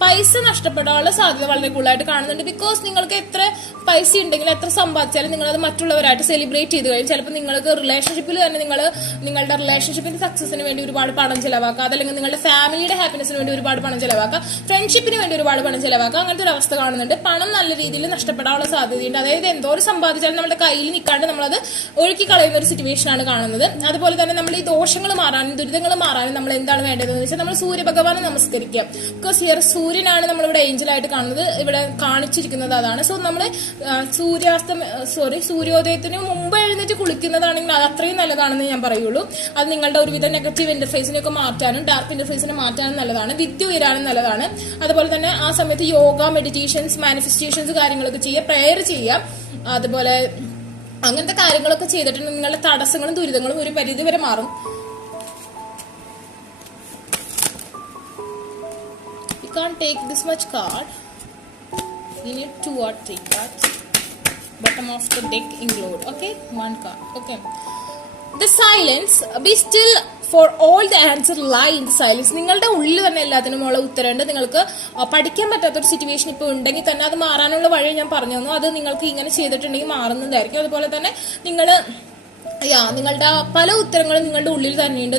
പൈസ നഷ്ടപ്പെടാനുള്ള സാധ്യത വളരെ കൂടുതലായിട്ട് കാണുന്നുണ്ട്. ബിക്കോസ് നിങ്ങൾക്ക് എത്ര പൈസ ഉണ്ടെങ്കിലും എത്ര സമ്പാദിച്ചാലും നിങ്ങളത് മറ്റുള്ളവരായിട്ട് സെലിബ്രേറ്റ് ചെയ്ത് കഴിയും. ചിലപ്പോൾ നിങ്ങൾക്ക് റിലേഷൻഷിപ്പിൽ തന്നെ നിങ്ങളുടെ റിലേഷൻഷിപ്പിന്റെ സക്സസിന് വേണ്ടി ഒരുപാട് പണം ചിലവാക്കുക, അതല്ലെങ്കിൽ നിങ്ങളുടെ ഫാമിലിയുടെ ഹാപ്പിനെസിന് വേണ്ടി ഒരുപാട് പണം ചിലവാക്കുക, ഫ്രണ്ട്ഷിപ്പിന് വേണ്ടി ഒരുപാട് പണം ചിലവാക്കുക, അങ്ങനത്തെ ഒരു അവസ്ഥ കാണുന്നുണ്ട്. പണം നല്ല രീതിയിൽ നഷ്ടപ്പെടാനുള്ള സാധ്യതയുണ്ട്. അതായത് എന്തോ ഒരു സമ്പാദിച്ചാലും നമ്മുടെ കയ്യിൽ നിൽക്കാണ്ട് നമ്മളത് ഒഴുക്കി കളയുന്ന ഒരു സിറ്റുവേഷൻ ആണ് കാണുന്നത്. അതുപോലെ തന്നെ നമ്മൾ ഈ ദോഷങ്ങൾ മാറാനും ദുരിതങ്ങൾ മാറാനും നമ്മൾ എന്താണ് വേണ്ടതെന്ന് വെച്ചാൽ നമ്മൾ സൂര്യഭഗവാനെ നമസ്കരിക്കുക. ബിക്കോസ് ഹിയർ സൂര്യനാണ് നമ്മളിവിടെ ഏഞ്ചലായിട്ട് കാണുന്നത്, ഇവിടെ കാണിച്ചിരിക്കുന്നത് അതാണ്. സോ നമ്മൾ സൂര്യോദയത്തിന് മുമ്പ് എഴുന്നേറ്റ് കുളിക്കുന്നതാണെങ്കിൽ അത് അത്രയും നല്ലതാണെന്ന് ഞാൻ പറയുള്ളൂ. അത് നിങ്ങളുടെ ഒരുവിധ നെഗറ്റീവ് ഇന്റർഫേസിനെയൊക്കെ മാറ്റാനും ഡാർക്ക് ഇന്റർഫേസിനെ മാറ്റാനും നല്ലതാണ്, വിദ്യ ഉയരാനും നല്ലതാണ്. അതുപോലെ തന്നെ ആ സമയത്ത് യോഗ, മെഡിറ്റേഷൻസ്, മാനിഫെസ്റ്റേഷൻസ് കാര്യങ്ങളൊക്കെ ചെയ്യുക, പ്രെയർ ചെയ്യുക. അതുപോലെ അങ്ങനത്തെ കാര്യങ്ങളൊക്കെ ചെയ്തിട്ടുണ്ടെങ്കിൽ നിങ്ങളുടെ തടസ്സങ്ങളും ദുരിതങ്ങളും ഒരു പരിധി വരെ മാറും. You can't take this much card. We need 2 or 3 cards. Bottom of the deck include. Okay, 1 card. Okay. The silence. Be still for all the answer lie in the silence. നിങ്ങളുടെ ഉള്ളിൽ തന്നെ എല്ലാത്തിനുമുള്ള ഉത്തരമുണ്ട്. നിങ്ങൾക്ക് പഠിക്കാൻ പറ്റാത്തൊരു സിറ്റുവേഷൻ ഇപ്പോൾ ഉണ്ടെങ്കിൽ തന്നെ അത് മാറാനുള്ള വഴി ഞാൻ പറഞ്ഞു തന്നു. അത് നിങ്ങൾക്ക് ഇങ്ങനെ ചെയ്തിട്ടുണ്ടെങ്കിൽ മാറുന്നതായിരിക്കും. അതുപോലെ തന്നെ നിങ്ങളുടെ പല ഉത്തരങ്ങളും നിങ്ങളുടെ ഉള്ളിൽ തന്നെയുണ്ട്.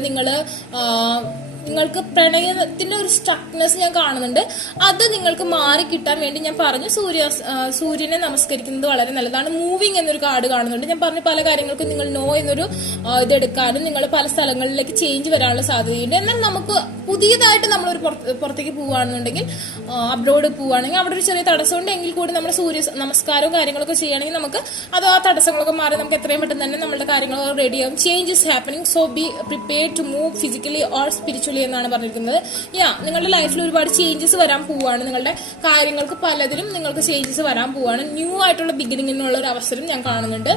നിങ്ങൾക്ക് പ്രണയത്തിന്റെ ഒരു സ്റ്റക്നെസ് ഞാൻ കാണുന്നുണ്ട്. അത് നിങ്ങൾക്ക് മാറി കിട്ടാൻ വേണ്ടി ഞാൻ പറഞ്ഞു സൂര്യനെ നമസ്കരിക്കുന്നത് വളരെ നല്ലതാണ്. മൂവിങ് എന്നൊരു കാർഡ് കാണുന്നുണ്ട്. ഞാൻ പറഞ്ഞു പല കാര്യങ്ങൾക്കും നിങ്ങൾ നോ എന്നൊരു ഇതെടുക്കാനും നിങ്ങൾ പല സ്ഥലങ്ങളിലേക്ക് ചേഞ്ച് വരാനുള്ള സാധ്യതയുണ്ട്. എന്നാൽ നമുക്ക് പുതിയതായിട്ട് നമ്മളൊരു പുറത്തേക്ക് പോവുകയാണെന്നുണ്ടെങ്കിൽ, അബ്രോഡ് പോവുകയാണെങ്കിൽ അവിടെ ഒരു ചെറിയ തടസ്സമുണ്ട് എങ്കിൽ കൂടി നമ്മൾ സൂര്യ നമസ്കാരവും കാര്യങ്ങളൊക്കെ ചെയ്യുകയാണെങ്കിൽ നമുക്ക് അത് ആ തടസ്സങ്ങളൊക്കെ മാറി നമുക്ക് എത്രയും പെട്ടെന്ന് തന്നെ നമ്മുടെ കാര്യങ്ങളൊക്കെ റെഡിയാവും. Change is happening, so be prepared to move physically or spiritually എന്നാണ് പറഞ്ഞിരിക്കുന്നത്. നിങ്ങളുടെ ലൈഫിൽ ഒരുപാട് ചേഞ്ചസ് വരാൻ പോവാണ്. നിങ്ങളുടെ കാര്യങ്ങൾക്ക് പലതിലും നിങ്ങൾക്ക് ചേഞ്ചസ് വരാൻ പോവാണ്. ന്യൂ ആയിട്ടുള്ള ബിഗിനിങ്ങിനുള്ള ഒരു അവസരം ഞാൻ കാണുന്നുണ്ട്.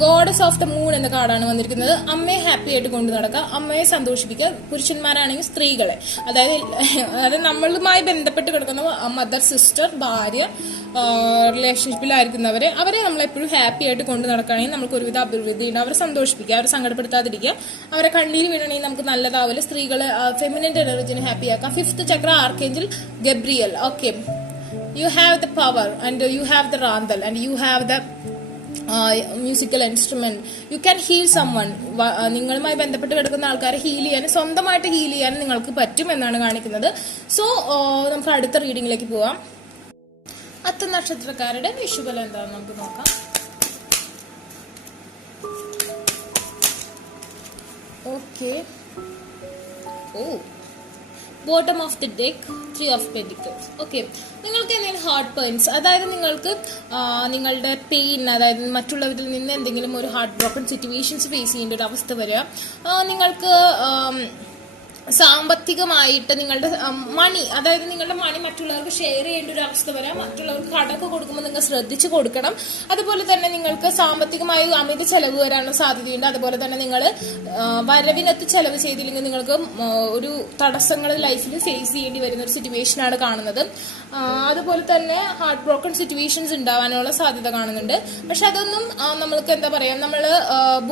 ഗോഡസ് ഓഫ് ദ മൂൺ എന്ന കാർഡാണ് വന്നിരിക്കുന്നത്. അമ്മയെ ഹാപ്പി ആയിട്ട് കൊണ്ടു നടക്കുക, അമ്മയെ സന്തോഷിപ്പിക്കുക. പുരുഷന്മാരാണെങ്കിൽ സ്ത്രീകളെ, അതായത് നമ്മളുമായി ബന്ധപ്പെട്ട് കിടക്കുന്ന മദർ, സിസ്റ്റർ, ഭാര്യ, റിലേഷൻഷിപ്പിലായിരിക്കുന്നവരെ നമ്മളെപ്പോഴും ഹാപ്പി ആയിട്ട് കൊണ്ടു നടക്കുകയാണെങ്കിൽ നമുക്ക് ഒരുവിധ അഭിവൃദ്ധിയുണ്ട്. അവരെ സന്തോഷിപ്പിക്കുക, അവരെ സങ്കടപ്പെടുത്താതിരിക്കുക, അവരെ കണ്ണീര് വീണണെങ്കിൽ നമുക്ക് നല്ലതാവില്ല. സ്ത്രീകളെ ഫെമിനിൻ എനർജിനെ ഹാപ്പി ആക്കാം. 5th chakra archangel Gabriel. Okay, you have the power and you have the റാന്തൽ and you have the musical instrument. You can heal summon. നിങ്ങളുമായി ബന്ധപ്പെട്ട് കിടക്കുന്ന ആൾക്കാരെ ഹീൽ ചെയ്യാനും സ്വന്തമായിട്ട് ഹീൽ ചെയ്യാനും നിങ്ങൾക്ക് പറ്റും എന്നാണ് കാണിക്കുന്നത്. സോ നമുക്ക് അടുത്ത റീഡിങ്ങിലേക്ക് പോവാം. അത്ത നക്ഷത്രക്കാരുടെ വിഷുബലം എന്താണെന്ന് നമുക്ക് നോക്കാം. Okay, bottom of the deck 3 of Pentacles. Okay, നിങ്ങൾക്ക് എന്തെങ്കിലും ഹാർട്ട് പെയിൻസ്, അതായത് നിങ്ങൾക്ക് നിങ്ങളുടെ പെയിൻ, അതായത് മറ്റുള്ളവരിൽ നിന്ന് എന്തെങ്കിലും ഒരു ഹാർട്ട് ബ്രോക്കൺ സിറ്റുവേഷൻസ് ഫേസ് ചെയ്യേണ്ട ഒരു അവസ്ഥ വരിക. നിങ്ങൾക്ക് സാമ്പത്തികമായിട്ട് നിങ്ങളുടെ മണി, അതായത് നിങ്ങളുടെ മണി മറ്റുള്ളവർക്ക് ഷെയർ ചെയ്യേണ്ട ഒരു അവസ്ഥ വരാം. മറ്റുള്ളവർക്ക് കടക്ക് കൊടുക്കുമ്പോൾ നിങ്ങൾ ശ്രദ്ധിച്ച് കൊടുക്കണം. അതുപോലെ തന്നെ നിങ്ങൾക്ക് സാമ്പത്തികമായി അമിത ചെലവ് വരാനുള്ള സാധ്യതയുണ്ട്. അതുപോലെ തന്നെ നിങ്ങൾ വരവിനൊത്ത് ചെലവ് ചെയ്തില്ലെങ്കിൽ നിങ്ങൾക്ക് ഒരു തടസ്സങ്ങൾ ലൈഫിൽ ഫേസ് ചെയ്യേണ്ടി വരുന്ന ഒരു സിറ്റുവേഷനാണ് കാണുന്നത്. അതുപോലെ തന്നെ ഹാർട്ട് ബ്രോക്കൺ സിറ്റുവേഷൻസ് ഉണ്ടാവാനുള്ള സാധ്യത കാണുന്നുണ്ട്. പക്ഷെ അതൊന്നും നമ്മൾക്ക് എന്താ പറയാ,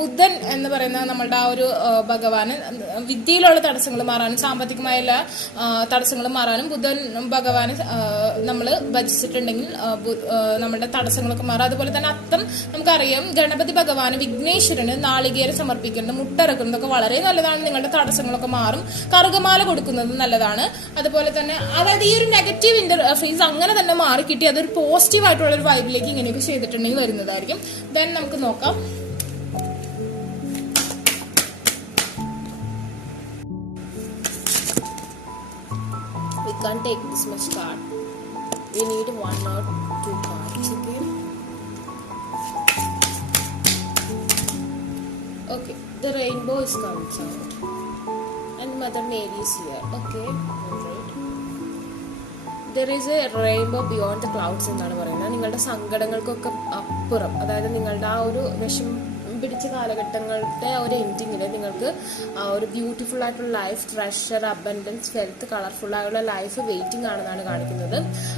ബുദ്ധൻ എന്ന് പറയുന്ന നമ്മളുടെ ആ ഒരു ഭഗവാന് വിദ്യയിലുള്ള തടസ്സങ്ങൾ മാറാനും സാമ്പത്തികമായ എല്ലാ തടസ്സങ്ങളും മാറാനും ബുദ്ധൻ ഭഗവാന് നമ്മൾ ഭജിച്ചിട്ടുണ്ടെങ്കിൽ നമ്മുടെ തടസ്സങ്ങളൊക്കെ മാറാം. അതുപോലെ തന്നെ അത്തം നമുക്കറിയാം, ഗണപതി ഭഗവാന് വിഘ്നേശ്വരന് നാളികേരം സമർപ്പിക്കുന്നത്, മുട്ടിറക്കുന്നതൊക്കെ വളരെ നല്ലതാണ്. നിങ്ങളുടെ തടസ്സങ്ങളൊക്കെ മാറും. കറുകമാല കൊടുക്കുന്നത് നല്ലതാണ്. അതുപോലെ തന്നെ അതായത് ഈ ഒരു നെഗറ്റീവ് ഇന്റർഫേസ് അങ്ങനെ തന്നെ മാറി കിട്ടി അതൊരു പോസിറ്റീവ് ആയിട്ടുള്ള ഒരു വൈബിലേക്ക് ഇങ്ങനെയൊക്കെ ചെയ്തിട്ടുണ്ടെങ്കിൽ വരുന്നതായിരിക്കും. ദെൻ നമുക്ക് നോക്കാം. We can't take this much card. We need 1 or 2 cards. Okay, the rainbow is comes out and Mother Mary is here. Okay, right. There is a rainbow beyond the clouds എന്നാണ് പറയുന്നത്. നിങ്ങളുടെ സങ്കടങ്ങൾക്കൊക്കെ അപ്പുറം, അതായത് നിങ്ങളുടെ ആ ഒരു പിടിച്ച കാലഘട്ടങ്ങളുടെ ഒരു എൻഡിങ്ങിൽ നിങ്ങൾക്ക് ഒരു ബ്യൂട്ടിഫുൾ ആയിട്ടുള്ള life, treasure, abundance, wealth, colourful ആയുള്ള ലൈഫ് വെയിറ്റിംഗ് ആണെന്നാണ് കാണിക്കുന്നത്.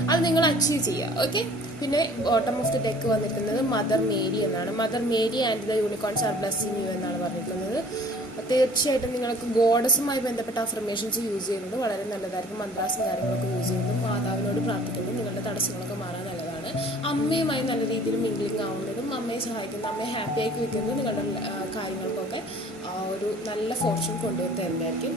അത് നിങ്ങൾ അച്ചീവ് ചെയ്യുക. ഓക്കെ. പിന്നെ ബോട്ടം ഓഫ് ദി ഡെക്ക് വന്നിരിക്കുന്നത് മദർ മേരി എന്നാണ്. Mother Mary and the unicorns are blessing you എന്നാണ് പറഞ്ഞിരിക്കുന്നത്. തീർച്ചയായിട്ടും നിങ്ങൾക്ക് ഗോഡസുമായി ബന്ധപ്പെട്ട അഫർമേഷൻസ് യൂസ് ചെയ്യുന്നത് വളരെ നല്ലതായിരിക്കും. മന്ത്രാസും കാര്യങ്ങളൊക്കെ യൂസ് ചെയ്യുന്നതും മാതാവിനോട് പ്രാർത്ഥിക്കുന്നതും നിങ്ങളുടെ തടസ്സങ്ങളൊക്കെ മാറാൻ നല്ലതാണ്. അമ്മയുമായി നല്ല രീതിയിൽ മിംഗ്ലിംഗ് ആവുന്നതും അമ്മയെ സഹായിക്കുന്നതും അമ്മയെ ഹാപ്പി ആക്കി വെക്കുന്നതും നിങ്ങളുടെ കാര്യങ്ങൾക്കൊക്കെ ഒരു നല്ല ഫോർച്യൂൺ കൊണ്ടുവരുന്നത് എന്തായിരിക്കും.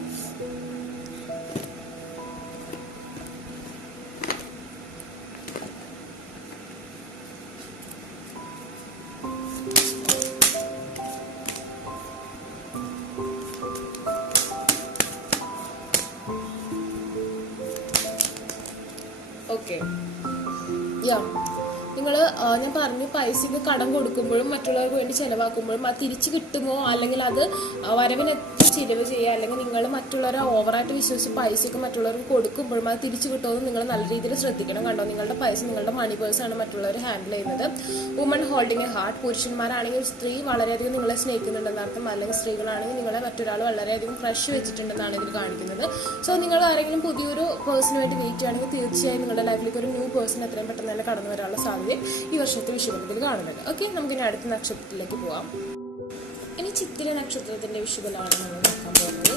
ഓക്കെ. നിങ്ങൾ ഞാൻ പറഞ്ഞു, പൈസയ്ക്ക് കടം കൊടുക്കുമ്പോഴും മറ്റുള്ളവർക്ക് വേണ്ടി ചെലവാക്കുമ്പോഴും അത് തിരിച്ചു കിട്ടുമോ, അല്ലെങ്കിൽ അത് വരവിനെത്തി ചിലവ് ചെയ്യുക, അല്ലെങ്കിൽ നിങ്ങൾ മറ്റുള്ളവരെ ഓവറായിട്ട് വിശ്വസിച്ച് പൈസയ്ക്ക് മറ്റുള്ളവർക്ക് കൊടുക്കുമ്പോഴും അത് തിരിച്ചു കിട്ടുമെന്ന് നിങ്ങൾ നല്ല രീതിയിൽ ശ്രദ്ധിക്കണം. കണ്ടോ, നിങ്ങളുടെ പൈസ, നിങ്ങളുടെ മണി പേഴ്സാണ് മറ്റുള്ളവർ ഹാൻഡിൽ ചെയ്യുന്നത്. Woman holding a heart. പുരുഷന്മാരാണെങ്കിൽ സ്ത്രീ വളരെയധികം നിങ്ങളെ സ്നേഹിക്കുന്നുണ്ടെന്നർത്ഥം, അല്ലെങ്കിൽ സ്ത്രീകളാണെങ്കിൽ നിങ്ങളെ മറ്റൊരാൾ വളരെയധികം ഫ്രഷ് വെച്ചിട്ടുണ്ടെന്നാണ് ഇതിൽ കാണിക്കുന്നത്. സോ നിങ്ങൾ ആരെങ്കിലും പുതിയൊരു പേഴ്സണ് വേണ്ടി വെയിറ്റ് ചെയ്യുകയാണെങ്കിൽ തീർച്ചയായും നിങ്ങളുടെ ലൈഫിലേക്ക് ഒരു ന്യൂ പേഴ്സൺ എത്രയും പെട്ടെന്ന് തന്നെ കടന്നു വരാനുള്ള സാധ്യത ഈ വർഷത്തെ വിഷുബലത്തിൽ കാണുന്നത്. ഓക്കെ, നമുക്കിനി അടുത്ത നക്ഷത്രത്തിലേക്ക് പോവാം. ഇനി ചിത്തിര നക്ഷത്രത്തിന്റെ വിഷുബലാണ് നമ്മൾ നോക്കാൻ പോകുന്നത്.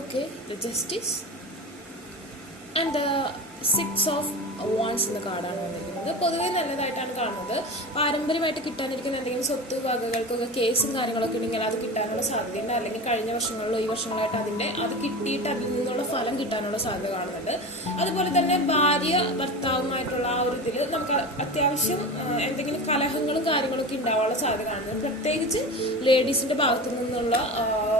Okay, the justice and 6 of wands എന്ന കാർഡാണ് വന്നിരിക്കുന്നത്. പൊതുവെ നല്ലതായിട്ടാണ് കാണുന്നത്. പാരമ്പര്യമായിട്ട് കിട്ടാനിരിക്കുന്ന എന്തെങ്കിലും സ്വത്ത് വകകൾക്കൊക്കെ കേസും കാര്യങ്ങളൊക്കെ ഉണ്ടെങ്കിൽ അത് കിട്ടാനുള്ള സാധ്യതയുണ്ട്. അല്ലെങ്കിൽ കഴിഞ്ഞ വർഷങ്ങളിലോ ഈ വർഷങ്ങളായിട്ട് അത് കിട്ടിയിട്ട് അതിൽ നിന്നുള്ള ഫലം കിട്ടാനുള്ള സാധ്യത കാണുന്നുണ്ട്. അതുപോലെ തന്നെ ഭാര്യ ഭർത്താവുമായിട്ടുള്ള ആ ഒരു ഇതിൽ നമുക്ക് അത്യാവശ്യം എന്തെങ്കിലും കലഹങ്ങളും കാര്യങ്ങളൊക്കെ ഉണ്ടാവാനുള്ള സാധ്യത കാണുന്നുണ്ട്. പ്രത്യേകിച്ച് ലേഡീസിന്റെ ഭാഗത്തു നിന്നുള്ള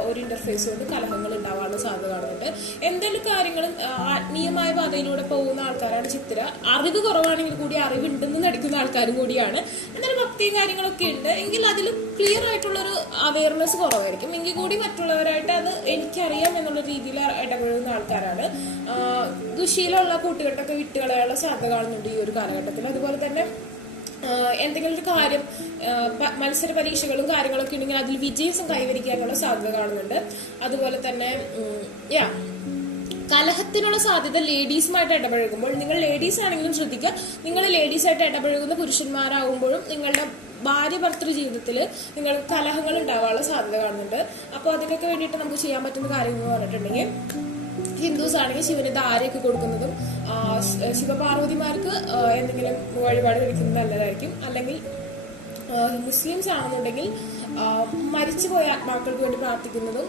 ഒരു ഇന്റർഫേസ് കൊണ്ട് കലഹങ്ങൾ ഉണ്ടാവാനുള്ള സാധ്യത കാണുന്നുണ്ട്. എന്തെങ്കിലും കാര്യങ്ങളും ആത്മീയമായ പാതയിലൂടെ പോകുന്ന ആൾക്കാരാണ് ചിത്തിര. അറിവ് കുറവാണെങ്കിൽ കൂടി അറിവുണ്ടെന്ന് നടിക്കുന്ന ആൾക്കാരും കൂടിയാണ്. എന്നാലും ഭക്തിയും കാര്യങ്ങളൊക്കെ ഉണ്ട് എങ്കിൽ അതിൽ ക്ലിയർ ആയിട്ടുള്ളൊരു അവയർനെസ് കുറവായിരിക്കും. എങ്കിൽ കൂടി മറ്റുള്ളവരായിട്ട് അത് എനിക്കറിയാം എന്നുള്ള രീതിയിൽ ഇടപെടുന്ന ആൾക്കാരാണ്. ദുശീലമുള്ള കൂട്ടുകെട്ടൊക്കെ വിട്ടുകളയാനുള്ള സാധ്യത കാണുന്നുണ്ട് ഈ ഒരു കാലഘട്ടത്തിൽ. അതുപോലെ തന്നെ എന്തെങ്കിലും ഒരു കാര്യം മത്സര പരീക്ഷകളും കാര്യങ്ങളൊക്കെ ഉണ്ടെങ്കിൽ അതിൽ വിജയം കൈവരിക്കാനുള്ള സാധ്യത കാണുന്നുണ്ട്. അതുപോലെ തന്നെ കലഹത്തിനുള്ള സാധ്യത ലേഡീസുമായിട്ട് ഇടപഴകുമ്പോൾ, നിങ്ങൾ ലേഡീസ് ആണെങ്കിലും ശ്രദ്ധിക്കുക, നിങ്ങൾ ലേഡീസായിട്ട് ഇടപഴകുന്ന പുരുഷന്മാരാകുമ്പോഴും നിങ്ങളുടെ ഭാര്യ ഭർത്തൃ ജീവിതത്തിൽ നിങ്ങൾക്ക് കലഹങ്ങൾ ഉണ്ടാവാനുള്ള സാധ്യത കാണുന്നുണ്ട്. അപ്പോൾ അതിനൊക്കെ വേണ്ടിയിട്ട് നമുക്ക് ചെയ്യാൻ പറ്റുന്ന കാര്യങ്ങൾ എന്ന് പറഞ്ഞിട്ടുണ്ടെങ്കിൽ, ഹിന്ദുസ് ആണെങ്കിൽ ശിവന് ധാരയൊക്കെ കൊടുക്കുന്നതും ശിവപാർവതിമാർക്ക് എന്തെങ്കിലും വഴിപാട് കഴിക്കുന്നത് നല്ലതായിരിക്കും. അല്ലെങ്കിൽ മുസ്ലിംസ് ആണെന്നുണ്ടെങ്കിൽ മരിച്ചുപോയ ആത്മാക്കൾക്ക് വേണ്ടി പ്രാർത്ഥിക്കുന്നതും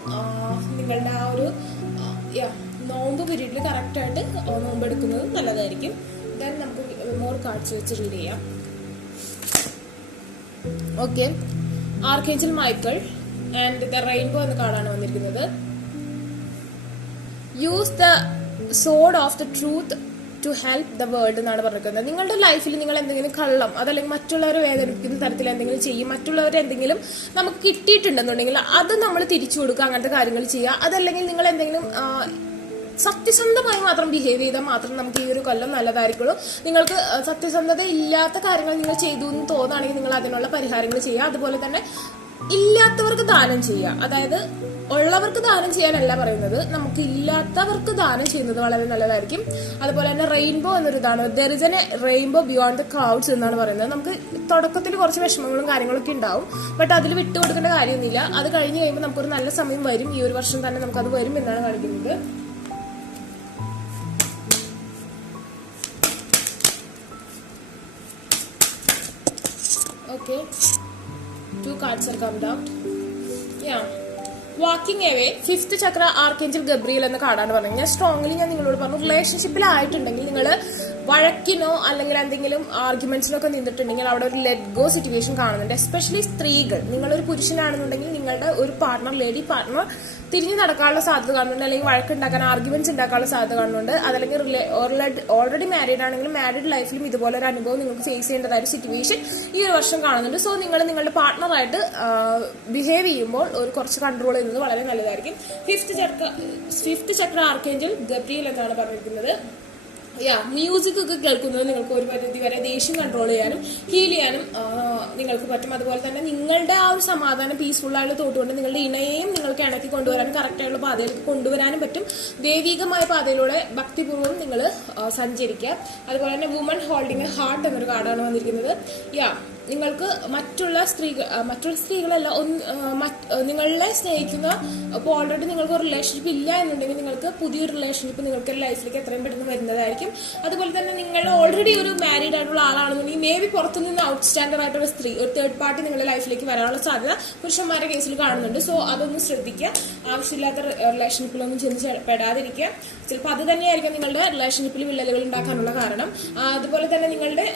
നിങ്ങളുടെ ആ ഒരു നോമ്പ് പീരീഡിൽ കറക്റ്റായിട്ട് നോമ്പെടുക്കുന്നതും നല്ലതായിരിക്കും. ദെൻ നമുക്ക് മോർ കാർഡ്സ് വെച്ച് റീഡ് ചെയ്യാം. Okay, archangel Michael and the rainbow എന്ന കാർഡാണ് വന്നിരിക്കുന്നത്. Use the sword of the truth to help the world എന്നാണ് പറഞ്ഞിരിക്കുന്നത്. നിങ്ങളുടെ ലൈഫിൽ നിങ്ങൾ എന്തെങ്കിലും കള്ളം, അതല്ലെങ്കിൽ മറ്റുള്ളവരെ വേദനിപ്പിക്കുന്ന തരത്തിൽ എന്തെങ്കിലും ചെയ്യും, മറ്റുള്ളവരെ എന്തെങ്കിലും നമുക്ക് കിട്ടിയിട്ടുണ്ടെന്നുണ്ടെങ്കിൽ അത് നമ്മൾ തിരിച്ചു കൊടുക്കുക, അങ്ങനത്തെ കാര്യങ്ങൾ ചെയ്യുക. അതല്ലെങ്കിൽ നിങ്ങൾ എന്തെങ്കിലും സത്യസന്ധമായി മാത്രം ബിഹേവ് ചെയ്താൽ മാത്രം നമുക്ക് ഈ ഒരു കൊല്ലം നല്ലതായിരിക്കുള്ളൂ. നിങ്ങൾക്ക് സത്യസന്ധത ഇല്ലാത്ത കാര്യങ്ങൾ നിങ്ങൾ ചെയ്തു എന്ന് തോന്നുകയാണെങ്കിൽ നിങ്ങൾ അതിനുള്ള പരിഹാരങ്ങൾ ചെയ്യുക. അതുപോലെ തന്നെ ഇല്ലാത്തവർക്ക് ദാനം ചെയ്യുക. അതായത് ഉള്ളവർക്ക് ദാനം ചെയ്യാനല്ല പറയുന്നത്, നമുക്ക് ഇല്ലാത്തവർക്ക് ദാനം ചെയ്യുന്നത് വളരെ നല്ലതായിരിക്കും. അതുപോലെ തന്നെ റെയിൻബോ എന്നൊരു ഇതാണ്, there is A rainbow beyond the clouds എന്നാണ് പറയുന്നത്. നമുക്ക് തുടക്കത്തിൽ കുറച്ച് വിഷമങ്ങളും കാര്യങ്ങളൊക്കെ ഉണ്ടാവും, ബട്ട് അതിൽ വിട്ടുകൊടുക്കേണ്ട കാര്യമൊന്നുമില്ല. അത് കഴിഞ്ഞ് കഴിയുമ്പോൾ നമുക്കൊരു നല്ല സമയം വരും. ഈ ഒരു വർഷം തന്നെ നമുക്കത് വരും എന്നാണ് കാണിക്കുന്നത്. Okay, 2 cards are come down. Walking away, 5th chakra archangel Gabriel എന്ന കാർഡാണ് പറഞ്ഞത്. ഞാൻ സ്ട്രോങ്ലി നിങ്ങളോട് പറഞ്ഞു, റിലേഷൻഷിപ്പിലായിട്ടുണ്ടെങ്കിൽ നിങ്ങൾ വഴക്കിനോ അല്ലെങ്കിൽ എന്തെങ്കിലും ആർഗ്യുമെന്റ്സിനൊക്കെ നിന്നിട്ടുണ്ടെങ്കിൽ അവിടെ ഒരു ലെറ്റ് ഗോ സിറ്റുവേഷൻ കാണുന്നുണ്ട്. എസ്പെഷ്യലി സ്ത്രീകൾ, നിങ്ങളൊരു പുരുഷനാണെന്നുണ്ടെങ്കിൽ നിങ്ങളുടെ ഒരു പാർട്ട്ണർ, ലേഡി പാർട്ട്ണർ തിരിഞ്ഞു നടക്കാനുള്ള സാധ്യത കാണുന്നുണ്ട്, അല്ലെങ്കിൽ വഴക്കുണ്ടാക്കാൻ, ആർഗ്യുമെന്റ്സ് ഉണ്ടാക്കാനുള്ള സാധ്യത കാണുന്നുണ്ട്. അതല്ലെങ്കിൽ ഓൾറെഡി മാരീഡ് ആണെങ്കിലും മാരീഡ് ലൈഫിലും ഇതുപോലെ ഒരു അനുഭവം നിങ്ങൾക്ക് ഫേസ് ചെയ്യേണ്ടതായ ഒരു സിറ്റുവേഷൻ ഈ ഒരു വർഷം കാണുന്നുണ്ട്. സോ നിങ്ങൾ നിങ്ങളുടെ പാർട്ട്ണറായിട്ട് ബിഹേവ് ചെയ്യുമ്പോൾ ഒരു കുറച്ച് കൺട്രോൾ ചെയ്യുന്നത് വളരെ നല്ലതായിരിക്കും. 5th ചക്ര ആർക്കേഞ്ചൽ ഗബ്രിയേൽ എന്നാണ് പറഞ്ഞിരിക്കുന്നത്. മ്യൂസിക് ഒക്കെ കേൾക്കുന്നത് നിങ്ങൾക്ക് ഒരു പരിധി വരെ ദേഷ്യം കൺട്രോൾ ചെയ്യാനും ഹീൽ ചെയ്യാനും നിങ്ങൾക്ക് പറ്റും. അതുപോലെ തന്നെ നിങ്ങളുടെ ആ ഒരു സമാധാനം പീസ്ഫുൾ ആയിട്ടുള്ള തോട്ടുകൊണ്ട് നിങ്ങളുടെ ഇണയെയും നിങ്ങൾക്ക് ഇണക്കി കൊണ്ടുവരാനും കറക്റ്റായുള്ള പാതയിലേക്ക് കൊണ്ടുവരാനും പറ്റും. ദൈവികമായ പാതയിലൂടെ ഭക്തിപൂർവ്വം നിങ്ങൾ സഞ്ചരിക്കുക. അതുപോലെ തന്നെ വുമൺ ഹോൾഡിംഗ് എ ഹാർട്ട് എന്നൊരു കാർഡാണ് വന്നിരിക്കുന്നത്. നിങ്ങൾക്ക് മറ്റുള്ള സ്ത്രീകളല്ല നിങ്ങളെ സ്നേഹിക്കുന്ന, ഇപ്പോൾ ഓൾറെഡി നിങ്ങൾക്ക് ഒരു റിലേഷൻഷിപ്പ് ഇല്ല എന്നുണ്ടെങ്കിൽ നിങ്ങൾക്ക് പുതിയൊരു റിലേഷൻഷിപ്പ് നിങ്ങൾക്ക് ലൈഫിലേക്ക് എത്രയും പെട്ടെന്ന് വരുന്നതായിരിക്കും. അതുപോലെ തന്നെ നിങ്ങൾ ഓൾറെഡി ഒരു മാരീഡ് ആയിട്ടുള്ള ആളാണെന്നുണ്ടെങ്കിൽ മേ ബി പുറത്തുനിന്ന് ഔട്ട് സ്റ്റാൻഡേർഡ് ആയിട്ടുള്ള സ്ത്രീ, ഒരു തേർഡ് പാർട്ടി നിങ്ങളുടെ ലൈഫിലേക്ക് വരാനുള്ള സാധ്യത പുരുഷന്മാരുടെ കേസിൽ കാണുന്നുണ്ട്. സോ അതൊന്ന് ശ്രദ്ധിക്കുക. ആവശ്യമില്ലാത്ത റിലേഷൻഷിപ്പിലൊന്നും ചെന്ന് പെടാതിരിക്കുക. ചിലപ്പോൾ അത് തന്നെയായിരിക്കും നിങ്ങളുടെ റിലേഷൻഷിപ്പിൽ വിള്ളലുകൾ ഉണ്ടാക്കാനുള്ള കാരണം. അതുപോലെ തന്നെ നിങ്ങളുടെ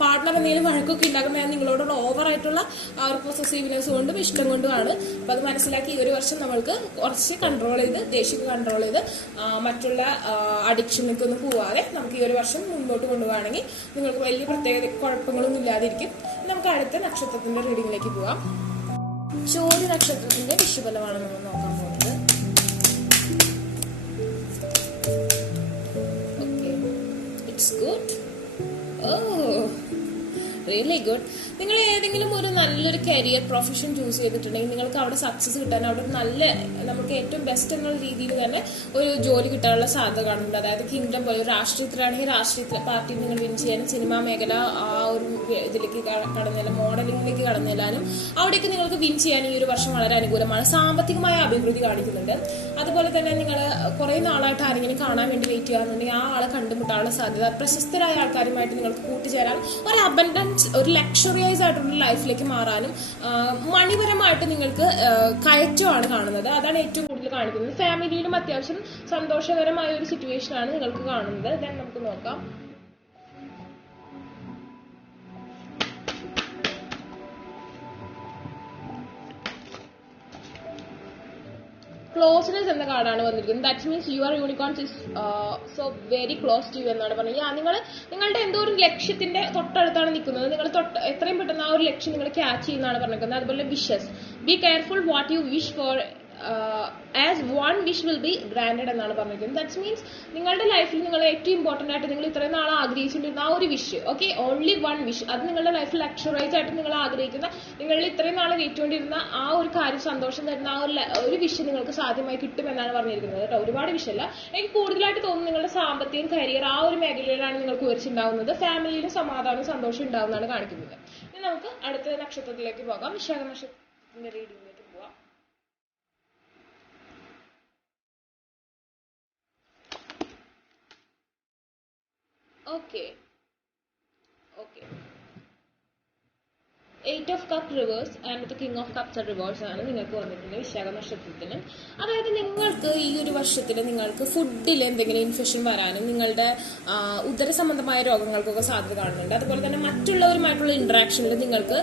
പാർട്ട്ണർ എന്തെങ്കിലും വഴക്കൊക്കെ ഉണ്ടാക്കുന്നത് നിങ്ങളോടുള്ള ഓവറായിട്ടുള്ള ആ ഒരു പൊസസീവ്നെസ് കൊണ്ടും ഇഷ്ടം കൊണ്ടുമാണ്. അപ്പൊ അത് മനസ്സിലാക്കി ഈ ഒരു വർഷം നമ്മൾക്ക് കുറച്ച് കൺട്രോൾ ചെയ്ത്, ദേഷ്യം കൺട്രോൾ ചെയ്ത് മറ്റുള്ള അഡിക്ഷനൊക്കെ ഒന്നും പോവാതെ നമുക്ക് ഈ ഒരു വർഷം മുന്നോട്ട് കൊണ്ടുപോവുകയാണെങ്കിൽ നിങ്ങൾക്ക് വലിയ പ്രത്യേക കുഴപ്പങ്ങളൊന്നും ഇല്ലാതിരിക്കും. നമുക്ക് അടുത്ത നക്ഷത്രത്തിന്റെ റീഡിങ്ങിലേക്ക് പോവാം. ചോതി നക്ഷത്രത്തിന്റെ വിഷുഫലമാണ് നമ്മൾ നോക്കാൻ പോകുന്നത്. Okay, it's good. Really good. നിങ്ങൾ ഏതെങ്കിലും ഒരു നല്ലൊരു കരിയർ പ്രൊഫഷൻ ചൂസ് ചെയ്തിട്ടുണ്ടെങ്കിൽ നിങ്ങൾക്ക് അവിടെ സക്സസ് കിട്ടാൻ, അവിടെ നല്ല നമുക്ക് ഏറ്റവും ബെസ്റ്റ് എന്നുള്ള രീതിയിൽ തന്നെ ഒരു ജോലി കിട്ടാനുള്ള സാധ്യത കാണുന്നുണ്ട്. അതായത് കിങ്ഡം പോലെ ഒരു രാഷ്ട്രീയത്തിലാണെങ്കിൽ രാഷ്ട്രീയ പാർട്ടി നിങ്ങൾ വിൻ ചെയ്യാനും, സിനിമാ മേഖല ആ ഒരു ഇതിലേക്ക് കടന്നു, മോഡലിംഗിലേക്ക് കടന്നു ചെല്ലാനും അവിടേക്ക് നിങ്ങൾക്ക് വിൻ ചെയ്യാൻ ഈ ഒരു വർഷം വളരെ അനുകൂലമാണ്. സാമ്പത്തികമായ അഭിവൃദ്ധി കാണിക്കുന്നുണ്ട്. അതുപോലെ തന്നെ നിങ്ങൾ കുറെ നാളായിട്ട് ആരെങ്കിലും കാണാൻ വേണ്ടി വെയിറ്റ് ചെയ്യാന്നുണ്ടെങ്കിൽ ആ ആളെ കണ്ടുമുട്ടാനുള്ള സാധ്യത, പ്രശസ്തരായ ആൾക്കാരുമായിട്ട് നിങ്ങൾക്ക് കൂട്ടുചേരാൻ, ഒരു അബൻഡൻസ്, ഒരു ലക്ഷറിയൈസ് ആയിട്ടുള്ള ലൈഫിലേക്ക് മാറാനും, മണിപരമായിട്ട് നിങ്ങൾക്ക് കയറ്റമാണ് കാണുന്നത്. അതാണ് ഏറ്റവും കൂടുതൽ കാണിക്കുന്നത്. ഫാമിലിയിലും അത്യാവശ്യം സന്തോഷകരമായ ഒരു സിറ്റുവേഷൻ ആണ് നിങ്ങൾക്ക് കാണുന്നത്. ദെൻ നമുക്ക് നോക്കാം. ക്ലോസ്നെസ് എന്ന കാർഡാണ് വന്നിരിക്കുന്നത്. That means your unicorns is so very close to you എന്നാണ് പറഞ്ഞത്. നിങ്ങളുടെ എന്തോ ഒരു ലക്ഷ്യത്തിന്റെ തൊട്ടടുത്താണ് നിൽക്കുന്നത്. നിങ്ങൾ എത്രയും പെട്ടെന്ന് ആ ഒരു ലക്ഷ്യം നിങ്ങൾ ക്യാച്ച് ചെയ്യുന്നതാണ് പറഞ്ഞിരിക്കുന്നത്. അതുപോലെ wishes, be careful what you wish four, as one wish will be granted എന്നാണ് പറഞ്ഞിരിക്കുന്നത്. ദാറ്റ് മീൻസ് നിങ്ങളുടെ ലൈഫിൽ നിങ്ങൾ ഏറ്റവും ഇമ്പോർട്ടന്റ് ആയിട്ട് നിങ്ങൾ ഇത്രയും നാൾ ആഗ്രഹിച്ചിട്ടുണ്ടായിരുന്ന ആ ഒരു wish, okay, only one wish, അത് നിങ്ങളുടെ ലൈഫിൽ ലക്ഷറൈസ് ആയിട്ട് നിങ്ങൾ ആഗ്രഹിക്കുന്ന, നിങ്ങൾ ഇത്രയും നാൾ വെയിറ്റുകൊണ്ടിരുന്ന ആ ഒരു കാര്യം, സന്തോഷം തരുന്ന ആ ഒരു വിഷ് നിങ്ങൾക്ക് സാധ്യമായി കിട്ടുമെന്നാണ് പറഞ്ഞിരിക്കുന്നത് കേട്ടോ. ഒരുപാട് വിഷയല്ല. എനിക്ക് കൂടുതലായിട്ട് തോന്നുന്നു നിങ്ങളുടെ സാമ്പത്തികം, കരിയർ ആ ഒരു മേഖലയിലാണ് നിങ്ങൾക്ക് ഉയർച്ചയുണ്ടാവുന്നത്. ഫാമിലിയിലും സമാധാനവും സന്തോഷം ഉണ്ടാവുന്നതാണ് കാണിക്കുന്നത്. ഇനി നമുക്ക് അടുത്ത നക്ഷത്രത്തിലേക്ക് പോകാം. വിശാഖ നക്ഷത്രത്തിന്റെ റീഡിങ്ങിലേക്ക് പോവാം. Okay. Eight of cup reverse and the king of cups reverse ആണ് നിങ്ങൾക്ക് വന്നിട്ടുണ്ട് വിശാഖ നക്ഷത്രത്തിന്. അതായത് നിങ്ങൾക്ക് ഈ ഒരു വർഷത്തിൽ നിങ്ങൾക്ക് ഫുഡിൽ എന്തെങ്കിലും ഇൻഫെക്ഷൻ വരാനും, നിങ്ങളുടെ ഉദര സംബന്ധമായ രോഗങ്ങൾക്കൊക്കെ സാധ്യത കാണുന്നുണ്ട്. അതുപോലെ തന്നെ മറ്റുള്ളവരുമായിട്ടുള്ള ഇന്ററാക്ഷനിൽ നിങ്ങൾക്ക്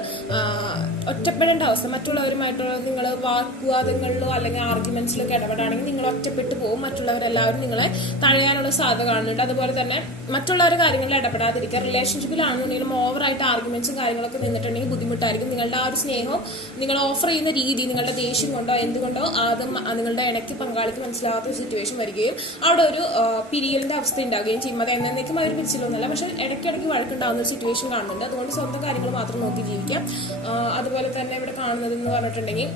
ഒറ്റപ്പെടേണ്ട അവസ്ഥ, മറ്റുള്ളവരുമായിട്ടുള്ള നിങ്ങൾ വാഗ്വാദങ്ങളിലോ അല്ലെങ്കിൽ ആർഗ്യുമെന്റ്സിലൊക്കെ ഇടപെടുകയാണെങ്കിൽ നിങ്ങൾ ഒറ്റപ്പെട്ടു പോകും. മറ്റുള്ളവരെല്ലാവരും നിങ്ങളെ തഴയാനുള്ള സാധ്യത കാണുന്നുണ്ട്. അതുപോലെ തന്നെ മറ്റുള്ളവരുടെ കാര്യങ്ങളിൽ ഇടപെടാതിരിക്കുക. റിലേഷൻഷിപ്പിലാണെന്നുണ്ടെങ്കിലും ഓവറായിട്ട് ആർഗ്യുമെന്റ്സും കാര്യങ്ങളൊക്കെ നിന്നിട്ടുണ്ടെങ്കിൽ ബുദ്ധിമുട്ടായിരിക്കും. നിങ്ങളുടെ ആ ഒരു സ്നേഹവും നിങ്ങൾ ഓഫർ ചെയ്യുന്ന രീതി, നിങ്ങളുടെ ദേഷ്യം കൊണ്ടോ എന്തുകൊണ്ടോ അതും നിങ്ങളുടെ ഇണയ്ക്ക് പങ്കാളിക്ക് മനസ്സിലാവാത്ത ഒരു സിറ്റുവേഷൻ വരികയും അവിടെ ഒരു പിരിയലിന്റെ അവസ്ഥ ഉണ്ടാവുകയും ചെയ്യും. അത് എന്നേക്കും അവർ പിരിച്ചിലൊന്നുമല്ല, പക്ഷെ ഇടയ്ക്കിടയ്ക്ക് വഴക്കുണ്ടാവുന്ന ഒരു സിറ്റുവേഷൻ കാണുന്നുണ്ട്. അതുകൊണ്ട് സ്വന്തം കാര്യങ്ങൾ മാത്രം നോക്കി ജീവിക്കാം. അതുപോലെ തന്നെ ഇവിടെ കാണുന്നത് എന്ന് പറഞ്ഞിട്ടുണ്ടെങ്കിൽ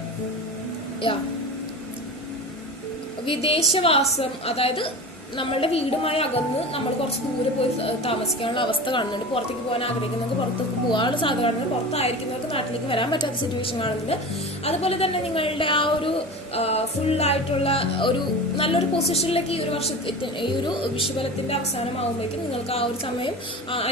വിദേശവാസം, അതായത് നമ്മളുടെ വീടുമായി അകന്ന് നമ്മൾ കുറച്ച് ദൂരെ പോയി താമസിക്കാനുള്ള അവസ്ഥ കാണുന്നുണ്ട്. പുറത്തേക്ക് പോകാൻ ആഗ്രഹിക്കുന്നവർക്ക് പുറത്തേക്ക് പോകാനുള്ള സാധ്യത കാണുന്നുണ്ട്. പുറത്തായിരിക്കുന്നവർക്ക് നാട്ടിലേക്ക് വരാൻ പറ്റാത്ത സിറ്റുവേഷൻ കാണുന്നുണ്ട്. അതുപോലെ തന്നെ നിങ്ങളുടെ ആ ഒരു ഫുള്ളായിട്ടുള്ള ഒരു നല്ലൊരു പൊസിഷനിലേക്ക് ഈ ഒരു വിഷുബലത്തിന്റെ അവസാനമാകുമ്പോഴേക്കും നിങ്ങൾക്ക് ആ ഒരു സമയം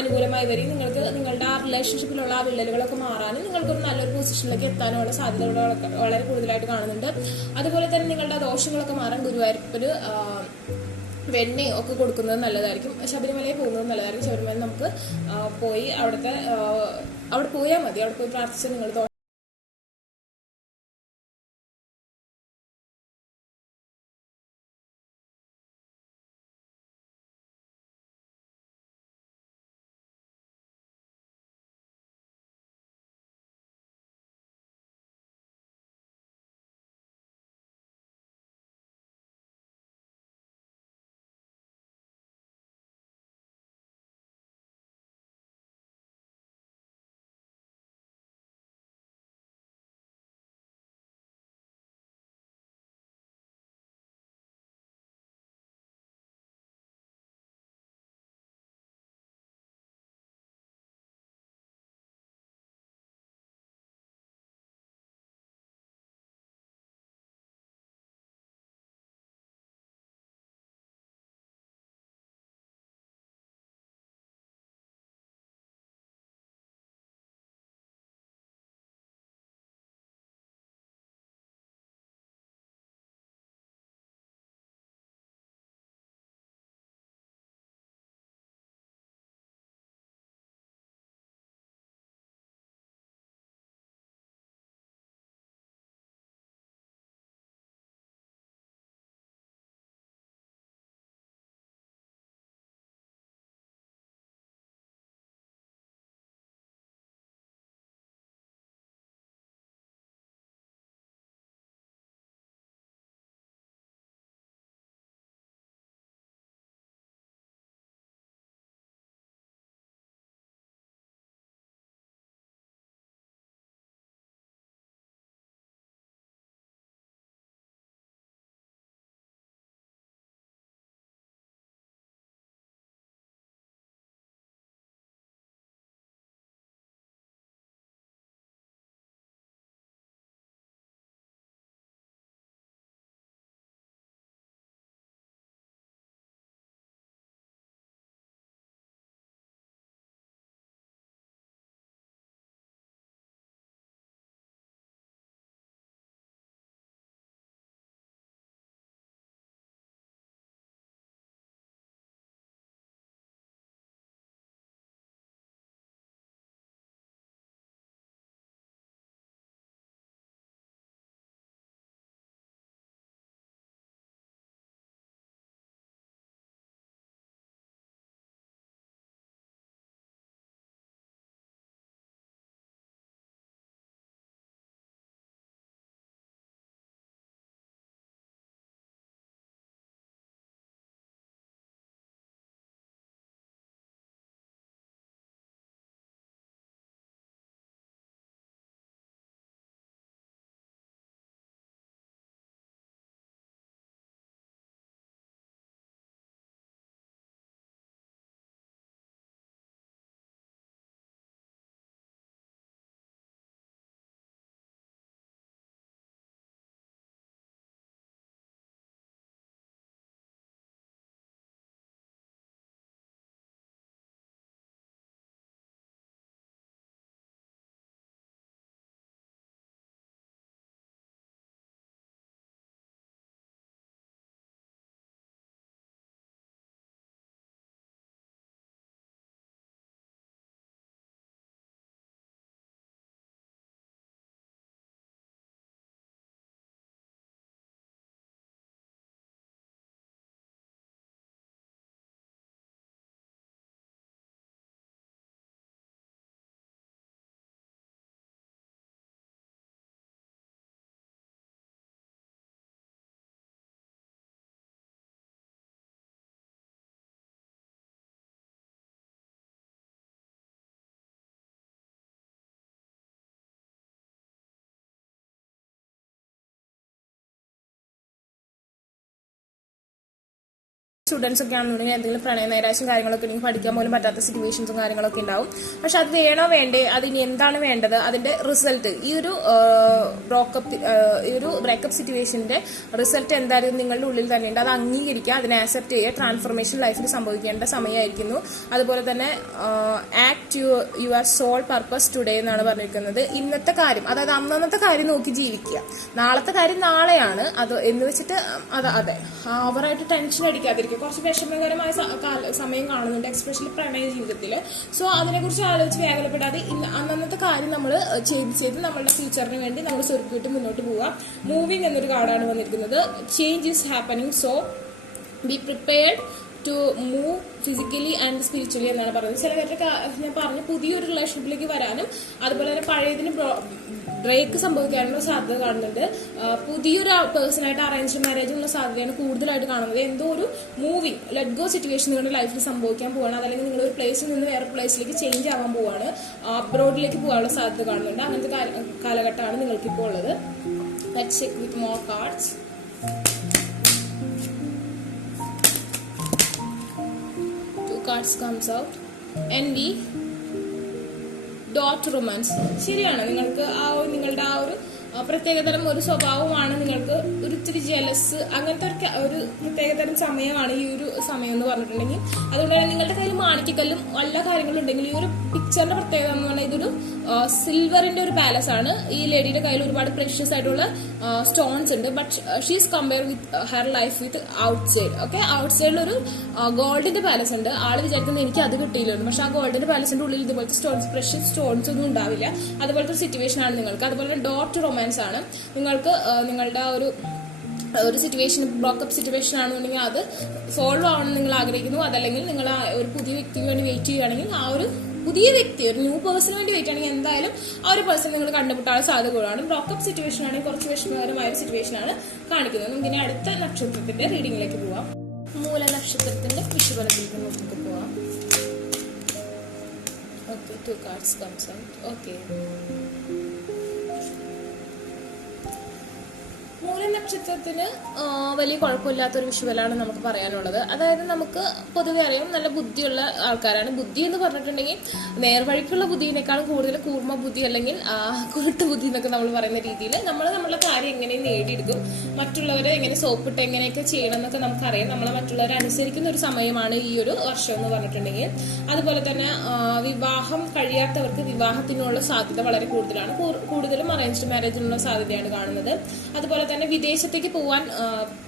അനുകൂലമായി വരും. നിങ്ങൾക്ക് നിങ്ങളുടെ ആ റിലേഷൻഷിപ്പിലുള്ള ആ വിള്ളലുകളൊക്കെ മാറാനും നിങ്ങൾക്കൊരു നല്ലൊരു പൊസിഷനിലേക്ക് എത്താനുള്ള സാധ്യതകൾ വളരെ കൂടുതലായിട്ട് കാണുന്നുണ്ട്. അതുപോലെ തന്നെ നിങ്ങളുടെ ദോഷങ്ങളൊക്കെ മാറാൻ ഗുരുവായൂരപ്പന് വെണ്ണയും ഒക്കെ കൊടുക്കുന്നത് നല്ലതായിരിക്കും. ശബരിമലയിൽ പോകുന്നത് നല്ലതായിരിക്കും. ശബരിമല നമുക്ക് പോയി അവിടെ പോയാൽ മതി. അവിടെ പോയി പ്രാർത്ഥിച്ച് നിങ്ങൾ സ്റ്റുഡൻസ് ഒക്കെ ആണെന്നുണ്ടെങ്കിൽ എന്തെങ്കിലും പ്രണയ നൈരാശ്യം കാര്യങ്ങളൊക്കെ ഉണ്ടെങ്കിൽ പഠിക്കാൻ പോലും പറ്റാത്ത സിറ്റുവേഷൻസും കാര്യങ്ങളൊക്കെ ഉണ്ടാവും. പക്ഷെ അത് വേണോ വേണ്ടേ, അതിന് എന്താണ് വേണ്ടത്, അതിന്റെ റിസൾട്ട്, ഈ ഒരു ബ്രേക്കപ്പ് സിറ്റുവേഷന്റെ റിസൾട്ട് എന്തായാലും നിങ്ങളുടെ ഉള്ളിൽ തന്നെ ഉണ്ട്. അത് അംഗീകരിക്കുക, അതിനെ ആക്സെപ്റ്റ് ചെയ്യുക. ട്രാൻസ്ഫോർമേഷൻ ലൈഫിൽ സംഭവിക്കേണ്ട സമയമായിരിക്കുന്നു. അതുപോലെ തന്നെ act your soul purpose today എന്നാണ് പറഞ്ഞിരിക്കുന്നത്. ഇന്നത്തെ കാര്യം, അതായത് അന്നത്തെ കാര്യം നോക്കി ജീവിക്കുക. നാളത്തെ കാര്യം നാളെയാണ്. അത് എന്ന് വെച്ചിട്ട് അതെ ഓവറായിട്ട് ടെൻഷൻ അടിക്കാതിരിക്കുക. കുറച്ച് വിഷമകരമായ സമയം കാണുന്നുണ്ട്, എക്സ്പെഷ്യലി പ്രണയ ജീവിതത്തിൽ. സോ അതിനെക്കുറിച്ച് ആലോചിച്ച് വേഗപ്പെടാതെ അന്നത്തെ കാര്യം നമ്മൾ ചെയ്ത് നമ്മളുടെ ഫ്യൂച്ചറിന് വേണ്ടി നമ്മൾ സ്വരുക്കിയിട്ട് മുന്നോട്ട് പോവുക. മൂവിങ് എന്നൊരു കാർഡാണ് വന്നിരിക്കുന്നത്. Change is happening, so be prepared to move physically and spiritually എന്നാണ് പറയുന്നത്. ചില പേരുടെ ഞാൻ പറഞ്ഞു പുതിയൊരു റിലേഷൻഷിപ്പിലേക്ക് വരാനും അതുപോലെ തന്നെ പഴയതിന് ബ്രേക്ക് സംഭവിക്കാനുള്ള സാധ്യത കാണുന്നുണ്ട്. പുതിയൊരു പേഴ്സണായിട്ട് അറേഞ്ച്ഡ് മാരേജിനുള്ള സാധ്യതയാണ് കൂടുതലായിട്ട് കാണുന്നത്. എന്തോ ഒരു മൂവിങ് ലെറ്റ് ഗോ സിറ്റുവേഷൻ നിങ്ങളുടെ ലൈഫിൽ സംഭവിക്കാൻ പോവാണ്. അതല്ലെങ്കിൽ നിങ്ങൾ ഒരു പ്ലേസിൽ നിന്ന് വേറെ പ്ലേസിലേക്ക് ചേഞ്ച് ആവാൻ പോവാണ്, അബ്രോഡിലേക്ക് പോകാനുള്ള സാധ്യത കാണുന്നുണ്ട്. അങ്ങനത്തെ കാലഘട്ടമാണ് നിങ്ങൾക്കിപ്പോൾ ഉള്ളത്. Let's check with more cards. Cards comes out. Envy, dot romance. ശരിയാണ്, നിങ്ങൾക്ക് നിങ്ങളുടെ ആ ഒരു പ്രത്യേകതരം ഒരു സ്വഭാവമാണ്. നിങ്ങൾക്ക് ഒരു ഇത്തിരി ജലസ്, അങ്ങനത്തെ ഒരു പ്രത്യേകതരം സമയമാണ് ഈ ഒരു സമയം എന്ന് പറഞ്ഞിട്ടുണ്ടെങ്കിൽ. അതുകൊണ്ട് തന്നെ നിങ്ങളുടെ കയ്യിൽ മാണിക്കല്ലും എല്ലാ കാര്യങ്ങളും ഉണ്ടെങ്കിൽ ഈ ഒരു പിക്ചറിന്റെ പ്രത്യേകത എന്ന് പറഞ്ഞാൽ ഇതൊരു സിൽവറിന്റെ ഒരു പാലസ് ആണ്. ഈ ലേഡിയുടെ കയ്യിൽ ഒരുപാട് പ്രഷ്യസ് ആയിട്ടുള്ള സ്റ്റോൺസ് ഉണ്ട്. But she's compare with her life with out side. Okay, out സൈഡിൽ ഒരു ഗോൾഡിന്റെ പാലസ് ഉണ്ട്. ആള് വിചാരിക്കുന്നത് എനിക്ക് അത് കിട്ടിയില്ലുണ്ട്, പക്ഷെ ആ ഗോൾഡിന്റെ പാലസിന്റെ ഉള്ളിൽ ഇതുപോലത്തെ സ്റ്റോൺസ്, പ്രഷ്യസ് സ്റ്റോൺസ് ഒന്നും ഉണ്ടാവില്ല. അതുപോലത്തെ ഒരു സിറ്റുവേഷൻ ആണ് നിങ്ങൾക്ക്. അതുപോലെ ഡോട്ട് റൊമാൻസ് ആണ് നിങ്ങൾക്ക്. നിങ്ങളുടെ ഒരു സിറ്റുവേഷൻ ബ്രോക്കപ്പ് സിറ്റുവേഷൻ ആണെന്നുണ്ടെങ്കിൽ അത് സോൾവ് ആവണം നിങ്ങൾ ആഗ്രഹിക്കുന്നു. അതല്ലെങ്കിൽ നിങ്ങൾ ഒരു പുതിയ വ്യക്തിക്ക് വേണ്ടി വെയിറ്റ് ചെയ്യുകയാണെങ്കിൽ ആ ഒരു പുതിയ വ്യക്തി, ഒരു ന്യൂ പേഴ്സണിന് വേണ്ടി വെയിറ്റ് ആണെങ്കിൽ എന്തായാലും ആ ഒരു പേഴ്സൺ നിങ്ങൾ കണ്ടുമുട്ടാനുള്ള സാധ്യത കൂടുതലാണ്. ബ്രോക്കപ്പ് സിറ്റുവേഷൻ ആണെങ്കിൽ കുറച്ച് വിഷമകരമായ ഒരു സിറ്റുവേഷൻ ആണ് കാണിക്കുന്നത്. നമുക്ക് ഇനി അടുത്ത നക്ഷത്രത്തിന്റെ റീഡിംഗിലേക്ക് പോവാം. മൂല നക്ഷത്രത്തിന്റെ വിഷുഫലത്തിലേക്ക് നമുക്ക് പോവാം. Okay, 2 cards comes out. Okay, മൂല നക്ഷത്രത്തിന് വലിയ കുഴപ്പമില്ലാത്തൊരു വിഷുവലാണ് നമുക്ക് പറയാനുള്ളത്. അതായത് നമുക്ക് പൊതുവെ അറിയാം നല്ല ബുദ്ധിയുള്ള ആൾക്കാരാണ്. ബുദ്ധി എന്ന് പറഞ്ഞിട്ടുണ്ടെങ്കിൽ നേർവഴിക്കുള്ള ബുദ്ധിനേക്കാളും കൂടുതൽ കൂർമ്മ ബുദ്ധി അല്ലെങ്കിൽ കുരുട്ട് ബുദ്ധി എന്നൊക്കെ നമ്മൾ പറയുന്ന രീതിയിൽ നമ്മളുടെ കാര്യം എങ്ങനെ നേടിയെടുക്കും, മറ്റുള്ളവരെ എങ്ങനെ സോപ്പിട്ട് എങ്ങനെയൊക്കെ ചെയ്യണം എന്നൊക്കെ നമുക്കറിയാം. നമ്മളെ മറ്റുള്ളവരെ അനുസരിക്കുന്ന ഒരു സമയമാണ് ഈ ഒരു വർഷം എന്ന് പറഞ്ഞിട്ടുണ്ടെങ്കിൽ. അതുപോലെ തന്നെ വിവാഹം കഴിയാത്തവർക്ക് വിവാഹത്തിനുള്ള സാധ്യത വളരെ കൂടുതലാണ്. കൂടുതലും അറേഞ്ച്ഡ് മാരേജിനുള്ള സാധ്യതയാണ് കാണുന്നത്. അതുപോലെ തന്നെ വിദേശത്തേക്ക് പോകാൻ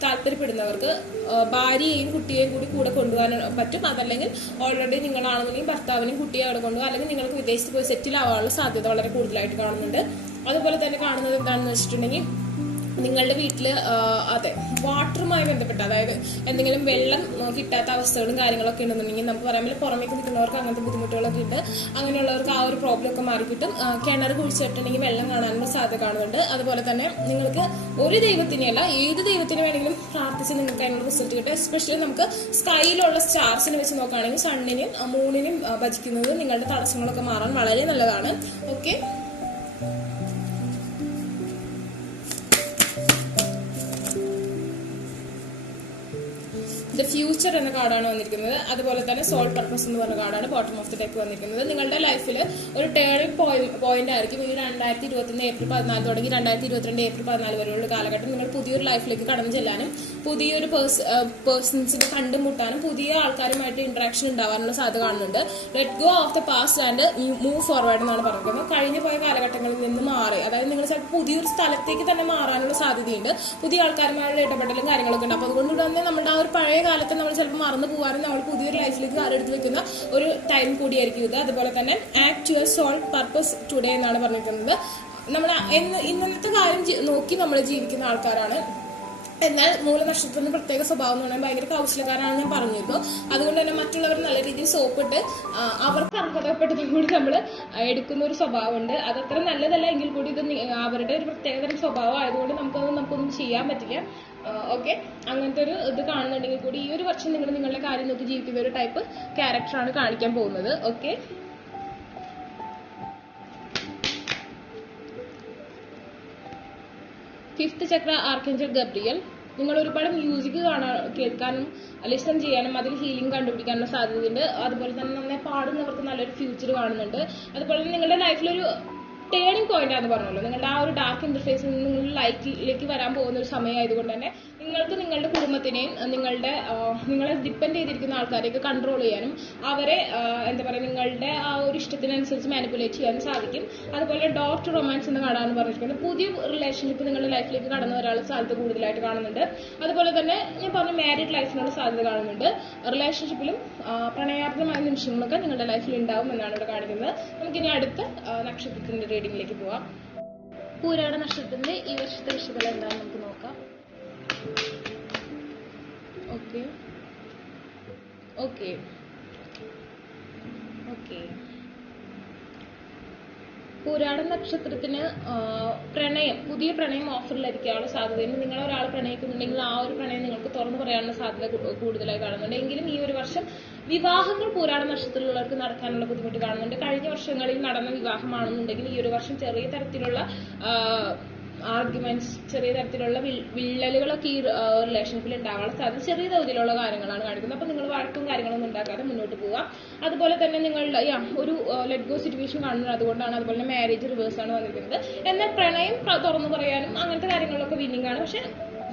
താല്പര്യപ്പെടുന്നവർക്ക് ഭാര്യയെയും കുട്ടിയെയും കൂടെ കൊണ്ടുപോകാൻ പറ്റും. അതല്ലെങ്കിൽ ഓൾറെഡി നിങ്ങളാണെന്നുണ്ടെങ്കിൽ ഭർത്താവിനും കുട്ടിയെ അവിടെ കൊണ്ടുപോകുക, അല്ലെങ്കിൽ നിങ്ങൾക്ക് വിദേശത്ത് പോയി സെറ്റിൽ ആവാനുള്ള സാധ്യത വളരെ കൂടുതലായിട്ട് കാണുന്നുണ്ട്. അതുപോലെ തന്നെ കാണുന്നത് എന്താണെന്ന് വെച്ചിട്ടുണ്ടെങ്കിൽ നിങ്ങളുടെ വീട്ടിൽ അതെ വാട്ടറുമായി ബന്ധപ്പെട്ട, അതായത് എന്തെങ്കിലും വെള്ളം കിട്ടാത്ത അവസ്ഥകളും കാര്യങ്ങളൊക്കെ ഉണ്ടെന്നുണ്ടെങ്കിൽ നമുക്ക് പറയാൻ പറ്റില്ല. പുറമേക്ക് നിൽക്കുന്നവർക്ക് അങ്ങനത്തെ ബുദ്ധിമുട്ടുകളൊക്കെ ഉണ്ട്. അങ്ങനെയുള്ളവർക്ക് ആ ഒരു പ്രോബ്ലം ഒക്കെ മാറിക്കിട്ടും. കിണർ കുഴിച്ചിട്ടുണ്ടെങ്കിൽ വെള്ളം കാണാനുള്ള സാധ്യത കാണുന്നുണ്ട്. അതുപോലെ തന്നെ നിങ്ങൾക്ക് ഒരു ദൈവത്തിനെയല്ല ഏത് ദൈവത്തിന് വേണമെങ്കിലും പ്രാർത്ഥിച്ച് നിങ്ങൾക്ക് അതിനുള്ള റിസൾട്ട് കിട്ടും. എസ്പെഷ്യലി നമുക്ക് സ്കൈയിലുള്ള സ്റ്റാർസിനെ വെച്ച് നോക്കുകയാണെങ്കിൽ സണ്ണിനും മൂണിനും ഭജിക്കുന്നത് നിങ്ങളുടെ തടസ്സങ്ങളൊക്കെ മാറാൻ വളരെ നല്ലതാണ്. ഓക്കെ, ദ ഫ്യൂച്ചർ എന്ന കാർഡാണ് വന്നിരിക്കുന്നത്. അതുപോലെ തന്നെ സോൾ പർപ്പസ് എന്ന് പറഞ്ഞ കാർഡാണ് ബോട്ടം ഓഫ് ദി ഡെക്ക് വന്നിരിക്കുന്നത്. നിങ്ങളുടെ ലൈഫിൽ ഒരു ടേണിംഗ് പോയിന്റ് ആയിരിക്കും ഈ 2021 ഏപ്രിൽ 14 തുടങ്ങി 2022 ഏപ്രിൽ 14 വരെയുള്ള കാലഘട്ടം. നിങ്ങൾ പുതിയൊരു ലൈഫിലേക്ക് കടന്നു ചെല്ലാനും പുതിയൊരു പേഴ്സൺസിനെ കണ്ടുമുട്ടാനും പുതിയ ആൾക്കാരുമായിട്ട് ഇന്ററാക്ഷൻ ഉണ്ടാവാനുള്ള സാധ്യത കാണുന്നുണ്ട്. Let go of the past and move forward എന്നാണ് പറഞ്ഞിരിക്കുന്നത്. കഴിഞ്ഞു പോയ കാലഘട്ടങ്ങളിൽ നിന്ന് മാറി, അതായത് നിങ്ങൾ ചിലപ്പോൾ പുതിയൊരു സ്ഥലത്തേക്ക് തന്നെ മാറാനുള്ള സാധ്യതയുണ്ട്. പുതിയ ആൾക്കാരുമായുള്ള ഇടപെടലും കാര്യങ്ങളൊക്കെ ഉണ്ട്. അപ്പോൾ അതുകൊണ്ട് തന്നെ നമ്മുടെ ആ ഒരു പഴയ കാലത്ത് നമ്മൾ ചിലപ്പോൾ മറന്നു പോകാനും നമ്മൾ പുതിയൊരു ലൈഫിലേക്ക് കാലെടുത്ത് വെക്കുന്ന ഒരു ടൈം കൂടിയായിരിക്കും ഇത്. അതുപോലെ തന്നെ act your soul purpose today എന്നാണ് പറഞ്ഞിരിക്കുന്നത്. നമ്മൾ ഇന്നത്തെ കാര്യം നോക്കി നമ്മൾ ജീവിക്കുന്ന ആൾക്കാരാണ്. എന്നാൽ മൂലനക്ഷത്രത്തിന് പ്രത്യേക സ്വഭാവം എന്ന് പറഞ്ഞാൽ ഭയങ്കര കൗശലക്കാരാണ് ഞാൻ പറഞ്ഞിരുന്നു. അതുകൊണ്ട് തന്നെ മറ്റുള്ളവർ നല്ല രീതിയിൽ സോപ്പിട്ട് അവർക്ക് അർഹതപ്പെട്ടതും കൂടി നമ്മൾ എടുക്കുന്ന ഒരു സ്വഭാവമുണ്ട്. അതത്ര നല്ലതല്ല എങ്കിൽ കൂടി ഇത് അവരുടെ ഒരു പ്രത്യേകതരം സ്വഭാവം ആയതുകൊണ്ട് നമുക്കൊന്നും ചെയ്യാൻ പറ്റില്ല. ഓക്കെ, അങ്ങനത്തെ ഒരു ഇത് കാണുന്നുണ്ടെങ്കിൽ കൂടി ഈ ഒരു വർഷം നിങ്ങൾ നിങ്ങളുടെ കാര്യം നോക്കി ജീവിക്കുന്ന ഒരു ടൈപ്പ് ക്യാരക്ടറാണ് കാണിക്കാൻ പോകുന്നത്. ഓക്കെ, ഫിഫ്ത്ത് ചക്ര ആർക്കേഞ്ചൽ ഗബ്രിയൽ, നിങ്ങൾ ഒരുപാട് മ്യൂസിക് കേൾക്കാനും ലിസൺ ചെയ്യാനും അതിൽ ഹീലിംഗ് കണ്ടുപിടിക്കാനുള്ള സാധ്യതയുണ്ട്. അതുപോലെ തന്നെ നന്നായി പാടുന്നവർക്ക് നല്ലൊരു ഫ്യൂച്ചർ കാണുന്നുണ്ട്. അതുപോലെ തന്നെ നിങ്ങളുടെ ലൈഫിലൊരു ടേണിംഗ് പോയിന്റ് ആണെന്ന് പറഞ്ഞല്ലോ. നിങ്ങളുടെ ആ ഒരു ഡാർക്ക് ഇന്റർഫേസിൽ നിന്ന് നിങ്ങളുടെ ലൈഫിലേക്ക് വരാൻ പോകുന്ന ഒരു സമയമായതുകൊണ്ട് തന്നെ നിങ്ങൾക്ക് നിങ്ങളുടെ കുടുംബത്തിനെയും നിങ്ങളെ ഡിപ്പെൻഡ് ചെയ്തിരിക്കുന്ന ആൾക്കാരെയൊക്കെ കൺട്രോൾ ചെയ്യാനും അവരെ എന്താ പറയുക നിങ്ങളുടെ ആ ഒരു ഇഷ്ടത്തിനനുസരിച്ച് മാനിപ്പുലേറ്റ് ചെയ്യാനും സാധിക്കും. അതുപോലെ ഡോർട്ട് റൊമാൻസ് എന്ന കാണാൻ പറഞ്ഞിരിക്കുന്നത് പുതിയ റിലേഷൻഷിപ്പ് നിങ്ങളുടെ ലൈഫിലേക്ക് കടന്നു വരാനുള്ള സാധ്യത കൂടുതലായിട്ട് കാണുന്നുണ്ട്. അതുപോലെ തന്നെ ഞാൻ പറഞ്ഞ മാരീഡ് ലൈഫിനുള്ള സാധ്യത കാണുന്നുണ്ട്. റിലേഷൻഷിപ്പിലും പ്രണയാർദ്രമായ നിമിഷങ്ങളൊക്കെ നിങ്ങളുടെ ലൈഫിൽ ഉണ്ടാവും എന്നാണ് ഇവിടെ കാണിക്കുന്നത്. നമുക്കിനി അടുത്ത നക്ഷത്രത്തിന്റെ റീഡിംഗിലേക്ക് പോവാം. പൂരാട നക്ഷത്രത്തിന്റെ ഈ വർഷത്തെ വിഷുഫലം എന്താണെന്ന് നമുക്ക് നോക്കാം. ഓക്കെ ഓക്കെ ഓക്കെ പൂരാട നക്ഷത്രത്തിന് പുതിയ പ്രണയം ഓഫറിലായിരിക്കാനുള്ള സാധ്യതയുണ്ട്. നിങ്ങൾ ഒരാളെ പ്രണയിക്കുന്നുണ്ടെങ്കിൽ ആ ഒരു പ്രണയം നിങ്ങൾക്ക് തുറന്നു പറയാനുള്ള സാധ്യത കൂടുതലായി കാണുന്നുണ്ട്. എങ്കിലും ഈ ഒരു വർഷം വിവാഹങ്ങൾ പൂരാട നക്ഷത്രത്തിലുള്ളവർക്ക് നടക്കാനുള്ള ബുദ്ധിമുട്ട് കാണുന്നുണ്ട്. കഴിഞ്ഞ വർഷങ്ങളിൽ നടന്ന വിവാഹമാണെന്നുണ്ടെങ്കിൽ ഈ ഒരു വർഷം ചെറിയ തരത്തിലുള്ള ആർഗ്യുമെന്റ്സ്, ചെറിയ തരത്തിലുള്ള വിള്ളലുകളൊക്കെ ഈ റിലേഷൻഷിപ്പിൽ ഉണ്ടാകാനുള്ള സാധ്യത ചെറിയ തോതിലുള്ള കാര്യങ്ങളാണ് കാണിക്കുന്നത്. അപ്പൊ നിങ്ങൾ വഴക്കും കാര്യങ്ങളൊന്നും ഉണ്ടാക്കാതെ മുന്നോട്ട് പോവുക. അതുപോലെ തന്നെ നിങ്ങളുടെ ഒരു ലെറ്റ് ഗോ സിറ്റുവേഷൻ കാണുന്നത് അതുകൊണ്ടാണ്. അതുപോലെ തന്നെ മാരേജ് റിവേഴ്സ് ആണ് വന്നിരിക്കുന്നത്. എന്നാൽ പ്രണയം തുറന്നു പറയാനും അങ്ങനത്തെ കാര്യങ്ങളിലൊക്കെ വിന്നിംഗ് ആണ്. പക്ഷെ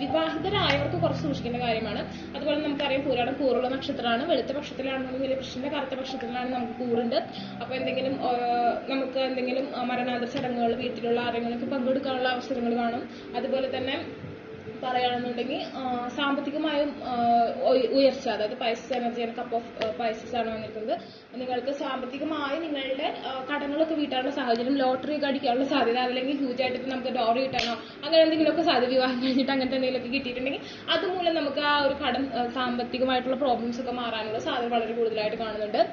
വിവാഹിതരായവർക്ക് കുറച്ച് സൂക്ഷിക്കേണ്ട കാര്യമാണ്. അതുപോലെ നമുക്കറിയാം പൂരാടം കൂറുള്ള നക്ഷത്രമാണ്. വെളുത്ത പക്ഷത്തിലാണെന്നുണ്ടെങ്കിൽ വലിയ പ്രശ്നമില്ല. കറുത്ത പക്ഷത്തിലാണ് നമുക്ക് കൂറുണ്ട്. അപ്പൊ നമുക്ക് എന്തെങ്കിലും മരണാന്തര ചടങ്ങുകൾ വീട്ടിലുള്ള ആരെങ്കിലും പങ്കെടുക്കാനുള്ള അവസരങ്ങൾ കാണും. അതുപോലെ തന്നെ പറയുകയാണെന്നുണ്ടെങ്കിൽ സാമ്പത്തികമായും ഉയർച്ച, അതായത് പൈസസ് എനർജിയാണ്, കപ്പ് ഓഫ് പൈസസ് ആണ് വന്നിരിക്കുന്നത്. നിങ്ങൾക്ക് സാമ്പത്തികമായി നിങ്ങളുടെ കടങ്ങളൊക്കെ വീട്ടാനുള്ള സാഹചര്യം, ലോട്ടറി ഒക്കെ അടിക്കാനുള്ള സാധ്യത, അല്ലെങ്കിൽ ഹ്യൂജ് ആയിട്ട് നമുക്ക് ലോറി കിട്ടാനോ അങ്ങനെ എന്തെങ്കിലുമൊക്കെ സാധ്യത, വിവാഹം കഴിഞ്ഞിട്ട് അങ്ങനത്തെ എന്തെങ്കിലുമൊക്കെ കിട്ടിയിട്ടുണ്ടെങ്കിൽ അതുമൂലം നമുക്ക് ആ ഒരു കടം സാമ്പത്തികമായിട്ടുള്ള പ്രോബ്ലംസ് ഒക്കെ മാറാനുള്ള സാധ്യത വളരെ കൂടുതലായിട്ട് കാണുന്നുണ്ട്.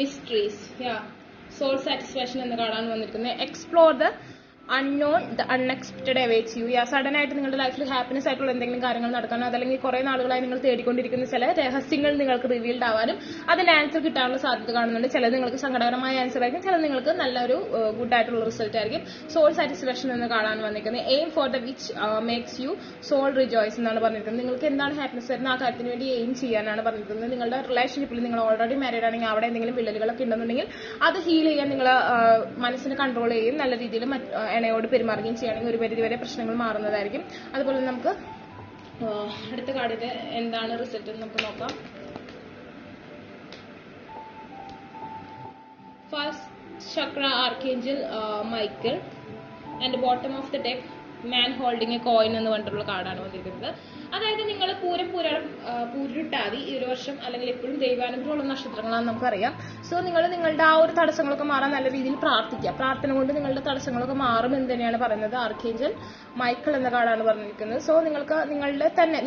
മിസ്റ്ററീസ്, സോൾ സാറ്റിസ്ഫാക്ഷൻ എന്ന കാർഡാണ് വന്നിരിക്കുന്നത്. Explore the unknown, the unexpected awaits you. സഡനായിട്ട് നിങ്ങളുടെ ലൈഫിൽ ഹാപ്പിനെസ് ആയിട്ടുള്ള എന്തെങ്കിലും കാര്യങ്ങൾ നടക്കാനോ അതല്ലെങ്കിൽ കുറെ നാളുകളായി നിങ്ങൾ തേടിക്കൊണ്ടിരിക്കുന്ന ചില രഹസ്യങ്ങൾ നിങ്ങൾക്ക് റിവീൽഡ് ആവാനും അതിന്റെ ആൻസർ കിട്ടാനുള്ള സാധ്യത കാണുന്നുണ്ട്. ചിലത് നിങ്ങൾക്ക് സങ്കടകരമായ ആൻസർ ആയിരിക്കും, ചിലത് നിങ്ങൾക്ക് നല്ലൊരു ഗുഡ് ആയിട്ടുള്ള റിസൾട്ട് ആയിരിക്കും. സോൾ സാറ്റിസ്ഫാക്ഷൻ എന്ന കാർഡാണ് വന്നിരിക്കുന്നത്. Aim for the which makes you soul rejoice എന്നാണ് പറഞ്ഞിരിക്കുന്നത്. നിങ്ങൾക്ക് എന്താണ് ഹാപ്പിനെസ് വരുന്നത് ആ കാര്യത്തിന് വേണ്ടി എയിം ചെയ്യാനാണ് പറഞ്ഞിരിക്കുന്നത്. നിങ്ങളുടെ റിലേഷൻഷിപ്പിൽ നിങ്ങൾ ഓൾറെഡി മാരീഡ് ആണെങ്കിൽ അവിടെ എന്തെങ്കിലും വിള്ളലുകളൊക്കെ ഉണ്ടെന്നുണ്ടെങ്കിൽ അത് ഹീൽ ചെയ്യാൻ നിങ്ങൾ മനസ്സിനെ കൺട്രോൾ ചെയ്യും, നല്ല രീതിയിൽ ഇണയോട് പെരുമാറുകയും ചെയ്യുകയാണെങ്കിൽ ഒരു പരിധിവരെ പ്രശ്നങ്ങൾ മാറുന്നതായിരിക്കും. അതുപോലെ നമുക്ക് അടുത്ത കാർഡിന്റെ എന്താണ് റിസൾട്ട് എന്ന് നമുക്ക് നോക്കാം. First Chakra archangel Michael and bottom of the deck man holding A coin എന്ന് പറഞ്ഞിട്ടുള്ള കാർഡാണ് വന്നിരിക്കുന്നത്. അതായത് നിങ്ങൾ പൂരിട്ടാതി ഈ ഒരു വർഷം അല്ലെങ്കിൽ എപ്പോഴും ദൈവാനുഗ്രഹമുള്ള നക്ഷത്രങ്ങളാണെന്ന് നമുക്കറിയാം. സോ നിങ്ങൾ നിങ്ങളുടെ ആ ഒരു തടസ്സങ്ങളൊക്കെ മാറാൻ നല്ല രീതിയിൽ പ്രാർത്ഥിക്കുക. പ്രാർത്ഥന കൊണ്ട് നിങ്ങളുടെ തടസ്സങ്ങളൊക്കെ മാറും എന്ന് തന്നെയാണ് പറയുന്നത്. ആർക്കേഞ്ചൽ മൈക്കിൾ എന്ന കാർഡാണ് പറഞ്ഞിരിക്കുന്നത്. സോ നിങ്ങൾക്ക് നിങ്ങളെ തന്നെ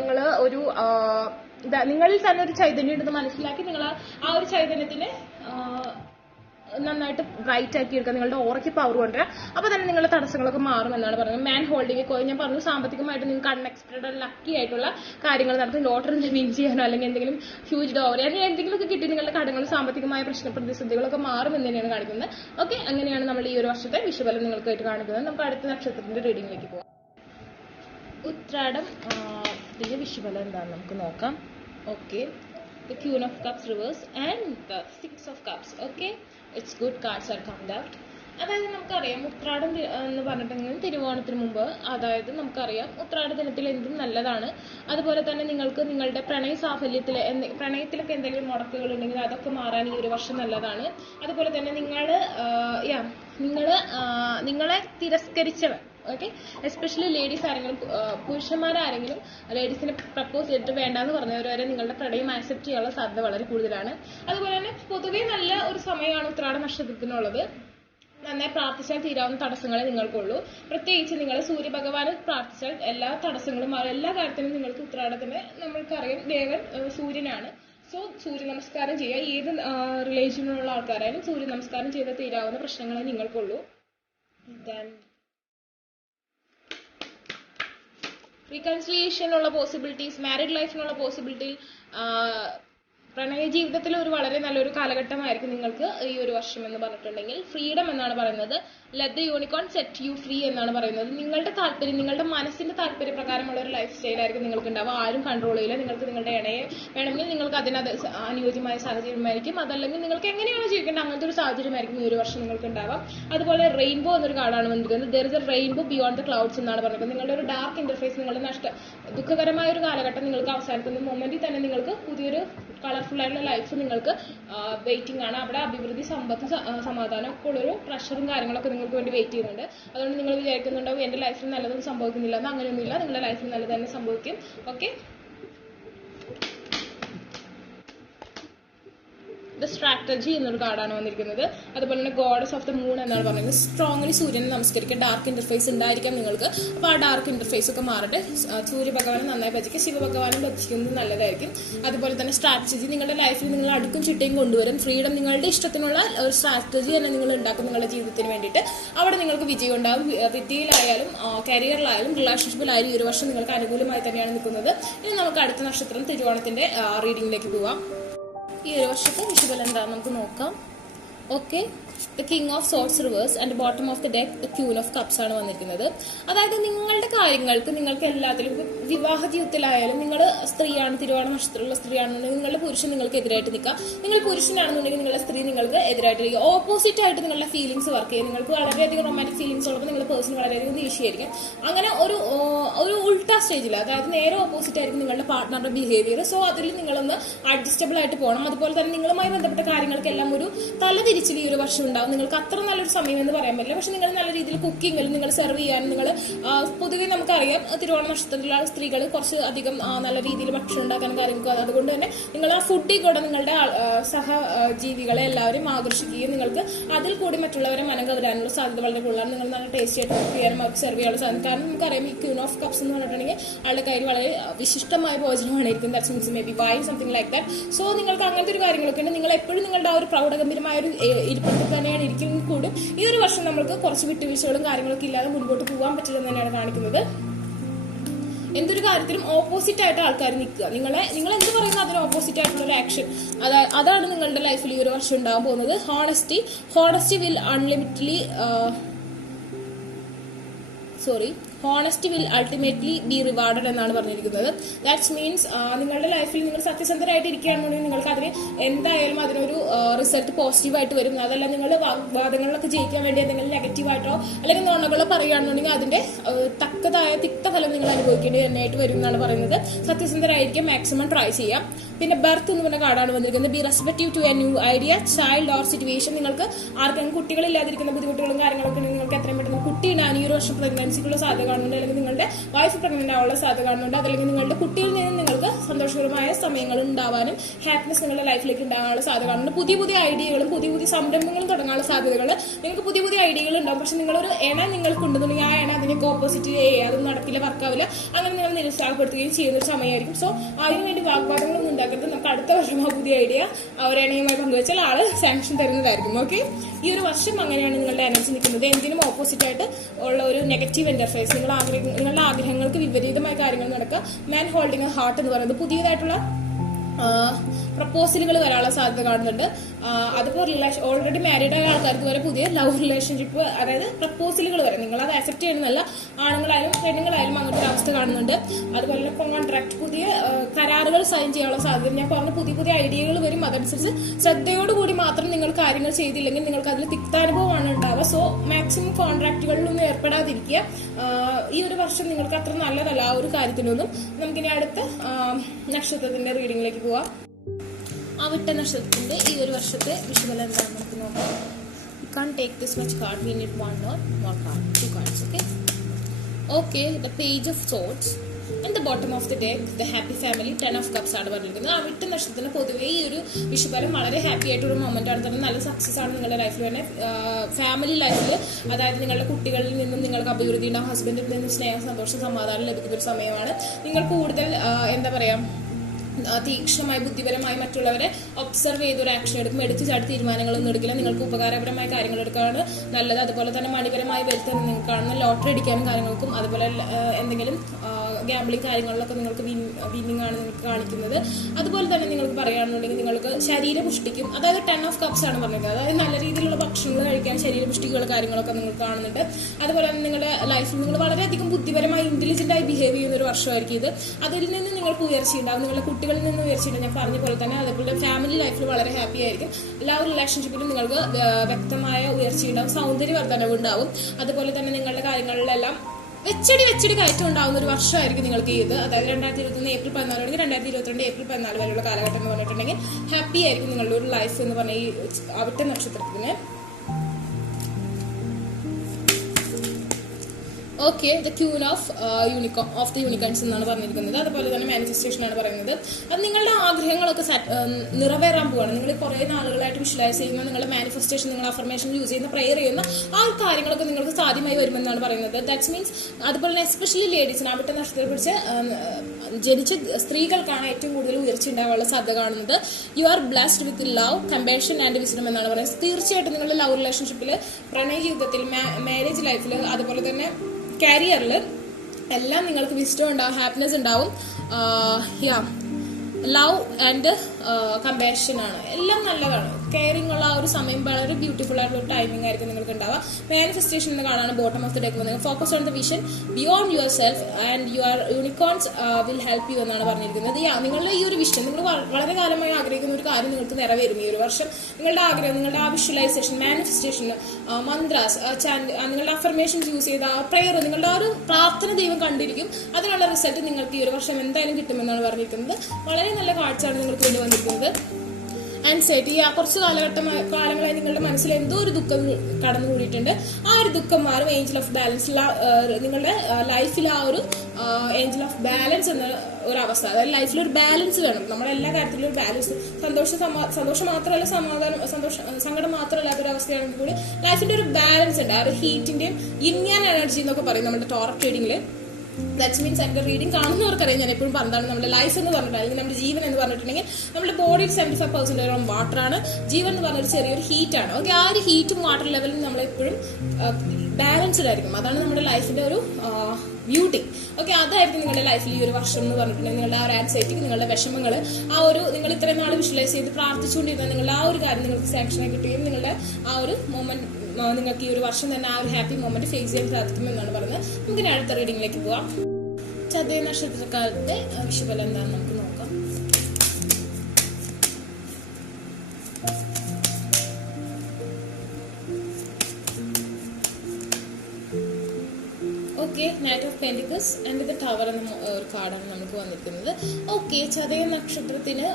നിങ്ങൾ ഒരു നിങ്ങളിൽ തന്നെ ഒരു ചൈതന്യം ഉണ്ടെന്ന് മനസ്സിലാക്കി നിങ്ങൾ ആ ഒരു ചൈതന്യത്തിന് നന്നായിട്ട് ബ്രൈറ്റ് ആക്കി എടുക്കുക, നിങ്ങളുടെ ഓറയ്ക്ക് പവർ കൊണ്ടുവരാം. അപ്പൊ തന്നെ നിങ്ങളുടെ തടസ്സങ്ങളൊക്കെ മാറും എന്നാണ് പറയുന്നത്. മാൻ ഹോൾഡിംഗ് കോയിൻ ഞാൻ പറഞ്ഞു, സാമ്പത്തികമായിട്ട് നിങ്ങൾക്ക് അൺഎക്സ്പെക്ടഡ് ലക്കി ആയിട്ടുള്ള കാര്യങ്ങൾ നടത്തും. ലോട്ടറി വിൻ ചെയ്യാനോ അല്ലെങ്കിൽ എന്തെങ്കിലും ഹ്യൂജ് ഡോവറി അല്ലെങ്കിൽ എന്തെങ്കിലുമൊക്കെ കിട്ടി നിങ്ങളുടെ കടങ്ങളും സാമ്പത്തികമായ പ്രതിസന്ധികളൊക്കെ മാറും എന്ന് തന്നെയാണ് കാണിക്കുന്നത്. ഓക്കെ, അങ്ങനെയാണ് നമ്മൾ ഈ ഒരു വർഷത്തെ വിഷുഫലം നിങ്ങൾക്കായിട്ട് കാണിക്കുന്നത്. നമുക്ക് അടുത്ത നക്ഷത്രത്തിന്റെ റീഡിംഗിലേക്ക് പോകാം. ഉത്രാടം വിഷുഫലം എന്താണെന്ന് നമുക്ക് നോക്കാം. Okay, the Queen of Cups reverse and the Six of Cups. Okay, it's good cards are coming out. അതായത് നമുക്കറിയാം ഉത്രാടം എന്ന് പറഞ്ഞിട്ടുണ്ടെങ്കിൽ തിരുവോണത്തിന് മുമ്പ്, അതായത് നമുക്കറിയാം ഉത്രാട ദിനത്തിൽ എന്തും നല്ലതാണ്. അതുപോലെ തന്നെ നിങ്ങൾക്ക് നിങ്ങളുടെ പ്രണയത്തിലൊക്കെ എന്തെങ്കിലും മുടക്കുകൾ ഉണ്ടെങ്കിൽ അതൊക്കെ മാറാൻ ഈ ഒരു വർഷം നല്ലതാണ്. അതുപോലെ തന്നെ നിങ്ങളെ തിരസ്കരിച്ചവർ, ഓക്കെ, എസ്പെഷ്യലി ലേഡീസ് ആരെങ്കിലും പുരുഷന്മാരാരെങ്കിലും ലേഡീസിനെ പ്രപ്പോസ് ചെയ്തിട്ട് വേണ്ടാന്ന് പറഞ്ഞവർ വരെ നിങ്ങളുടെ പ്രണയം ആക്സെപ്റ്റ് ചെയ്യാനുള്ള സാധ്യത വളരെ കൂടുതലാണ്. അതുപോലെ തന്നെ പൊതുവേ നല്ല ഒരു സമയമാണ് ഉത്രാട നക്ഷത്രത്തിനുള്ളത്. നന്നായി പ്രാർത്ഥിച്ചാൽ തീരാവുന്ന തടസ്സങ്ങളെ നിങ്ങൾക്കുള്ളൂ. പ്രത്യേകിച്ച് നിങ്ങൾ സൂര്യഭഗവാനെ പ്രാർത്ഥിച്ചാൽ എല്ലാ തടസ്സങ്ങളും എല്ലാ കാര്യത്തിനും നിങ്ങൾക്ക് ഉത്രാടത്തിന് നമ്മൾക്കറിയാം ദേവൻ സൂര്യനാണ്. സോ സൂര്യ നമസ്കാരം ചെയ്യുക. ഏത് റിലേഷനിലുള്ള ആൾക്കാരായാലും സൂര്യ നമസ്കാരം ചെയ്താൽ തീരാവുന്ന പ്രശ്നങ്ങളെ നിങ്ങൾക്കുള്ളൂ. റീകൺസിലിയേഷനുള്ള പോസിബിലിറ്റീസ്, മാരീഡ് ലൈഫിനുള്ള പോസിബിലിറ്റി, പ്രണയ ജീവിതത്തിൽ ഒരു വളരെ നല്ലൊരു കാലഘട്ടമായിരിക്കും നിങ്ങൾക്ക് ഈ ഒരു വർഷം എന്ന് പറഞ്ഞിട്ടുണ്ടെങ്കിൽ. ഫ്രീഡം എന്നാണ് പറയുന്നത്. Let the unicorn set you free എന്നാണ് പറയുന്നത്. നിങ്ങളുടെ താല്പര്യം, നിങ്ങളുടെ മനസ്സിന്റെ താല്പര്യപ്രകാരമുള്ള ഒരു ലൈഫ് സ്റ്റൈലായിരിക്കും നിങ്ങൾക്ക് ഉണ്ടാവുക. ആരും കൺട്രോൾ ചെയ്യില്ല. നിങ്ങൾക്ക് നിങ്ങളുടെ ഇണയെ വേണമെങ്കിൽ നിങ്ങൾക്ക് അതിന് അനുയോജ്യമായ സാഹചര്യമായിരിക്കും. അതല്ലെങ്കിൽ നിങ്ങൾക്ക് എങ്ങനെയാണോ ജീവിക്കേണ്ടത് അങ്ങനത്തെ ഒരു സാഹചര്യമായിരിക്കും ഈ ഒരു വർഷം നിങ്ങൾക്ക് ഉണ്ടാവാം. അതുപോലെ റെയിൻബോ എന്നൊരു കാർഡാണ് വന്നിരിക്കുന്നത്. There is A rainbow beyond the clouds എന്നാണ് പറയുന്നത്. നിങ്ങളുടെ ഒരു ഡാർക്ക് ഇന്റർഫേസ്, നിങ്ങളുടെ ദുഃഖകരമായ ഒരു കാലഘട്ടം നിങ്ങൾക്ക് അവസാനിക്കുന്ന മൊമെന്റിൽ തന്നെ നിങ്ങൾക്ക് പുതിയൊരു കളർഫുൾ ആയിട്ടുള്ള ലൈഫ് നിങ്ങൾക്ക് വെയിറ്റിംഗ് ആണ്. അവിടെ അഭിവൃദ്ധി, സമ്പത്ത്, സമാധാനം ഒക്കെ ഉള്ളൊരു പ്രഷറും കാര്യങ്ങളൊക്കെ നിങ്ങൾക്ക് വേണ്ടി വെയിറ്റ് ചെയ്യുന്നുണ്ട്. അതുകൊണ്ട് നിങ്ങൾ വിചാരിക്കുന്നുണ്ടാവും എന്റെ ലൈഫിൽ നല്ലതൊന്നും സംഭവിക്കുന്നില്ല എന്ന്. അങ്ങനെയൊന്നുമില്ല, നിങ്ങളുടെ ലൈഫിൽ നല്ലത് തന്നെ സംഭവിക്കും. ഓക്കെ, ദ സ്ട്രാറ്റജി എന്നൊരു കാർഡാണ് വന്നിരിക്കുന്നത്. അതുപോലെ തന്നെ ഗോഡസ് ഓഫ് ദ മൂൺ എന്നാണ് പറയുന്നത്. സ്ട്രോങ്ലി സൂര്യനെ നമസ്കരിക്കുക. ഡാർക്ക് ഇന്റർഫേസ് ഉണ്ടായിരിക്കാം നിങ്ങൾക്ക്. അപ്പോൾ ആ ഡാർക്ക് ഇന്റർഫേസ് ഒക്കെ മാറട്ടെ. സൂര്യഭഗവാനെ നന്നായി ഭജിക്കുക. ശിവഭഗവാനും ഭജിക്കുന്നത് നല്ലതായിരിക്കും. അതുപോലെ തന്നെ സ്ട്രാറ്റജി നിങ്ങളുടെ ലൈഫിൽ നിങ്ങൾ അടുക്കും ചിട്ടയും കൊണ്ടുവരും. ഫ്രീഡം, നിങ്ങളുടെ ഇഷ്ടത്തിനുള്ള ഒരു സ്ട്രാറ്റജി തന്നെ നിങ്ങൾ ഉണ്ടാക്കും നിങ്ങളുടെ ജീവിതത്തിന് വേണ്ടിയിട്ട്. അവിടെ നിങ്ങൾക്ക് വിജയം ഉണ്ടാകും. വിദ്യയിലായാലും കരിയറിലായാലും റിലേഷൻഷിപ്പിലായാലും ഈ ഒരു വർഷം നിങ്ങൾക്ക് അനുകൂലമായി തന്നെയാണ് നിൽക്കുന്നത്. ഇനി നമുക്ക് അടുത്ത നക്ഷത്രം തിരുവോണത്തിന്റെ റീഡിംഗിലേക്ക് പോവാം. ഈ ഒരു വർഷത്തെ വിഷുബലം എന്താണെന്ന് നമുക്ക് നോക്കാം. Okay, the king of sorts reverse and bottom of the deck the queen of cups ആണ് വന്നിരിക്കുന്നത്. അതായത് നിങ്ങളുടെ കാര്യങ്ങൾക്ക്, നിങ്ങൾക്ക് എല്ലാത്തിലും വിവാഹ ജീവിതത്തിലായാലും നിങ്ങൾ സ്ത്രീയാണ്, തിരുവോണ നക്ഷത്രമുള്ള സ്ത്രീയാണെന്നുണ്ടെങ്കിൽ നിങ്ങളുടെ പുരുഷൻ നിങ്ങൾക്ക് എതിരായിട്ട് നിൽക്കുക. നിങ്ങൾ പുരുഷനാണെന്നുണ്ടെങ്കിൽ നിങ്ങളുടെ സ്ത്രീ നിങ്ങൾക്ക് എതിരായിട്ട് നിൽക്കുക. ഓപ്പോസിറ്റ് ആയിട്ട് നിങ്ങളുടെ ഫീലിംഗ്സ് വർക്ക് ചെയ്യും. നിങ്ങൾക്ക് വളരെയധികം റൊമാൻറ്റിക് ഫീലിംഗ്സ് ഉള്ളപ്പോൾ നിങ്ങളുടെ പേഴ്സൺ വളരെയധികം ദേഷ്യമായിരിക്കും. അങ്ങനെ ഒരു ഉൾട്ടാ സ്റ്റേജിൽ, അതായത് നേരെ ഓപ്പോസിറ്റ് ആയിരിക്കും നിങ്ങളുടെ പാർട്ട്ണറുടെ ബിഹേവിയർ. സോ അതിൽ നിങ്ങളൊന്ന് അഡ്ജസ്റ്റബിൾ ആയിട്ട് പോകണം. അതുപോലെ തന്നെ നിങ്ങളുമായി ബന്ധപ്പെട്ട കാര്യങ്ങൾക്കെല്ലാം ഒരു തലതിരിച്ചിൽ ഈ ഒരു വർഷം ഉണ്ടാവും. നിങ്ങൾക്ക് അത്ര നല്ലൊരു സമയം എന്ന് പറയാൻ പറ്റില്ല. പക്ഷെ നിങ്ങൾ നല്ല രീതിയിൽ കുക്കിങ്ങിലും നിങ്ങൾ സെർവ് ചെയ്യാനും നിങ്ങൾ പൊതുവെ നമുക്കറിയാം തിരുവോണ നക്ഷത്രത്തിലുള്ള സ്ത്രീകൾ കുറച്ച് അധികം നല്ല രീതിയിൽ ഭക്ഷണം ഉണ്ടാക്കാനും കാര്യങ്ങളും. അതുകൊണ്ട് തന്നെ നിങ്ങൾ ആ ഫുഡിൽ കൂടെ നിങ്ങളുടെ സഹജീവികളെ എല്ലാവരും ആകർഷിക്കുകയും നിങ്ങൾക്ക് അതിൽ കൂടി മറ്റുള്ളവരെ മനം കവരാനുള്ള സാധ്യത വളരെ കൂടുതലാണ്. നിങ്ങൾ നല്ല ടേസ്റ്റി ആയിട്ട് കുക്ക് ചെയ്യാനും അവർക്ക് സെർവ് ചെയ്യാനുള്ള സാധ്യത. കാരണം നമുക്കറിയാം ഈ ക്യൂൻ ഓഫ് കപ്സ് എന്ന് പറഞ്ഞിട്ടുണ്ടെങ്കിൽ ആളുടെ കയ്യിൽ വളരെ വിശിഷ്ടമായ ഭോജനമായിരിക്കും. That's means may be wine something like that. So നിങ്ങൾക്ക് അങ്ങനത്തെ ഒരു കാര്യങ്ങളൊക്കെ ഉണ്ട്. നിങ്ങൾ എപ്പോഴും നിങ്ങളുടെ ആ ഒരു പ്രൗഢഗംഭീരമായ ഒരു ഇരിപ്പത്തിൽ തന്നെയാണ് ഇരിക്കുന്നത് കൂടും. ഈ ഒരു വർഷം നമ്മൾക്ക് കുറച്ച് വിട്ടുവീഴ്ചകളും കാര്യങ്ങളൊക്കെ ഇല്ലാതെ മുൻപോട്ട് പോകാൻ പറ്റില്ലെന്ന് തന്നെയാണ് കാണിക്കുന്നത്. എന്തൊരു കാര്യത്തിലും ഓപ്പോസിറ്റ് ആയിട്ട് ആൾക്കാർ നിൽക്കുക. നിങ്ങൾ എന്ത് പറയുന്നത് അതിന് ഓപ്പോസിറ്റ് ആയിട്ടുള്ള ഒരു ആക്ഷൻ, അതാണ് നിങ്ങളുടെ ലൈഫിൽ ഈ ഒരു വർഷം ഉണ്ടാകാൻ പോകുന്നത്. Honesty will honesty will ultimately B rewarded എന്നാണ് പറഞ്ഞിരിക്കുന്നത്. ദാറ്റ്സ് മീൻസ് നിങ്ങളുടെ ലൈഫിൽ നിങ്ങൾ സത്യസന്ധരായിട്ട് ഇരിക്കുകയാണെന്നുണ്ടെങ്കിൽ നിങ്ങൾക്ക് അതിന് എന്തായാലും അതിനൊരു റിസൾട്ട് പോസിറ്റീവായിട്ട് വരും. അതല്ല നിങ്ങൾ വാദങ്ങളിലൊക്കെ ജയിക്കാൻ വേണ്ടി എന്തെങ്കിലും നെഗറ്റീവായിട്ടോ അല്ലെങ്കിൽ നുണകളോ പറയുകയാണെന്നുണ്ടെങ്കിൽ അതിന്റെ തക്കതായ തിക്തഫലം നിങ്ങൾ അനുഭവിക്കേണ്ടി തന്നെയായിട്ട് വരും എന്നാണ് പറയുന്നത്. സത്യസന്ധരായിരിക്കും, മാക്സിമം ട്രൈ ചെയ്യാം. പിന്നെ ബർത്ത് എന്ന് പറഞ്ഞ കാർഡാണ് വന്നിരിക്കുന്നത്. Be respective to a new idea, child or situation. നിങ്ങൾക്ക് ആർക്കെങ്കിലും കുട്ടികളില്ലാതിരിക്കുന്ന ബുദ്ധിമുട്ടുകളും കാര്യങ്ങളൊക്കെ ഉണ്ടെങ്കിൽ നിങ്ങൾക്ക് എത്രയും പെട്ടെന്ന് കുട്ടി ഉണ്ടാകും. ഈ ഒരു വർഷം പ്രഗ്നൻസിക്കുള്ള സാധ്യത കാണുന്നുണ്ട്. അല്ലെങ്കിൽ നിങ്ങളുടെ വൈഫ് പ്രഗ്നന്റ് ആവാനുള്ള സാധ്യത കാണുന്നുണ്ട്. അതല്ലെങ്കിൽ നിങ്ങളുടെ കുട്ടിയിൽ നിന്ന് നിങ്ങൾക്ക് സന്തോഷകരമായ സമയങ്ങൾ ഉണ്ടാവാനും ഹാപ്പിനെസ് നിങ്ങളുടെ ലൈഫിലേക്ക് ഉണ്ടാകാനുള്ള സാധ്യത കാണുന്നുണ്ട്. പുതിയ ഐഡിയകളും പുതിയ സംരംഭങ്ങളും തുടങ്ങാനുള്ള സാധ്യതകൾ നിങ്ങൾക്ക് പുതിയ ഐഡിയകൾ ഉണ്ടാവും. പക്ഷെ നിങ്ങളൊരു എണ നിങ്ങൾക്ക് ഉണ്ടെന്നുണ്ടെങ്കിൽ ആ എണ അതിനൊക്കെ ഓപ്പോസിറ്റ് അതൊന്നും നടക്കില്ല, വർക്കാവില്ല. അങ്ങനെ നിങ്ങൾ നിരുത്സാഹപ്പെടുത്തുകയും ചെയ്യുന്ന ഒരു സമയമായിരിക്കും. സോ അതിനുവേണ്ടി വാഗ്വാദങ്ങളൊന്നും ഉണ്ടാക്കരുത്. നമുക്ക് അടുത്ത വർഷം ആ പുതിയ ഐഡിയ അവരെണയുമായി പങ്കുവെച്ചാൽ ആള് സാങ്ഷൻ തരുന്നതായിരിക്കും. ഓക്കെ, ഈ ഒരു വർഷം അങ്ങനെയാണ് നിങ്ങളുടെ എനർജി നിൽക്കുന്നത്. എന്തിനും ഓപ്പോസിറ്റ് ആയിട്ട് ഉള്ള ഒരു നെഗറ്റീവ് ഇന്റർഫേസ്, നിങ്ങളുടെ ആഗ്രഹങ്ങൾക്ക് വിപരീതമായ കാര്യങ്ങൾ നടക്കുക. മാൻ ഹോൾഡിംഗ് എ ഹാർട്ട് എന്ന് പറയുന്നത് പുതിയതായിട്ടുള്ള പ്രപ്പോസലുകൾ വരാനുള്ള സാധ്യത കാണുന്നുണ്ട്. അതുപോലെ ഓൾറെഡി മാരീഡ് ആയ ആൾക്കാർക്ക് വരെ പുതിയ ലവ് റിലേഷൻഷിപ്പ്, അതായത് പ്രപ്പോസലുകൾ വരെ നിങ്ങൾ അത് ആക്സെപ്റ്റ് ചെയ്യുന്നതല്ല, ആണുങ്ങളായാലും പെണ്ണുങ്ങളായാലും അങ്ങനത്തെ ഒരു അവസ്ഥ കാണുന്നുണ്ട്. അതുപോലെ തന്നെ കോൺട്രാക്ട്, പുതിയ കരാറുകൾ സൈൻ ചെയ്യാനുള്ള സാധ്യത. ഞാൻ പറഞ്ഞ പുതിയ ഐഡിയകൾ വരും. അതനുസരിച്ച് ശ്രദ്ധയോടുകൂടി മാത്രം നിങ്ങൾ കാര്യങ്ങൾ ചെയ്തില്ലെങ്കിൽ നിങ്ങൾക്ക് അതിൽ തിക്താനുഭവമാണ് ഉണ്ടാവുക. സോ മാക്സിമം കോൺട്രാക്റ്റുകളിലൊന്നും ഏർപ്പെടാതിരിക്കുക. ഈ ഒരു വർഷം നിങ്ങൾക്ക് അത്ര നല്ലതല്ല ആ ഒരു കാര്യത്തിനൊന്നും. നമുക്കിനി അടുത്ത നക്ഷത്രത്തിന്റെ റീഡിങ്ങിലേക്ക് പോവാം. അവിട്ട നക്ഷത്രത്തിന്റെ ഈ ഒരു വർഷത്തെ വിഷുബലം എന്താണെന്ന് നമുക്ക് നോക്കാം. You can't take this much card. We need one or more card, 2 cards. Okay, the page of swords and the bottom of the deck, the happy family, 10 of cups ആണ് പറഞ്ഞിരിക്കുന്നത്. അവിട്ട നക്ഷത്രത്തിന് പൊതുവേ ഈ ഒരു വിഷുബലം വളരെ ഹാപ്പി ആയിട്ടൊരു മൊമെന്റ് ആണ് തന്നെ. നല്ല സക്സസ് ആണ് നിങ്ങളുടെ ലൈഫിൽ തന്നെ. ഫാമിലി ലൈഫിൽ, അതായത് നിങ്ങളുടെ കുട്ടികളിൽ നിന്നും നിങ്ങൾക്ക് അഭിവൃദ്ധി ഉണ്ടാകും. ഹസ്ബൻഡിൽ നിന്നും സ്നേഹം, സന്തോഷം, സമാധാനം ലഭിക്കുന്ന ഒരു സമയമാണ്. നിങ്ങൾ കൂടുതൽ എന്താ പറയാ തീക്ഷ്ണമായി ബുദ്ധിപരമായി മറ്റുള്ളവരെ ഒബ്സർവ് ചെയ്ത് ഒരു ആക്ഷൻ എടുക്കും. എടുത്തു ചാടി തീരുമാനങ്ങളൊന്നും എടുക്കില്ല. നിങ്ങൾക്ക് ഉപകാരപരമായ കാര്യങ്ങൾ എടുക്കാനാണ് നല്ലത്. അതുപോലെ തന്നെ മണിപരമായി വരുത്താൻ നിങ്ങൾക്ക് കാണുന്ന ലോട്ടറി അടിക്കാനും കാര്യങ്ങൾക്കും അതുപോലെ എന്തെങ്കിലും ഗാംബ്ലിംഗ് കാര്യങ്ങളിലൊക്കെ നിങ്ങൾക്ക് വിന്നിങ് ആണ് നിങ്ങൾക്ക് കാണിക്കുന്നത്. അതുപോലെ തന്നെ നിങ്ങൾക്ക് പറയുകയാണെന്നുണ്ടെങ്കിൽ നിങ്ങൾക്ക് ശരീരപുഷ്ടിക്കും, അതായത് 10 of Cups ആണ് പറഞ്ഞത്. അതായത് നല്ല രീതിയിലുള്ള ഭക്ഷണങ്ങൾ കഴിക്കാൻ ശരീരപുഷ്ടികൾ കാര്യങ്ങളൊക്കെ നിങ്ങൾക്ക് കാണുന്നുണ്ട്. അതുപോലെ തന്നെ നിങ്ങളുടെ ലൈഫിൽ നിങ്ങൾ വളരെയധികം ബുദ്ധിപരമായി ഇന്റലിജന്റ് ആയി ബിഹേവ് ചെയ്യുന്ന ഒരു വർഷമായിരിക്കും ഇത്. അതിൽ നിന്ന് നിങ്ങൾക്ക് ഉയർച്ചയുണ്ടാവും, നിങ്ങളുടെ കുട്ടികളിൽ നിന്ന് ഉയർച്ചയുണ്ടാവും. ഞാൻ പറഞ്ഞ പോലെ തന്നെ അതുപോലെ ഫാമിലി ലൈഫിൽ വളരെ ഹാപ്പി ആയിരിക്കും. എല്ലാ റിലേഷൻഷിപ്പിലും നിങ്ങൾക്ക് വ്യക്തമായ ഉയർച്ചയുണ്ടാവും, സൗന്ദര്യവർദ്ധനവ് ഉണ്ടാവും. അതുപോലെ തന്നെ നിങ്ങളുടെ കാര്യങ്ങളിലെല്ലാം വെച്ചടി കയറ്റം ഉണ്ടാവുന്ന ഒരു വർഷമായിരിക്കും നിങ്ങൾക്ക് ഇത്. അതായത് 2021 ഏപ്രിൽ 14 ആണെങ്കിൽ 2022 ഏപ്രിൽ 14 വരെയുള്ള കാലഘട്ടം എന്ന് പറഞ്ഞിട്ടുണ്ടെങ്കിൽ ഹാപ്പി ആയിരിക്കും നിങ്ങളുടെ ഒരു ലൈഫ് എന്ന് പറഞ്ഞ ഈ അവിട്ട നക്ഷത്രത്തിന്. Okay, the queen of the unicorns എന്നാണ് പറഞ്ഞിരിക്കുന്നത്. അതുപോലെ തന്നെ മാനിഫെസ്റ്റേഷൻ ആണ് പറയുന്നത്. അത് നിങ്ങളുടെ ആഗ്രഹങ്ങളൊക്കെ നിറവേറാൻ പോവാണ്. നിങ്ങൾ കുറേ നാളുകളായിട്ട് വിഷ്വലൈസ് ചെയ്യുന്ന നിങ്ങളുടെ മാനിഫെസ്റ്റേഷൻ, നിങ്ങൾ അഫർമേഷൻ യൂസ് ചെയ്യുന്ന, പ്രെയർ ചെയ്യുന്ന ആ ഒരു കാര്യങ്ങളൊക്കെ നിങ്ങൾക്ക് സാധ്യമായി വരുമെന്നാണ് പറയുന്നത്. ദാറ്റ്സ് മീൻസ് അതുപോലെ തന്നെ എസ്പെഷ്യലി ലേഡീസിന് അവിടുത്തെ നക്ഷത്രത്തെ കുറിച്ച് ജനിച്ച സ്ത്രീകൾക്കാണ് ഏറ്റവും കൂടുതൽ ഉയർച്ച ഉണ്ടാകാനുള്ള സാധ്യത കാണുന്നത്. You are blessed with love, compassion and wisdom എന്നാണ് പറയുന്നത്. തീർച്ചയായിട്ടും നിങ്ങളുടെ ലവ് റിലേഷൻഷിപ്പിൽ, പ്രണയ ജീവിതത്തിൽ, മാരേജ് ലൈഫിൽ, അതുപോലെ തന്നെ കരിയറിൽ എല്ലാം നിങ്ങൾക്ക് വിസ്ഡം ഉണ്ടാവും, ഹാപ്പിനെസ് ഉണ്ടാവും. ലവ് ആൻഡ് കമ്പാഷൻ ആണ്, എല്ലാം നല്ലതാണ്. കെയറിംഗ് ഉള്ള ആ ഒരു സമയം വളരെ ബ്യൂട്ടിഫുൾ ആയിട്ടുള്ള ഒരു ടൈമിംഗ് ആയിരിക്കും നിങ്ങൾക്ക് ഉണ്ടാവുക. മാനിഫെസ്റ്റേഷൻ എന്ന് കാണാണ് ബോട്ടം ഓഫ് ദ ഡെക്ക് വന്നത്. Focus on the vision beyond your self and your unicorns will help you എന്നാണ് പറഞ്ഞിരിക്കുന്നത്. നിങ്ങളുടെ ഈ ഒരു വിഷൻ, നിങ്ങൾ വളരെ കാലമായി ആഗ്രഹിക്കുന്ന ഒരു കാര്യം നിങ്ങൾക്ക് നിറവേറും ഈ ഒരു വർഷം. നിങ്ങളുടെ ആഗ്രഹം, നിങ്ങളുടെ ആ വിഷ്വലൈസേഷൻ, മാനിഫെസ്റ്റേഷൻ, മന്ത്രാസ്, നിങ്ങളുടെ അഫർമേഷൻസ് യൂസ് ചെയ്ത ആ പ്രെയർ, നിങ്ങളുടെ ആ ഒരു പ്രാർത്ഥന ദൈവം കണ്ടിരിക്കും. അതിനുള്ള റിസൾട്ട് നിങ്ങൾക്ക് ഈ ഒരു വർഷം എന്തായാലും കിട്ടുമെന്നാണ് പറഞ്ഞിരിക്കുന്നത്. വളരെ നല്ല കാഴ്ചയാണ് നിങ്ങൾക്ക് വേണ്ടി വന്നിരിക്കുന്നത്. ആൻസൈറ്റി, കുറച്ച് കാലങ്ങളായി നിങ്ങളുടെ മനസ്സിൽ എന്തോ ഒരു ദുഃഖം കടന്നുകൂടിയിട്ടുണ്ട്. ആ ഒരു ദുഃഖം മാറും. ഏഞ്ചൽ ഓഫ് ബാലൻസ്, നിങ്ങളുടെ ലൈഫിൽ ആ ഒരു ഏഞ്ചൽ ഓഫ് ബാലൻസ് എന്ന ഒരു അവസ്ഥ, അതായത് ലൈഫിൽ ഒരു ബാലൻസ് വേണം. നമ്മുടെ എല്ലാ കാര്യത്തിലും ഒരു ബാലൻസ്, സന്തോഷം മാത്രമല്ല, സങ്കടം മാത്രമല്ലാത്ത ഒരു അവസ്ഥയാണെങ്കിൽ കൂടി ലൈഫിന്റെ ഒരു ബാലൻസ് ഉണ്ട്. ആ ഒരു ഹീറ്റിന്റെയും യിൻ എനർജി എന്നൊക്കെ പറയും നമ്മുടെ ടോററ്റ് റീഡിംഗിൽ. ദാറ്റ്സ് മീൻസ് എൻ്റെ റീഡിംഗ് കാണുന്നവർക്കറിയാം ഞാൻ എപ്പോഴും പറഞ്ഞതാണ് നമ്മുടെ ലൈഫ് എന്ന് പറഞ്ഞിട്ട്, അല്ലെങ്കിൽ നമ്മുടെ ജീവൻ എന്ന് പറഞ്ഞിട്ടുണ്ടെങ്കിൽ നമ്മുടെ ബോഡിയിൽ 75% വാട്ടറാണ്. ജീവൻ എന്ന് പറഞ്ഞൊരു ചെറിയൊരു ഹീറ്റാണ്. ഓക്കെ, ആ ഒരു ഹീറ്റും വാട്ടർ ലെവലും നമ്മളെപ്പോഴും ബാലൻസ്ഡ് ആയിരിക്കും. അതാണ് നമ്മുടെ ലൈഫിന്റെ ഒരു ബ്യൂട്ടി. ഓക്കെ, അതായിരിക്കും നിങ്ങളുടെ ലൈഫിൽ ഈ ഒരു വർഷം എന്ന് പറഞ്ഞിട്ടുണ്ടെങ്കിൽ നിങ്ങളുടെ ആ ഒരു ആൻസൈറ്റി, നിങ്ങളുടെ വിഷമങ്ങൾ, ആ ഒരു നിങ്ങൾ ഇത്രയും നാൾ വിഷ്വലൈസ് ചെയ്ത് പ്രാർത്ഥിച്ചുകൊണ്ടിരുന്ന നിങ്ങളുടെ ആ ഒരു കാര്യം നിങ്ങൾക്ക് സാങ്ഷനായി കിട്ടുകയും നിങ്ങളുടെ ആ ഒരു മൊമെന്റ് നിങ്ങൾക്ക് ഈ ഒരു വർഷം തന്നെ ആ ഒരു ഹാപ്പി മൊമെന്റ് ഫേസ് ചെയ്യാൻ സാധിക്കും എന്നാണ് പറയുന്നത്. നമുക്ക് അടുത്ത റീഡിംഗിലേക്ക് പോവാം. ചതയ നക്ഷത്രക്കാലത്തെ വിഷുബലം എന്താണെന്ന് നമുക്ക് നോക്കാം. Okay, knight of pentacles and the tower എന്ന ഒരു കാർഡാണ് നമുക്ക് വന്നിരിക്കുന്നത്. ഓക്കെ, ചതയ നക്ഷത്രത്തിന്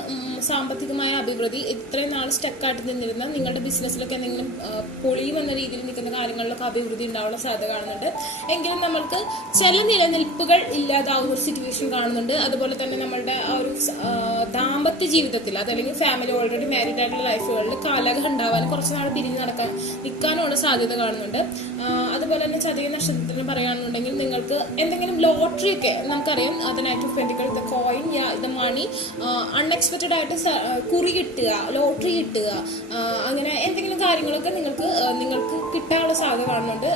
സാമ്പത്തികമായ അഭിവൃദ്ധി, ഇത്രയും നാൾ സ്റ്റക്കായിട്ട് നിന്നിരുന്ന നിങ്ങളുടെ ബിസിനസ്സിലൊക്കെ എന്തെങ്കിലും പൊളിയുമെന്ന രീതിയിൽ നിൽക്കുന്ന കാര്യങ്ങളിലൊക്കെ അഭിവൃദ്ധി ഉണ്ടാവാനുള്ള സാധ്യത കാണുന്നുണ്ട്. എങ്കിലും നമ്മൾക്ക് ചില നിലനിൽപ്പുകൾ ഇല്ലാതാവുന്ന ഒരു സിറ്റുവേഷൻ കാണുന്നുണ്ട്. അതുപോലെ തന്നെ നമ്മളുടെ ആ ഒരു ദാമ്പത്യ ജീവിതത്തിൽ, അതല്ലെങ്കിൽ ഫാമിലി ഓൾറെഡി മാരീഡ് ആയിട്ടുള്ള ലൈഫുകളിൽ കാലകം ഉണ്ടാവാനും കുറച്ച് നാൾ പിരിഞ്ഞ് നിൽക്കാനുള്ള സാധ്യത കാണുന്നുണ്ട്. അതുപോലെ തന്നെ ചതയ നക്ഷത്രത്തിന് പറയുകയാണെന്നുണ്ടെങ്കിൽ നിങ്ങൾക്ക് എന്തെങ്കിലും ലോട്ടറി ഒക്കെ നമുക്കറിയാം, അത് knight of pentacle, the coin, the money, unexpected ആയിട്ട് കുറി കിട്ടുക, ലോട്ടറി കിട്ടുക, അങ്ങനെ എന്തെങ്കിലും കാര്യങ്ങളൊക്കെ നിങ്ങൾക്ക് കിട്ടാനുള്ള സാധ്യത കാണുന്നുണ്ട്.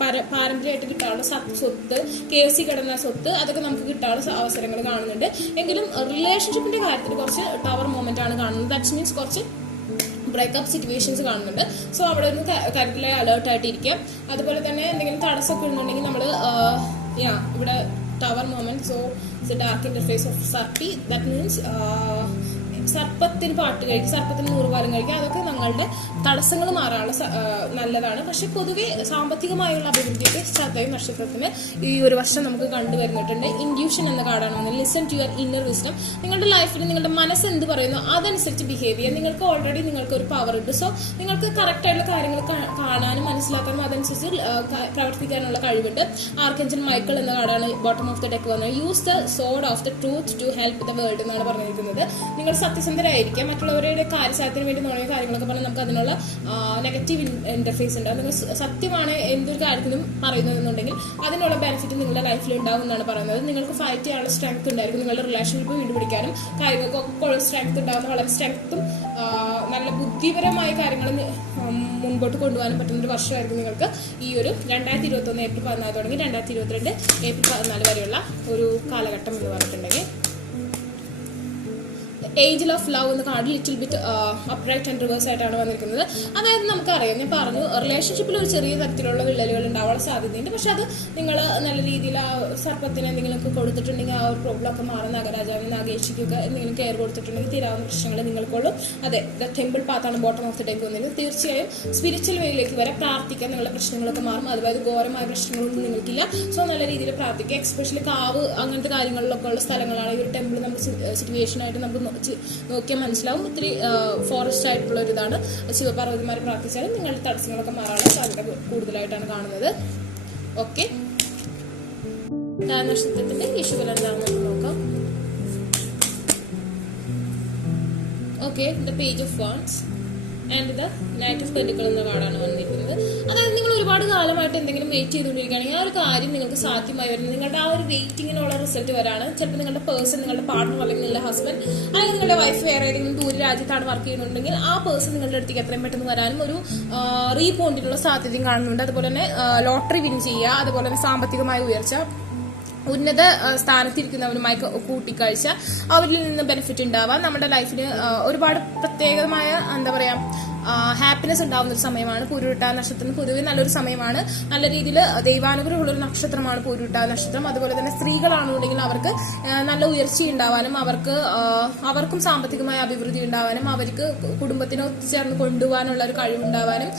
പാരമ്പര്യമായിട്ട് കിട്ടാനുള്ള സ്വത്ത്, കേസി കിടന്ന സ്വത്ത്, അതൊക്കെ നമുക്ക് കിട്ടാനുള്ള അവസരങ്ങൾ കാണുന്നുണ്ട്. എങ്കിലും റിലേഷൻഷിപ്പിന്റെ കാര്യത്തിൽ കുറച്ച് ടവർ മൊമെന്റ് ആണ് കാണുന്നത്. ദാറ്റ് മീൻസ് കുറച്ച് ബ്രേക്കപ്പ് സിറ്റുവേഷൻസ് കാണുന്നുണ്ട്. സോ അവിടെ ഒന്ന് കാര്യത്തിൽ അലേർട്ട് ആയിട്ടിരിക്കാം. അതുപോലെ തന്നെ എന്തെങ്കിലും തടസ്സമൊക്കെ ഉണ്ടെങ്കിൽ നമ്മൾ ഇവിടെ tower moment, so it's a dark interface of സർപ്പി. ദാറ്റ് മീൻസ് സർപ്പത്തിന് പാട്ട് കഴിക്കും, സർപ്പത്തിന് 100 പാലം കഴിക്കുക, അതൊക്കെ നമ്മളുടെ തടസ്സങ്ങൾ മാറാനുള്ള നല്ലതാണ്. പക്ഷെ പൊതുവെ സാമ്പത്തികമായുള്ള അഭിവൃദ്ധിയൊക്കെ ചതയ നക്ഷത്രത്തിന് ഈ ഒരു വർഷം നമുക്ക് കണ്ടുവരുന്നിട്ടുണ്ട്. ഇൻഡ്യൂഷൻ എന്ന കാർഡാണ് വന്നത്. Listen to your inner wisdom. നിങ്ങളുടെ ലൈഫിൽ നിങ്ങളുടെ മനസ്സ് എന്ത് പറയുന്നു അതനുസരിച്ച് ബിഹേവ് ചെയ്യുക. നിങ്ങൾക്ക് ഓൾറെഡി നിങ്ങൾക്ക് ഒരു പവർ ഉണ്ട്. സോ നിങ്ങൾക്ക് കറക്റ്റ് ആയിട്ടുള്ള കാര്യങ്ങൾ കാണാനും മനസ്സിലാക്കാനും അതനുസരിച്ച് പ്രവർത്തിക്കാനുള്ള കഴിവുണ്ട്. ആർക്കഞ്ചൽ മൈക്കിൾ എന്ന കാർഡാണ് ബോട്ടം ഓഫ് ദ ഡെക്ക് വന്നത്. Use the sword of the truth to help the world എന്നാണ് പറഞ്ഞിരിക്കുന്നത്. നിങ്ങൾ സത്യസന്ധരായിരിക്കാം, മറ്റുള്ളവരുടെ കാര്യസാധ്യത്തിന് വേണ്ടി നുണയോ കാര്യങ്ങളൊക്കെ പറഞ്ഞാൽ നമുക്ക് അതിനുള്ള നെഗറ്റീവ് ഇന്റർഫേസ് ഉണ്ട്. നിങ്ങൾ സത്യമാണ് എന്തൊരു കാര്യത്തിനും പറയുന്നതെന്നുണ്ടെങ്കിൽ അതിനുള്ള ബെനിഫിറ്റ് നിങ്ങളുടെ ലൈഫിൽ ഉണ്ടാവും എന്നാണ് പറയുന്നത്. നിങ്ങൾക്ക് ഫൈറ്റ് ചെയ്യാനുള്ള സ്ട്രെങ്ത് ഉണ്ടായിരിക്കും, നിങ്ങളുടെ റിലേഷൻഷിപ്പ് വീണ്ടുപിടിക്കാനും കാര്യങ്ങൾക്കൊക്കെ ഉള്ള സ്ട്രെങ്ത് ഉണ്ടാകുന്ന വളരെ സ്ട്രെങ്ത്തും നല്ല ബുദ്ധിപരമായ കാര്യങ്ങൾ മുൻപോട്ട് കൊണ്ടുപോകാനും പറ്റുന്ന ഒരു വർഷമായിരിക്കും നിങ്ങൾക്ക് ഈ ഒരു 2021 ഏപ്രിൽ 14 തുടങ്ങി 2022 ഏപ്രിൽ 14 വരെയുള്ള ഒരു കാലഘട്ടം എന്ന് പറഞ്ഞിട്ടുണ്ടെങ്കിൽ. ഏഞ്ചൽ ഓഫ് ലവ് എന്ന card little bit upright and reverse ആയിട്ടാണ് വന്നിരിക്കുന്നത്. അതായത് നമുക്കറിയാം, ഞാൻ പറഞ്ഞു റിലേഷൻഷിപ്പിൽ ഒരു ചെറിയ തരത്തിലുള്ള വിള്ളലുകൾ ഉണ്ടാവാൻ സാധ്യതയുണ്ട്. പക്ഷെ അത് നിങ്ങൾ നല്ല രീതിയിൽ ആ സർപ്പത്തിന് എന്തെങ്കിലുമൊക്കെ കൊടുത്തിട്ടുണ്ടെങ്കിൽ ആ ഒരു പ്രോബ്ലം ഒക്കെ മാറും. നാഗരാജാവിന് നാഗേഷിക്കൊക്കെ എന്തെങ്കിലും കെയർ കൊടുത്തിട്ടുണ്ടെങ്കിൽ തീരാവുന്ന പ്രശ്നങ്ങൾ നിങ്ങൾക്കുള്ളൂ. അതെ, ദ ടെമ്പിൾ പാത്താണ് ബോട്ടം ഓഫ് ദ ഡേക്ക് വന്നിരുന്നത്. തീർച്ചയായും സ്പിരിച്വൽ വേയിലേക്ക് വരെ പ്രാർത്ഥിക്കാൻ നിങ്ങളുടെ പ്രശ്നങ്ങളൊക്കെ മാറും. അതായത് ഘോരമായ പ്രശ്നങ്ങളൊന്നും നിങ്ങൾക്കില്ല. സോ നല്ല രീതിയിൽ പ്രാർത്ഥിക്കുക. എക്സ്പെഷ്യലി കാവ് അങ്ങനത്തെ കാര്യങ്ങളിലൊക്കെ ഉള്ള സ്ഥലങ്ങളാണ് ഈ ഒരു ടെമ്പിൾ നമുക്ക് സിറ്റുവേഷനായിട്ട് നമുക്ക് നോക്കിയാൽ മനസ്സിലാവും. ഒത്തിരി ഫോറസ്റ്റ് ആയിട്ടുള്ള ഒരു ഇതാണ്. ശിവപാർവതിമാരെ പ്രാർത്ഥിച്ചാലും നിങ്ങളുടെ തടസ്സങ്ങളൊക്കെ മാറാനുള്ള സാധ്യത കൂടുതലായിട്ടാണ് കാണുന്നത്. ഓക്കെ, നക്ഷത്രത്തിന്റെ വിഷുവൽ എന്താണെന്ന് നോക്കാം. Okay, the page of wands and the knight of pentacle എന്ന കാർഡാണ് വന്നിരിക്കുന്നത്. അതായത് നിങ്ങൾ ഒരുപാട് കാലമായിട്ട് എന്തെങ്കിലും വെയിറ്റ് ചെയ്തുകൊണ്ടിരിക്കുകയാണെങ്കിൽ ആ ഒരു കാര്യം നിങ്ങൾക്ക് സാധ്യമായി വരുന്നത് നിങ്ങളുടെ ആ ഒരു വെയിറ്റിങ്ങിനുള്ള റിസൾട്ട് വരാണ്. ചിലപ്പോൾ നിങ്ങളുടെ പേഴ്സൺ, നിങ്ങളുടെ പാർട്ണർ അല്ലെങ്കിൽ നിങ്ങളുടെ ഹസ്ബൻഡ് അല്ലെങ്കിൽ നിങ്ങളുടെ വൈഫ് വേറെ ഏതെങ്കിലും ദൂര രാജ്യത്താണ് വർക്ക് ചെയ്യുന്നുണ്ടെങ്കിൽ ആ പേഴ്സൺ നിങ്ങളുടെ അടുത്തേക്ക് എത്രയും പെട്ടെന്ന് വരാനും ഒരു റീബോണ്ടിനുള്ള സാധ്യതയും കാണുന്നുണ്ട്. അതുപോലെ തന്നെ ലോട്ടറി വിൻ ചെയ്യുക, അതുപോലെ തന്നെ സാമ്പത്തികമായ ഉയർച്ച, ഉന്നത സ്ഥാനത്തിരിക്കുന്നവരുമായി കൂട്ടിക്കാഴ്ച, അവരിൽ നിന്ന് ബെനിഫിറ്റ് ഉണ്ടാവാം. നമ്മുടെ ലൈഫിന് ഒരുപാട് പ്രത്യേകമായ എന്താ പറയാ ഹാപ്പിനെസ് ഉണ്ടാവുന്ന ഒരു സമയമാണ്. പൂരുരുട്ടാ നക്ഷത്രം പൊതുവെ നല്ലൊരു സമയമാണ്. നല്ല രീതിയിൽ ദൈവാനുഗ്രഹമുള്ളൊരു നക്ഷത്രമാണ് പൂരുരുട്ടാ നക്ഷത്രം. അതുപോലെ തന്നെ സ്ത്രീകളാണെന്നുണ്ടെങ്കിൽ അവർക്ക് നല്ല ഉയർച്ച ഉണ്ടാവാനും അവർക്കും സാമ്പത്തികമായ അഭിവൃദ്ധി ഉണ്ടാവാനും അവർക്ക് കുടുംബത്തിനെ ഒത്തുചേർന്ന് കൊണ്ടുപോകാനുള്ള ഒരു കഴിവുണ്ടാവാനും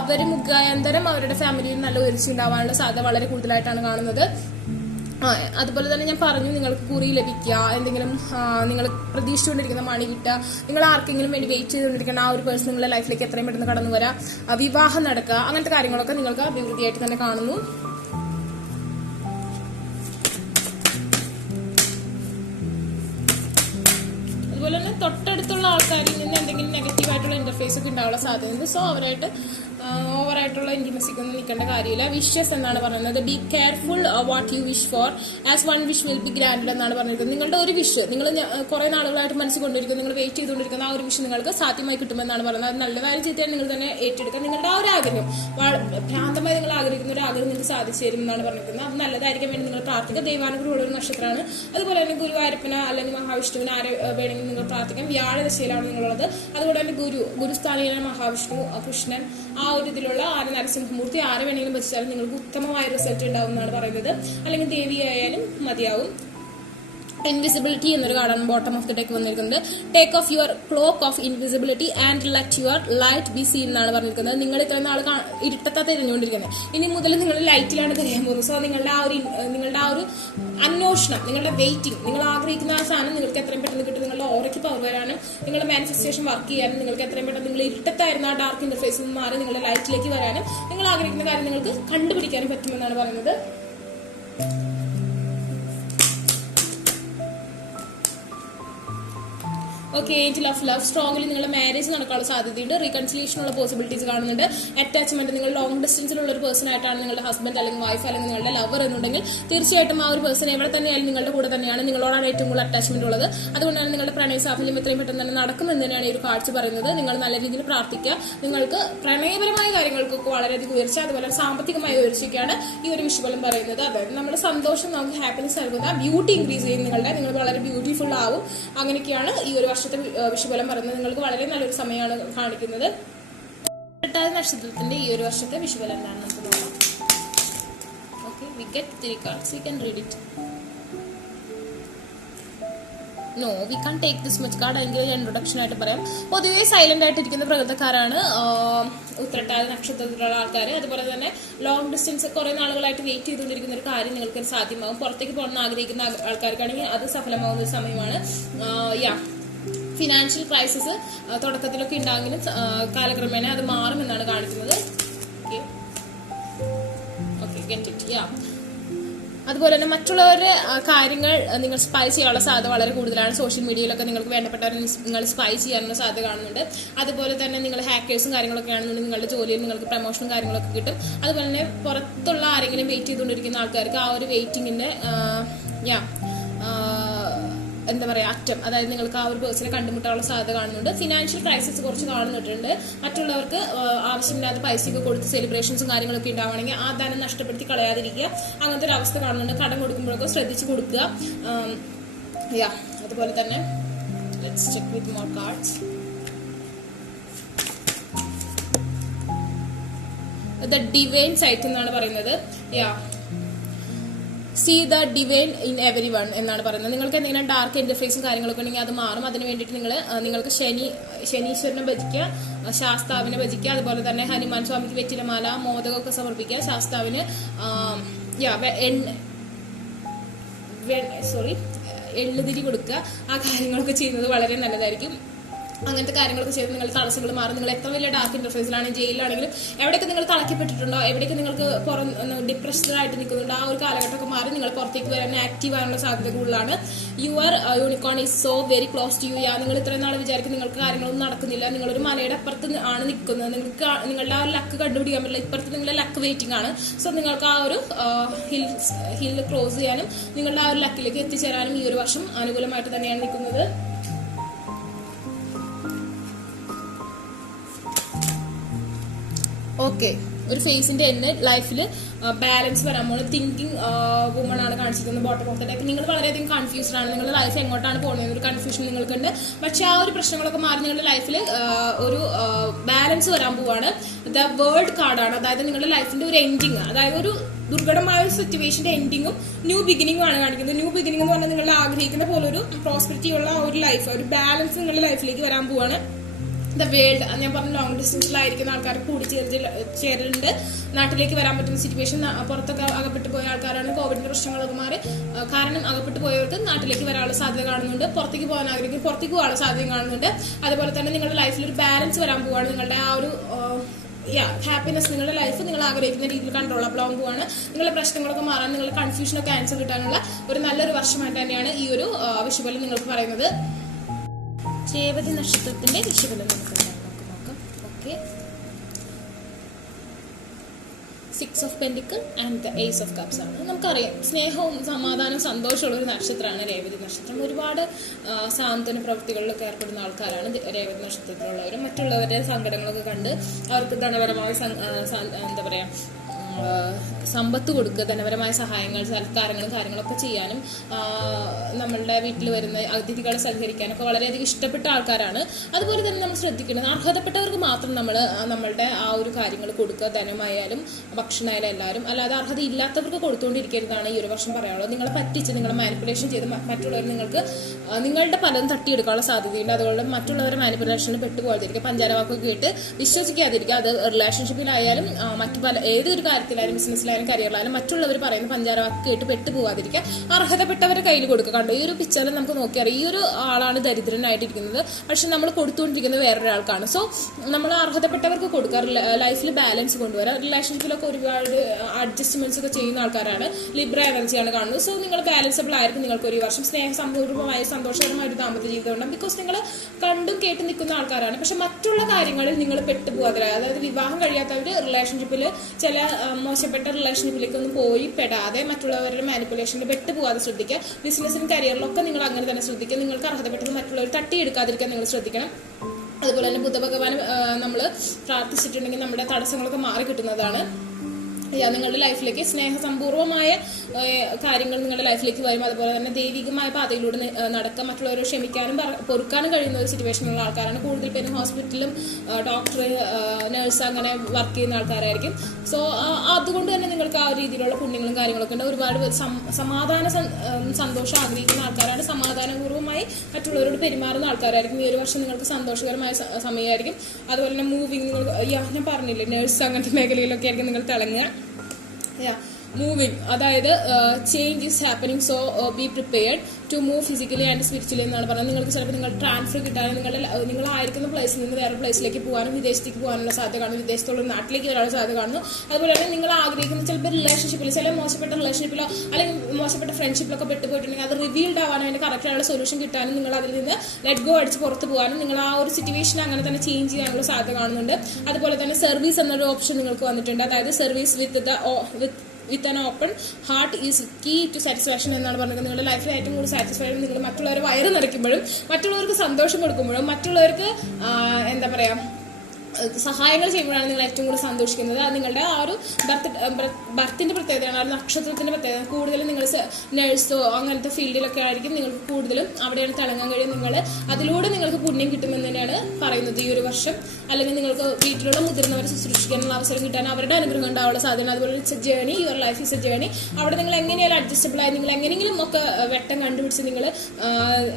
അവർ മുഖാന്തരം അവരുടെ ഫാമിലിയിൽ നല്ല ഉയർച്ച ഉണ്ടാവാനുള്ള സാധ്യത വളരെ കൂടുതലായിട്ടാണ് കാണുന്നത്. അതുപോലെ തന്നെ ഞാൻ പറഞ്ഞു, നിങ്ങൾക്ക് കുറി ലഭിക്കുക, എന്തെങ്കിലും നിങ്ങൾ പ്രതീക്ഷിച്ചുകൊണ്ടിരിക്കുന്ന മണി കിട്ടുക, നിങ്ങൾ ആർക്കെങ്കിലും വേണ്ടി വെയിറ്റ് ചെയ്തുകൊണ്ടിരിക്കുന്ന ആ ഒരു പേഴ്സൺ നിങ്ങളുടെ ലൈഫിലേക്ക് എത്രയും പെട്ടെന്ന് കടന്നു വരാം, വിവാഹം നടക്കുക, അങ്ങനത്തെ കാര്യങ്ങളൊക്കെ നിങ്ങൾക്ക് അഭിവൃദ്ധിയായിട്ട് തന്നെ കാണുന്നു. അതുപോലെ തന്നെ തൊട്ടടുത്തുള്ള ആൾക്കാരിൽ നിന്ന് എന്തെങ്കിലും നെഗറ്റീവായിട്ടുള്ള ഇന്റർഫേസ് ഒക്കെ ഉണ്ടാവാനുള്ള സാധ്യതയുണ്ട്. സോ അവരായിട്ട് ഓവറായിട്ടുള്ള ഇന്റിമസിക്കൊന്നും നിൽക്കേണ്ട കാര്യമില്ല. വിഷസ് എന്നാണ് പറയുന്നത്. Be careful what you wish four as one wish will be grand എന്നാണ് പറഞ്ഞിരിക്കുന്നത്. നിങ്ങളുടെ ഒരു വിഷ് നിങ്ങൾ കുറെ നാളുകളായിട്ട് മനസ്സിൽ കൊണ്ടിരിക്കുന്നത്, നിങ്ങൾ വെയിറ്റ് ചെയ്തുകൊണ്ടിരിക്കുന്ന ആ ഒരു വിഷ് നിങ്ങൾക്ക് സാധ്യമായി കിട്ടുമെന്നാണ് പറയുന്നത്. അത് നല്ലതായാലും ചീത്തയായി നിങ്ങൾ തന്നെ ഏറ്റെടുക്കുക. നിങ്ങളുടെ ആ ഒരു ആഗ്രഹം, ഭ്രാന്തമായി നിങ്ങൾ ആഗ്രഹിക്കുന്ന ഒരു ആഗ്രഹം നിങ്ങൾക്ക് സാധിച്ചു തരും എന്നാണ് പറഞ്ഞിരിക്കുന്നത്. അത് നല്ലതായിരിക്കാൻ വേണ്ടി നിങ്ങൾ പ്രാർത്ഥിക്കുക. ദൈവാനുഗ്രഹമുള്ള ഒരു നക്ഷത്രമാണ്. അതുപോലെ തന്നെ ഗുരുവായൂരപ്പന അല്ലെങ്കിൽ മഹാവിഷ്ണുവിന് ആരെ വേണമെങ്കിൽ നിങ്ങൾ പ്രാർത്ഥിക്കാം. വ്യാഴദശയിലാണ് നിങ്ങളുള്ളത്. അതുകൊണ്ട് തന്നെ ഗുരുസ്ഥാനീയനായ മഹാവിഷ്ണു, കൃഷ്ണൻ, ആ ഒരു ഇതിലുള്ള ആര് നരസിംഹമൂർത്തി ആരെ വേണമെങ്കിലും വെച്ചാലും നിങ്ങൾക്ക് ഉത്തമമായ റിസൾട്ട് ഉണ്ടാവും എന്നാണ് പറയുന്നത്. അല്ലെങ്കിൽ ദേവിയായാലും മതിയാവും. ഇൻവിസിബിലിറ്റി എന്നൊരു കാർഡാണ് ബോട്ടം ഓഫ് ദി ഡെക്ക് വന്നിരിക്കുന്നത്. Take off your clock of invisibility and let your light be seen എന്നാണ് പറഞ്ഞിരിക്കുന്നത്. നിങ്ങൾ ഇത്രയും നാൾ ഇരുട്ടത്താ തിരിഞ്ഞുകൊണ്ടിരിക്കുന്നത്, ഇനി മുതൽ നിങ്ങൾ ലൈറ്റിലാണ് തിരിയാൻ പോകുന്നത്. സോ നിങ്ങളുടെ ആ ഒരു അന്വേഷണം, നിങ്ങളുടെ വെയിറ്റിംഗ്, നിങ്ങൾ ആഗ്രഹിക്കുന്ന ആ സാധനം നിങ്ങൾക്ക് എത്രയും പെട്ടെന്ന് കിട്ടും. നിങ്ങളുടെ ഓറയ്ക്ക് പവർ വരാനും നിങ്ങളുടെ മാനിഫെസ്റ്റേഷൻ വർക്ക് ചെയ്യാനും നിങ്ങൾക്ക് എത്രയും പെട്ടെന്ന് നിങ്ങൾ ഇരുട്ടത്തായിരുന്ന ആ ഡാർക്ക് ഇന്റർഫേസിൽ നിന്ന് മാറി നിങ്ങളുടെ ലൈറ്റിലേക്ക് വരാനും നിങ്ങൾ ആഗ്രഹിക്കുന്ന കാര്യം നിങ്ങൾക്ക് കണ്ടുപിടിക്കാനും പറ്റുമെന്നാണ് പറയുന്നത്. Okay, Angel of love strongly നിങ്ങളുടെ മാരേജ് നടക്കാനുള്ള സാധ്യതയുണ്ട്. റീകൺസിലിയേഷനുള്ള പോസിബിലിറ്റീസ് കാണുന്നുണ്ട്. അറ്റാച്ച്മെന്റ്, നിങ്ങൾ ലോങ് ഡിസ്റ്റൻസിലുള്ള ഒരു പേഴ്സൺ ആയിട്ടാണ് നിങ്ങളുടെ ഹസ്ബൻഡ് അല്ലെങ്കിൽ വൈഫ് അല്ലെങ്കിൽ നിങ്ങളുടെ ലവർ എന്നുണ്ടെങ്കിൽ തീർച്ചയായിട്ടും ആ ഒരു പേഴ്സൺ എവിടെ തന്നെയായാലും നിങ്ങളുടെ കൂടെ തന്നെയാണ്, നിങ്ങളോടാണ് ഏറ്റവും കൂടുതൽ അറ്റാച്ച്മെന്റ് ഉള്ളത്. അതുകൊണ്ടാണ് നിങ്ങളുടെ പ്രണയ സാഫല്യം എത്രയും പെട്ടെന്ന് തന്നെ നടക്കുമെന്ന് തന്നെയാണ് ഈ ഒരു കാഴ്ച പറയുന്നത്. നിങ്ങൾ നല്ല രീതിയിൽ പ്രാർത്ഥിക്കുക. നിങ്ങൾക്ക് പ്രണയപരമായ കാര്യങ്ങൾക്കൊക്കെ വളരെയധികം ഉയർച്ച, അതുപോലെ സാമ്പത്തികമായ ഉയർച്ചയ്ക്കാണ് ഈ ഒരു വിഷുബലം പറയുന്നത്. അതായത് നമ്മുടെ സന്തോഷം, നമുക്ക് ഹാപ്പിനെസ് നൽകുന്ന, ബ്യൂട്ടി ഇൻക്രീസ് ചെയ്യും, നിങ്ങൾ വളരെ ബ്യൂട്ടിഫുൾ ആവും. അങ്ങനെയൊക്കെയാണ് ഈ ഒരു വിഷുബലം പറയുന്നത്. നിങ്ങൾക്ക് വളരെ നല്ലൊരു സമയമാണ് കാണിക്കുന്നത്. നക്ഷത്രത്തിന്റെ ഈ ഒരു വർഷത്തെ വിഷുബലം എന്താണ് നമുക്ക് നോക്കാം. Okay, we get 3 cards. We can read it. No, we can't take this much card. അതിന്റെ ഇൻട്രൊഡക്ഷൻ ആയിട്ട് പറയാം. പൊതുവെ സൈലന്റ് ആയിട്ടിരിക്കുന്ന പ്രകൃതക്കാരാണ് ഉത്രട്ടാതി നക്ഷത്രത്തിലുള്ള ആൾക്കാർ. അതുപോലെ തന്നെ ലോങ് ഡിസ്റ്റൻസ് കുറെ നാളുകളായിട്ട് വെയിറ്റ് ചെയ്തുകൊണ്ടിരിക്കുന്ന ഒരു കാര്യം നിങ്ങൾക്ക് സാധ്യമാകും. പുറത്തേക്ക് പോകണമെന്ന് ആഗ്രഹിക്കുന്ന ആൾക്കാർക്കാണെങ്കിൽ അത് സഫലമാകുന്ന ഒരു സമയമാണ്. ഫിനാൻഷ്യൽ ക്രൈസിസ് തുടക്കത്തിലൊക്കെ ഉണ്ടാകുമെങ്കിലും കാലക്രമേണ അത് മാറുമെന്നാണ് കാണിക്കുന്നത്. Okay, get it. അതുപോലെ തന്നെ മറ്റുള്ളവരുടെ കാര്യങ്ങൾ നിങ്ങൾ സ്പൈ ചെയ്യാനുള്ള സാധ്യത വളരെ കൂടുതലാണ്. സോഷ്യൽ മീഡിയയിലൊക്കെ നിങ്ങൾക്ക് വേണ്ടപ്പെട്ടവരെ നിങ്ങൾ സ്പൈ ചെയ്യാനുള്ള സാധ്യത കാണുന്നുണ്ട്. അതുപോലെ തന്നെ നിങ്ങൾ ഹാക്കേഴ്സും കാര്യങ്ങളൊക്കെ ആണെന്നുണ്ടെങ്കിൽ നിങ്ങളുടെ ജോലിയിൽ നിങ്ങൾക്ക് പ്രൊമോഷനും കാര്യങ്ങളൊക്കെ കിട്ടും. അതുപോലെ തന്നെ പുറത്തുള്ള ആരെങ്കിലും വെയിറ്റ് ചെയ്തുകൊണ്ടിരിക്കുന്ന ആൾക്കാർക്ക് ആ ഒരു വെയിറ്റിങ്ങിന്റെ എന്താ പറയുക അറ്റം, അതായത് നിങ്ങൾക്ക് ആ ഒരു പേഴ്സണെ കണ്ടുമുട്ടാനുള്ള സാധ്യത കാണുന്നുണ്ട്. ഫിനാൻഷ്യൽ ക്രൈസിസ് കുറച്ച് കാണുന്നുണ്ട്. മറ്റുള്ളവർക്ക് ആവശ്യമില്ലാത്ത പൈസയൊക്കെ കൊടുത്ത് സെലിബ്രേഷൻസും കാര്യങ്ങളൊക്കെ ഉണ്ടാവുകയാണെങ്കിൽ ആ ധനം നഷ്ടപ്പെടുത്തി കളയാതിരിക്കുക. അങ്ങനത്തെ ഒരു അവസ്ഥ കാണുന്നുണ്ട്. കടം കൊടുക്കുമ്പോഴൊക്കെ ശ്രദ്ധിച്ച് കൊടുക്കുക. അതുപോലെ തന്നെ let's check with more cards. The divine sight എന്നാണ് പറയുന്നത്. See the divine in everyone എന്നാണ് പറയുന്നത്. നിങ്ങൾക്ക് എന്തെങ്കിലും ഡാർക്ക് ഇന്റർഫേസും കാര്യങ്ങളൊക്കെ ഉണ്ടെങ്കിൽ അത് മാറും. അതിന് വേണ്ടിയിട്ട് നിങ്ങൾക്ക് ശനീശ്വരനെ ഭജിക്കുക, ശാസ്താവിനെ ഭജിക്കുക. അതുപോലെ തന്നെ ഹനുമാൻ സ്വാമിക്ക് വെറ്റിലമാല മോദകമൊക്കെ സമർപ്പിക്കുക. ശാസ്താവിന് എള്ളുതിരി കൊടുക്കുക. ആ കാര്യങ്ങളൊക്കെ ചെയ്യുന്നത് വളരെ നല്ലതായിരിക്കും. അങ്ങനത്തെ കാര്യങ്ങളൊക്കെ ചെയ്ത് നിങ്ങൾ തടസ്സങ്ങൾ മാറും. നിങ്ങൾ എത്ര വലിയ ഡാർക്ക് ഇന്റർഫേസിലാണെങ്കിലും ജയിലിലാണെങ്കിലും എവിടെയൊക്കെ നിങ്ങൾ തളയ്ക്കപ്പെട്ടിട്ടുണ്ടോ, എവിടെയൊക്കെ നിങ്ങൾക്ക് ഡിപ്രഷനായിട്ട് നിൽക്കുന്നുണ്ടോ, ആ ഒരു കാലഘട്ടമൊക്കെ മാറി നിങ്ങൾ പുറത്തേക്ക് വരാൻ ആക്റ്റീവ് ആകാനുള്ള സാധ്യത കൂടുതലാണ്. Your unicorn is so very close to you. നിങ്ങൾ ഇത്രയും നാൾ വിചാരിക്കും നിങ്ങൾക്ക് കാര്യങ്ങളൊന്നും നടക്കുന്നില്ല, നിങ്ങളൊരു മലയുടെ അപ്പുറത്ത് ആണ് നിൽക്കുന്നത്, നിങ്ങൾക്ക് നിങ്ങളുടെ ആ ഒരു ലക്ക് കണ്ടുപിടിക്കാൻ പറ്റില്ല, ഇപ്പുറത്ത് നിങ്ങളുടെ ലക്ക് വെയിറ്റിംഗ് ആണ്. സോ നിങ്ങൾക്ക് ആ ഒരു ഹിൽ ക്രോസ് ചെയ്യാനും നിങ്ങളുടെ ആ ഒരു ലക്കിലേക്ക് എത്തിച്ചേരാനും ഈ ഒരു വർഷം അനുകൂലമായിട്ട് തന്നെയാണ് നിൽക്കുന്നത്. ഓക്കെ, ഒരു ഫേസിന്റെ എന്നെ ലൈഫിൽ ബാലൻസ് വരാൻ പോകുന്നത് തിങ്കിങ് വുമൺ ആണ് കാണിച്ചിരിക്കുന്നത്. ബോട്ടം ഓഫ് ദ ഡെക്ക് നിങ്ങൾ വളരെയധികം കൺഫ്യൂസ്ഡ് ആണ്. നിങ്ങളുടെ ലൈഫ് എങ്ങോട്ടാണ് പോകുന്നത് ഒരു കൺഫ്യൂഷൻ നിങ്ങൾക്കുണ്ട്. പക്ഷെ ആ ഒരു പ്രശ്നങ്ങളൊക്കെ മാറി നിങ്ങളുടെ ലൈഫിൽ ഒരു ബാലൻസ് വരാൻ പോവാണ്. ദ വേൾഡ് കാർഡാണ്. അതായത് നിങ്ങളുടെ ലൈഫിന്റെ ഒരു എൻഡിങ്, അതായത് ഒരു ദുർഘടമായ ഒരു സിറ്റുവേഷന്റെ എൻഡിങ്ങും ന്യൂ ബിഗിനിങ്ങും ആണ് കാണിക്കുന്നത്. ന്യൂ ബിഗിനിങ് എന്ന് പറഞ്ഞാൽ നിങ്ങൾ ആഗ്രഹിക്കുന്ന പോലെ ഒരു പ്രോസ്പെരിറ്റി ഉള്ള ഒരു ലൈഫ്, ഒരു ബാലൻസ് നിങ്ങളുടെ ലൈഫിലേക്ക് വരാൻ പോവാണ്. ദ വേൾഡ് ഞാൻ പറഞ്ഞ ലോങ് ഡിസ്റ്റൻസിലായിരിക്കുന്ന ആൾക്കാർ കൂടി ചേരലുണ്ട്. നാട്ടിലേക്ക് വരാൻ പറ്റുന്ന സിറ്റുവേഷൻ, പുറത്തൊക്കെ അകപ്പെട്ടു പോയ ആൾക്കാരാണ്. കോവിഡിന്റെ പ്രശ്നങ്ങളൊക്കെ മാറി കാരണം അകപ്പെട്ടു പോയവർക്ക് നാട്ടിലേക്ക് വരാനുള്ള സാധ്യത കാണുന്നുണ്ട്. പുറത്തേക്ക് പോകാൻ ആഗ്രഹിക്കും, പുറത്തേക്ക് പോകാനുള്ള സാധ്യത കാണുന്നുണ്ട്. അതുപോലെ തന്നെ നിങ്ങളുടെ ലൈഫിൽ ഒരു ബാലൻസ് വരാൻ പോവാണ്. നിങ്ങളുടെ ആ ഒരു ഹാപ്പിനെസ്, നിങ്ങളുടെ ലൈഫ് നിങ്ങൾ ആഗ്രഹിക്കുന്ന രീതിയിൽ കൺട്രോളബിൾ ആകാൻ പോവാണ്. നിങ്ങളുടെ പ്രശ്നങ്ങളൊക്കെ മാറാൻ, നിങ്ങളുടെ കൺഫ്യൂഷനൊക്കെ ആൻസർ കിട്ടാനുള്ള ഒരു നല്ലൊരു വർഷമായിട്ട് തന്നെയാണ് ഈ ഒരു വിഷുബലം നിങ്ങൾക്ക് പറയുന്നത്. രേവതി നക്ഷത്രത്തിന്റെ വിഷുബലം നമുക്ക് നോക്കാം. Okay, 6 of pentacle and the ace of cups ആണ്. നമുക്കറിയാം സ്നേഹവും സമാധാനവും സന്തോഷമുള്ള ഒരു നക്ഷത്രമാണ് രേവതി നക്ഷത്രം. ഒരുപാട് സാന്ത്വന പ്രവൃത്തികളിലൊക്കെ ഏർപ്പെടുന്ന ആൾക്കാരാണ് രേവതി നക്ഷത്രത്തിലുള്ളവരും. മറ്റുള്ളവരുടെ സങ്കടങ്ങളൊക്കെ കണ്ട് അവർക്ക് ധനപരമായ എന്താ പറയാ സമ്പത്ത് കൊടുക്കുക, ധനപരമായ സഹായങ്ങൾ, സൽക്കാരങ്ങളും കാര്യങ്ങളൊക്കെ ചെയ്യാനും നമ്മളുടെ വീട്ടിൽ വരുന്ന അതിഥികളെ സഹകരിക്കാനൊക്കെ വളരെയധികം ഇഷ്ടപ്പെട്ട ആൾക്കാരാണ്. അതുപോലെ തന്നെ നമ്മൾ ശ്രദ്ധിക്കേണ്ടത് അർഹതപ്പെട്ടവർക്ക് മാത്രം നമ്മളുടെ ആ ഒരു കാര്യങ്ങൾ കൊടുക്കുക, ധനമായാലും ഭക്ഷണമായാലും എല്ലാവരും. അല്ലാതെ അർഹത ഇല്ലാത്തവർക്ക് കൊടുത്തുകൊണ്ടിരിക്കരുതാണ് ഈ ഒരു വർഷം പറയാനുള്ളത്. നിങ്ങളെ പറ്റിച്ച്, നിങ്ങളെ മാനിപ്പുലേഷൻ ചെയ്ത് മറ്റുള്ളവർ നിങ്ങളുടെ പലതും തട്ടിയെടുക്കാനുള്ള സാധ്യതയുണ്ട്. അതുകൊണ്ട് മറ്റുള്ളവരുടെ മാനിപ്പുലേഷനിൽ പെട്ടുപോകാതിരിക്കുക, പഞ്ചാരവാക്കൊക്കെ കേട്ട് വിശ്വസിക്കാതിരിക്കുക. അത് റിലേഷൻഷിപ്പിലായാലും മറ്റു ഏതൊരു കാര്യത്തിലായാലും ബിസിനസ്സിലായാലും കരിയറിലായാലും മറ്റുള്ളവർ പറയുന്ന പഞ്ചാരവാക്ക് കേട്ട് പെട്ടുപോകാതിരിക്കുക. അർഹതപ്പെട്ടവരുടെ കയ്യിൽ കൊടുക്കുക. കണ്ടോ, ഈ ഒരു പിക്ചറിൽ നമുക്ക് നോക്കിയാൽ ഈ ഒരു ആളാണ് ദരിദ്രനായിട്ടിരിക്കുന്നത്, പക്ഷെ നമ്മൾ കൊടുത്തുകൊണ്ടിരിക്കുന്നത് വേറൊരാൾക്കാണ്. സോ നമ്മൾ അർഹതപ്പെട്ടവർക്ക് കൊടുക്കുക, ലൈഫിൽ ബാലൻസ് കൊണ്ടുവരാം. റിലേഷൻഷിപ്പിലൊക്കെ ഒരുപാട് അഡ്ജസ്റ്റ്മെന്റ്സ് ഒക്കെ ചെയ്യുന്ന ആൾക്കാരാണ്. ലിബ്ര എനർജിയാണ് കാണുന്നത്. സോ നിങ്ങൾ ബാലൻസബിൾ ആയിരിക്കും. നിങ്ങൾക്ക് ഒരു വർഷം സ്നേഹസമ്പൂർണ്ണമായ സന്തോഷകരമായ ഒരു ദാമ്പത്യ ജീവിതം ഉണ്ടാകും. ബിക്കോസ് നിങ്ങൾ കണ്ടും കേട്ട് നിൽക്കുന്ന ആൾക്കാരാണ്. പക്ഷെ മറ്റുള്ള കാര്യങ്ങളിൽ നിങ്ങൾ പെട്ടുപോകാതെ, അതായത് വിവാഹം കഴിയാത്തവർ റിലേഷൻഷിപ്പിൽ ചില മോശപ്പെട്ട റിലേഷൻഷിപ്പിലേക്ക് ഒന്നും പോയി പെടാതെ മറ്റുള്ളവരുടെ മാനിപ്പുലേഷനിൽ പെട്ടുപോകാതെ ശ്രദ്ധിക്കുക. ബിസിനസ്സിനും കരിയറിലൊക്കെ നിങ്ങൾ അങ്ങനെ തന്നെ ശ്രദ്ധിക്കുക. നിങ്ങൾക്ക് അർഹതപ്പെട്ടത് മറ്റുള്ളവർ തട്ടിയെടുക്കാതിരിക്കാൻ നിങ്ങൾ ശ്രദ്ധിക്കണം. അതുപോലെ തന്നെ ബുദ്ധഭഗവാൻ നമ്മൾ പ്രാർത്ഥിച്ചിട്ടുണ്ടെങ്കിൽ നമ്മുടെ തടസ്സങ്ങളൊക്കെ മാറി കിട്ടുന്നതാണ്. നിങ്ങളുടെ ലൈഫിലേക്ക് സ്നേഹസമ്പൂർവമായ കാര്യങ്ങൾ നിങ്ങളുടെ ലൈഫിലേക്ക് വരും. അതുപോലെ തന്നെ ദൈവികമായ പാതയിലൂടെ നടക്കുക, മറ്റുള്ളവരെ ക്ഷമിക്കാനും പൊറുക്കാനും കഴിയുന്ന ഒരു സിറ്റുവേഷനുള്ള ആൾക്കാരാണ്. കൂടുതൽ പേരും ഹോസ്പിറ്റലും ഡോക്ടർ, നഴ്സ് അങ്ങനെ വർക്ക് ചെയ്യുന്ന ആൾക്കാരായിരിക്കും. സോ അതുകൊണ്ട് തന്നെ നിങ്ങൾക്ക് ആ രീതിയിലുള്ള പുണ്യങ്ങളും കാര്യങ്ങളൊക്കെ ഉണ്ട്. ഒരുപാട് സമാധാന സന്തോഷം ആഗ്രഹിക്കുന്ന ആൾക്കാരാണ്. സമാധാനപൂർവ്വമായി മറ്റുള്ളവരോട് പെരുമാറുന്ന ആൾക്കാരായിരിക്കും. ഈ ഒരു വർഷം നിങ്ങൾക്ക് സന്തോഷകരമായ സമയമായിരിക്കും. അതുപോലെ തന്നെ മൂവിങ്, നിങ്ങൾ ഞാൻ പറഞ്ഞില്ലേ, നഴ്സ് അങ്ങനത്തെ മേഖലയിലൊക്കെ ആയിരിക്കും നിങ്ങൾ തിളങ്ങുക. മൂവിങ്, അതായത് change is happening, so be prepared to move physically and spiritually എന്നാണ് പറയുന്നത്. നിങ്ങൾക്ക് ചിലപ്പോൾ നിങ്ങൾ ട്രാൻസ്ഫർ കിട്ടാനും നിങ്ങളായിരിക്കുന്ന പ്ലേസിൽ നിന്ന് വേറെ പ്ലേസിലേക്ക് പോകാനും വിദേശത്തേക്ക് പോകാനുള്ള സാധ്യത കാണുന്നു, വിദേശത്തുള്ള നാട്ടിലേക്ക് വരാനുള്ള സാധ്യത കാണുന്നു. അതുപോലെ തന്നെ നിങ്ങൾ ആഗ്രഹിക്കുന്ന ചിലപ്പോൾ റിലേഷൻഷിപ്പിൽ, ചില മോശപ്പെട്ട റിലേഷൻഷിപ്പിലോ അല്ലെങ്കിൽ മോശപ്പെട്ട ഫ്രണ്ട്ഷിപ്പിലൊക്കെ പെട്ടുപോയിട്ടുണ്ടെങ്കിൽ അത് റിവീൽഡ് ആവാനും അതിന് കറക്റ്റായുള്ള സൊല്യൂഷൻ കിട്ടാനും നിങ്ങൾ അതിൽ നിന്ന് ലെറ്റ് ഗോ അടിച്ച് പുറത്ത് പോകാനും നിങ്ങൾ ആ ഒരു സിറ്റുവേഷൻ അങ്ങനെ തന്നെ ചേഞ്ച് ചെയ്യാനുള്ള സാധ്യത കാണുന്നുണ്ട്. അതുപോലെ തന്നെ സർവീസ് എന്നൊരു ഓപ്ഷൻ നിങ്ങൾക്ക് വന്നിട്ടുണ്ട്. അതായത് service with an open heart is key to satisfaction എന്നാണ് പറഞ്ഞത്. നിങ്ങളുടെ ലൈഫിൽ ഏറ്റവും കൂടുതൽ സാറ്റിസ്ഫൈഡ് നിങ്ങൾ മറ്റുള്ളവരെ വയറ് നിറയ്ക്കുമ്പോഴും മറ്റുള്ളവർക്ക് സന്തോഷം കൊടുക്കുമ്പോഴും മറ്റുള്ളവർക്ക് എന്താ പറയാ സഹായങ്ങൾ ചെയ്യുമ്പോഴാണ് നിങ്ങൾ ഏറ്റവും കൂടുതൽ സന്തോഷിക്കുന്നത്. അത് നിങ്ങളുടെ ആ ഒരു ബർത്തിന്റെ പ്രത്യേകതയാണ്, ആ ഒരു നക്ഷത്രത്തിന്റെ പ്രത്യേകത. കൂടുതലും നിങ്ങൾ നഴ്സോ അങ്ങനത്തെ ഫീൽഡിലൊക്കെ ആയിരിക്കും നിങ്ങൾക്ക് കൂടുതലും അവിടെയാണ് തിളങ്ങാൻ കഴിയും. നിങ്ങൾ അതിലൂടെ നിങ്ങൾക്ക് പുണ്യം കിട്ടുമെന്ന് തന്നെയാണ് പറയുന്നത് ഈ ഒരു വർഷം. അല്ലെങ്കിൽ നിങ്ങൾക്ക് വീട്ടിലുള്ള മുതിർന്നവരെ ശുശ്രൂഷിക്കാനുള്ള അവസരം കിട്ടാൻ അവരുടെ അനുഗ്രഹം ഉണ്ടാവാനുള്ള സാധ്യത. അതുപോലെ it's A journey, your life is A journey. അവിടെ നിങ്ങൾ എങ്ങനെയാലും അഡ്ജസ്റ്റബിൾ ആയി നിങ്ങൾ എങ്ങനെയെങ്കിലും ഒക്കെ വെട്ടം കണ്ടുപിടിച്ച് നിങ്ങൾ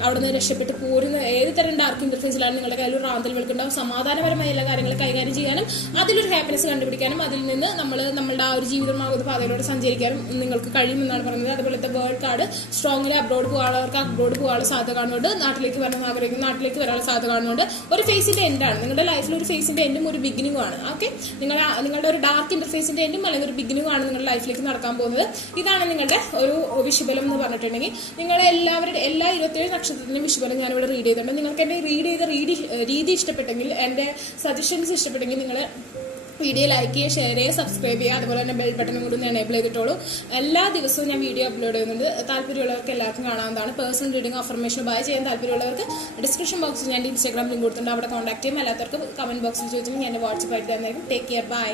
അവിടെ നിന്ന് രക്ഷപ്പെട്ട് പോരുന്ന ഏത് തരം ഡാർക്ക് ഇന്റർഫേസിലാണ് നിങ്ങളുടെ കയ്യിൽ ഒരു റാന്തൽ വെളുക്കുണ്ടാവും. സമാധാനപരമായ എല്ലാ കാര്യങ്ങളും കൈകാര്യം ചെയ്യാനും അതിലൊരു ഹാപ്പിനെസ് കണ്ടുപിടിക്കാനും അതിൽ നിന്ന് നമ്മളുടെ ആ ഒരു ജീവിതമാകുന്ന പാതയിലൂടെ സഞ്ചരിക്കാനും നിങ്ങൾക്ക് കഴിയുമെന്നാണ് പറയുന്നത്. അതുപോലത്തെ വേൾഡ് കാർഡ് സ്ട്രോങ്ലി അബ്രോഡ് പോകാനുള്ളവർക്ക് അബ്രോഡ് പോകാനുള്ള സാധ്യത കാണുന്നുണ്ട്. നാട്ടിലേക്ക് വരണം ആഗ്രഹിക്കും, നാട്ടിലേക്ക് വരാനുള്ള സാധ്യത കാണുന്നുണ്ട്. ഒരു ഫേസിന്റെ എൻഡാണ് നിങ്ങളുടെ ലൈഫിൽ, ഒരു ഫേസിന്റെ എൻഡും ഒരു ബിഗിനിങ്ങും ആണ്. ഓക്കെ, നിങ്ങളുടെ ഒരു ഡാർക്ക് ഇന്റർഫേസിന്റെ എൻഡും അല്ലെങ്കിൽ ഒരു ബിഗിനിങ്ങും ആണ് നിങ്ങളുടെ ലൈഫിലേക്ക് നടക്കാൻ പോകുന്നത്. ഇതാണ് നിങ്ങളുടെ ഒരു വിഷുബലം എന്ന് പറഞ്ഞിട്ടുണ്ടെങ്കിൽ നിങ്ങളുടെ എല്ലാ 27 നക്ഷത്രത്തിന്റെയും വിഷുബലം ഞാനിവിടെ റീഡ് ചെയ്തിട്ടുണ്ട്. നിങ്ങൾക്ക് എന്റെ റീഡ് ചെയ്ത രീതി ഇഷ്ടപ്പെട്ടെങ്കിൽ, എന്റെ സജഷൻസ് ഇഷ്ടപ്പെട്ടെങ്കിൽ നിങ്ങൾ വീഡിയോ ലൈക്ക് ചെയ്യുക, ഷെയർ ചെയ്യുക, സബ്സ്ക്രൈബ് ചെയ്യുക. അതുപോലെ തന്നെ ബെൽ ബട്ടണും കൂടി ഒന്ന് എനേബിൾ ചെയ്തിട്ടോളൂ. എല്ലാ ദിവസവും ഞാൻ വീഡിയോ അപ്ലോഡ് ചെയ്യുന്നുണ്ട്. താല്പര്യമുള്ളവർക്ക് എല്ലാവർക്കും കാണാവുന്നതാണ്. പേഴ്സണൽ റീഡിംഗ് അഫർമേഷൻ ബൈ ചെയ്യാൻ താല്പര്യമുള്ളവർക്ക് ഡിസ്ക്രിപ്ഷൻ ബോക്സിൽ ഞാൻ ഇൻസ്റ്റാഗ്രാം ലിങ്ക് കൊടുത്തിട്ടുണ്ട്, അവിടെ കോൺടാക്ട് ചെയ്യും. അല്ലാത്തവർക്ക് കമന്റ് ബോക്സിൽ ചോദിച്ചാൽ ഞാൻ എൻ്റെ വാട്സ്ആപ്പ് ആയിട്ട് തന്നേക്കും. Take care, by.